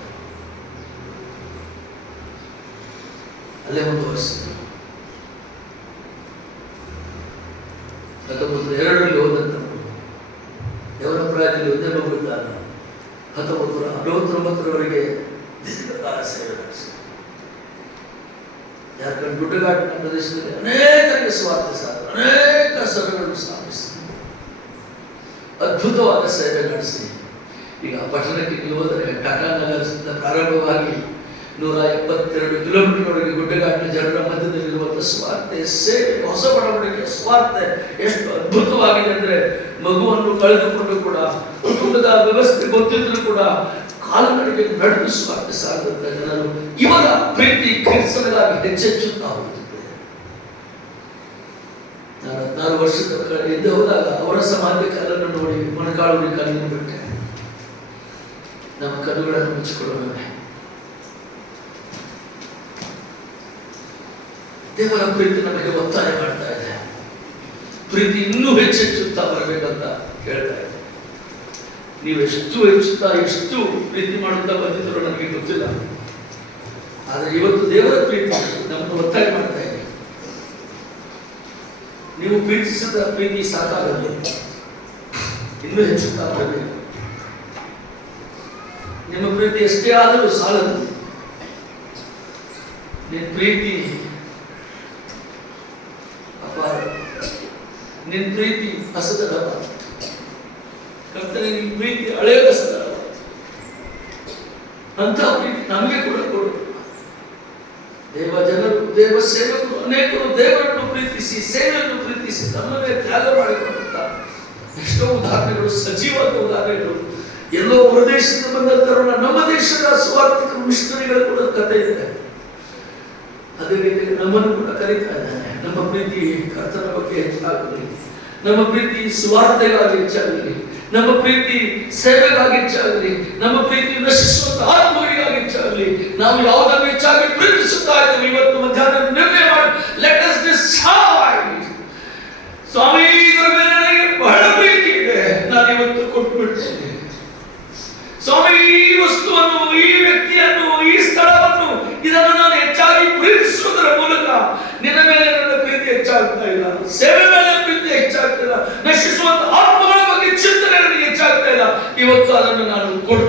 ಅಲ್ಲೇ ಮುಂದುವರಿಸಿದ್ರು. 1902 ಹೋದಂತ ದೇವರಪುರದಲ್ಲಿ ಒಂದೇ ಮಗುವಿದ್ದಾನೆ. 1969ರವರೆಗೆ ದೀರ್ಘಕಾಲ ಸೇವೆ ನಡೆಸಿದ. ಯಾಕಂದ್ರೆ ಗುಡ್ಡಗಾಡಿನ ಪ್ರದೇಶದಲ್ಲಿ ಅನೇಕರಿಗೆ ಸ್ವಾರ್ಥ ಸಾಧನೆ, ಅನೇಕ ಸಭೆಗಳನ್ನು ಸ್ಥಾಪಿಸಿದ, ಅದ್ಭುತವಾದ ಸೇವೆ ನಡೆಸಿ ಈಗ ಪಟ್ಟಣಕ್ಕೆ ನೀವು ಹೋದರೆ ಟಾಟಾ ನಗರದಿಂದ ಪ್ರಾರಂಭವಾಗಿ 172 ಕಿಲೋಮೀಟರ್ವರೆಗೆ ಗುಡ್ಡಗಾಡಿನ ಜನರ ಮಧ್ಯದಲ್ಲಿರುವಂಥ ಸ್ವಾರ್ಥ ಸೇವೆ, ಹೊಸ ಬಡವಣಿಗೆ ಸ್ವಾರ್ಥ ಎಷ್ಟು ಅದ್ಭುತವಾಗಿದೆ ಅಂದರೆ, ಮಗುವನ್ನು ಕಳೆದುಕೊಂಡು ಕೂಡ ಕುಟುಂಬದ ವ್ಯವಸ್ಥೆ ಗೊತ್ತಿದ್ರು ಕೂಡ ಕಾಲುಗಳಿಗೆ ನಡೆದು ಸ್ವಾರ್ಥ ಸಾಧಂತ ಜನರು ಇವರ ಪ್ರೀತಿ ಕ್ರಿಸ್ತನಿಗಾಗಿ ಹೆಚ್ಚೆಚ್ಚುತ್ತಾ ಹೋಗುತ್ತಿದೆ. ನಾನು 14 ವರ್ಷದ ಹಿಂದೆ ಹೋದಾಗ ಅವರ ಸಮಾಧಿ ಕಾಲನ್ನು ನೋಡಿ ಮೊಣಕಾಲುರಿ ಕಾಲಿನ ಬಿಟ್ಟೆ. ನಮ್ಮ ಕಣ್ಣುಗಳನ್ನು ಮುಚ್ಚಿಕೊಳ್ಳೋಣ. ದೇವರ ಪ್ರೀತಿ ನಮಗೆ ಒತ್ತಾಯ ಮಾಡ್ತಾ ಇದೆ. ಪ್ರೀತಿ ಇನ್ನೂ ಹೆಚ್ಚೆಚ್ಚುತ್ತಾ ಬರಬೇಕಂತ ಹೇಳ್ತಾ ಇದೆ. ನೀವು ಎಷ್ಟು ಹೆಚ್ಚುತ್ತಾ ಎಷ್ಟು ಪ್ರೀತಿ ಮಾಡುತ್ತಾ ಬಂದಿದ್ರು ನನಗೆ ಗೊತ್ತಿಲ್ಲ, ಆದರೆ ಇವತ್ತು ದೇವರ ಪ್ರೀತಿ ನಮ್ಮನ್ನು ಒತ್ತಾಯ ಮಾಡ್ತಾ ಇದೆ. ನೀವು ಪ್ರೀತಿಸಿದ ಪ್ರೀತಿ ಸಾಕಾಗಲ್ಲ, ಇನ್ನೂ ಹೆಚ್ಚುತ್ತಾ ಬರಬೇಕು. ನಿಮ್ಮ ಪ್ರೀತಿ ಎಷ್ಟೇ ಆದರೂ ಸಾಲದು. ನಿನ್ನ ಪ್ರೀತಿ ಅಪಾರ, ನಿನ್ನ ಪ್ರೀತಿ ಹಸದರ, ಕರ್ತನೆ ನಿನ್ನ ಪ್ರೀತಿ ಹಳೆಯ ಹಸದರ. ಅಂತ ಪ್ರೀತಿ ನಮಗೆ ಕೂಡ ಕೊಡು. ದೇವ ಜನರು, ದೇವ ಸೇವಕರು ಅನೇಕರು ದೇವರನ್ನು ಪ್ರೀತಿಸಿ ಸೇವೆಯನ್ನು ಪ್ರೀತಿಸಿ ನಮ್ಮನ್ನೇ ತ್ಯಾಗ ಮಾಡಿಕೊಂಡಂತ ಎಷ್ಟೋ ಉದಾಹರಣೆಗಳು, ಸಜೀವಾದ ಉದಾಹರಣೆಗಳು. ಎಲ್ಲೋ ಹೊರದೇಶದಿಂದ ಬಂದಂತರನ್ನ ನಮ್ಮ ದೇಶದ ಸ್ವಾರ್ಥಿಕ ಮಿಷನರಿಗಳ ಕೂಡ ಕಥೆ ಇದೆ. ಅದೇ ರೀತಿ ನಮ್ಮನ್ನು ಕೂಡ ಕರೀತಾ ಇದ್ದಾನೆ. ನಮ್ಮ ಪ್ರೀತಿ ಕರ್ತನ ಬಗ್ಗೆ ಹೆಚ್ಚಾಗಲಿ, ನಮ್ಮ ಪ್ರೀತಿ ಸ್ವಾರ್ಥೆಗಾಗಿ ಹೆಚ್ಚಾಗಲಿ, ನಮ್ಮ ಪ್ರೀತಿ ಸೇವೆಗಾಗಿ ಹೆಚ್ಚಾಗಲಿ, ನಮ್ಮ ಪ್ರೀತಿ ನಶಿಸುವಂತ ಆತ್ಮಗಳಿಗಾಗಿ ಹೆಚ್ಚಾಗಲಿ. ನಾವು ಯಾವುದನ್ನು ಹೆಚ್ಚಾಗಿ ಪ್ರೀತಿಸುತ್ತಾ ಇದ್ದೇವೆ ಇವತ್ತು ಮಧ್ಯಾಹ್ನ ನಿರ್ಣಯ ಮಾಡಿ, ಲೆಟ್ ಅಸ್ ಡಿಸೈಡ್. ಸ್ವಾಮಿ, ಇದರ ಮೇಲೆ ನನಗೆ ಬಹಳ ಪ್ರೀತಿ ಇದೆ, ನಾನು ಇವತ್ತು ಕೊಟ್ಟು ಬಿಡ್ತೇನೆ. ಸ್ವಾಮಿ, ಈ ವಸ್ತುವನ್ನು, ಈ ವ್ಯಕ್ತಿಯನ್ನು, ಈ ಸ್ಥಳವನ್ನು, ಇದನ್ನು ನಾನು ಹೆಚ್ಚಾಗಿ ಪ್ರೀತಿಸುವುದರ ಮೂಲಕ ನಿನ್ನ ಮೇಲೆ ನನ್ನ ಪ್ರೀತಿ ಹೆಚ್ಚಾಗ್ತಾ ಇಲ್ಲ, ಸೇವೆ ಮೇಲೆ ಪ್ರೀತಿ ಹೆಚ್ಚಾಗ್ತಾ ಇಲ್ಲ, ನಶಿಸುವಂತ ಆತ್ಮಗಳ ಬಗ್ಗೆ ಚಿಂತನೆ ನನಗೆ ಹೆಚ್ಚಾಗ್ತಾ ಇಲ್ಲ. ಇವತ್ತು ಅದನ್ನು ನಾನು ಕೊಟ್ಟು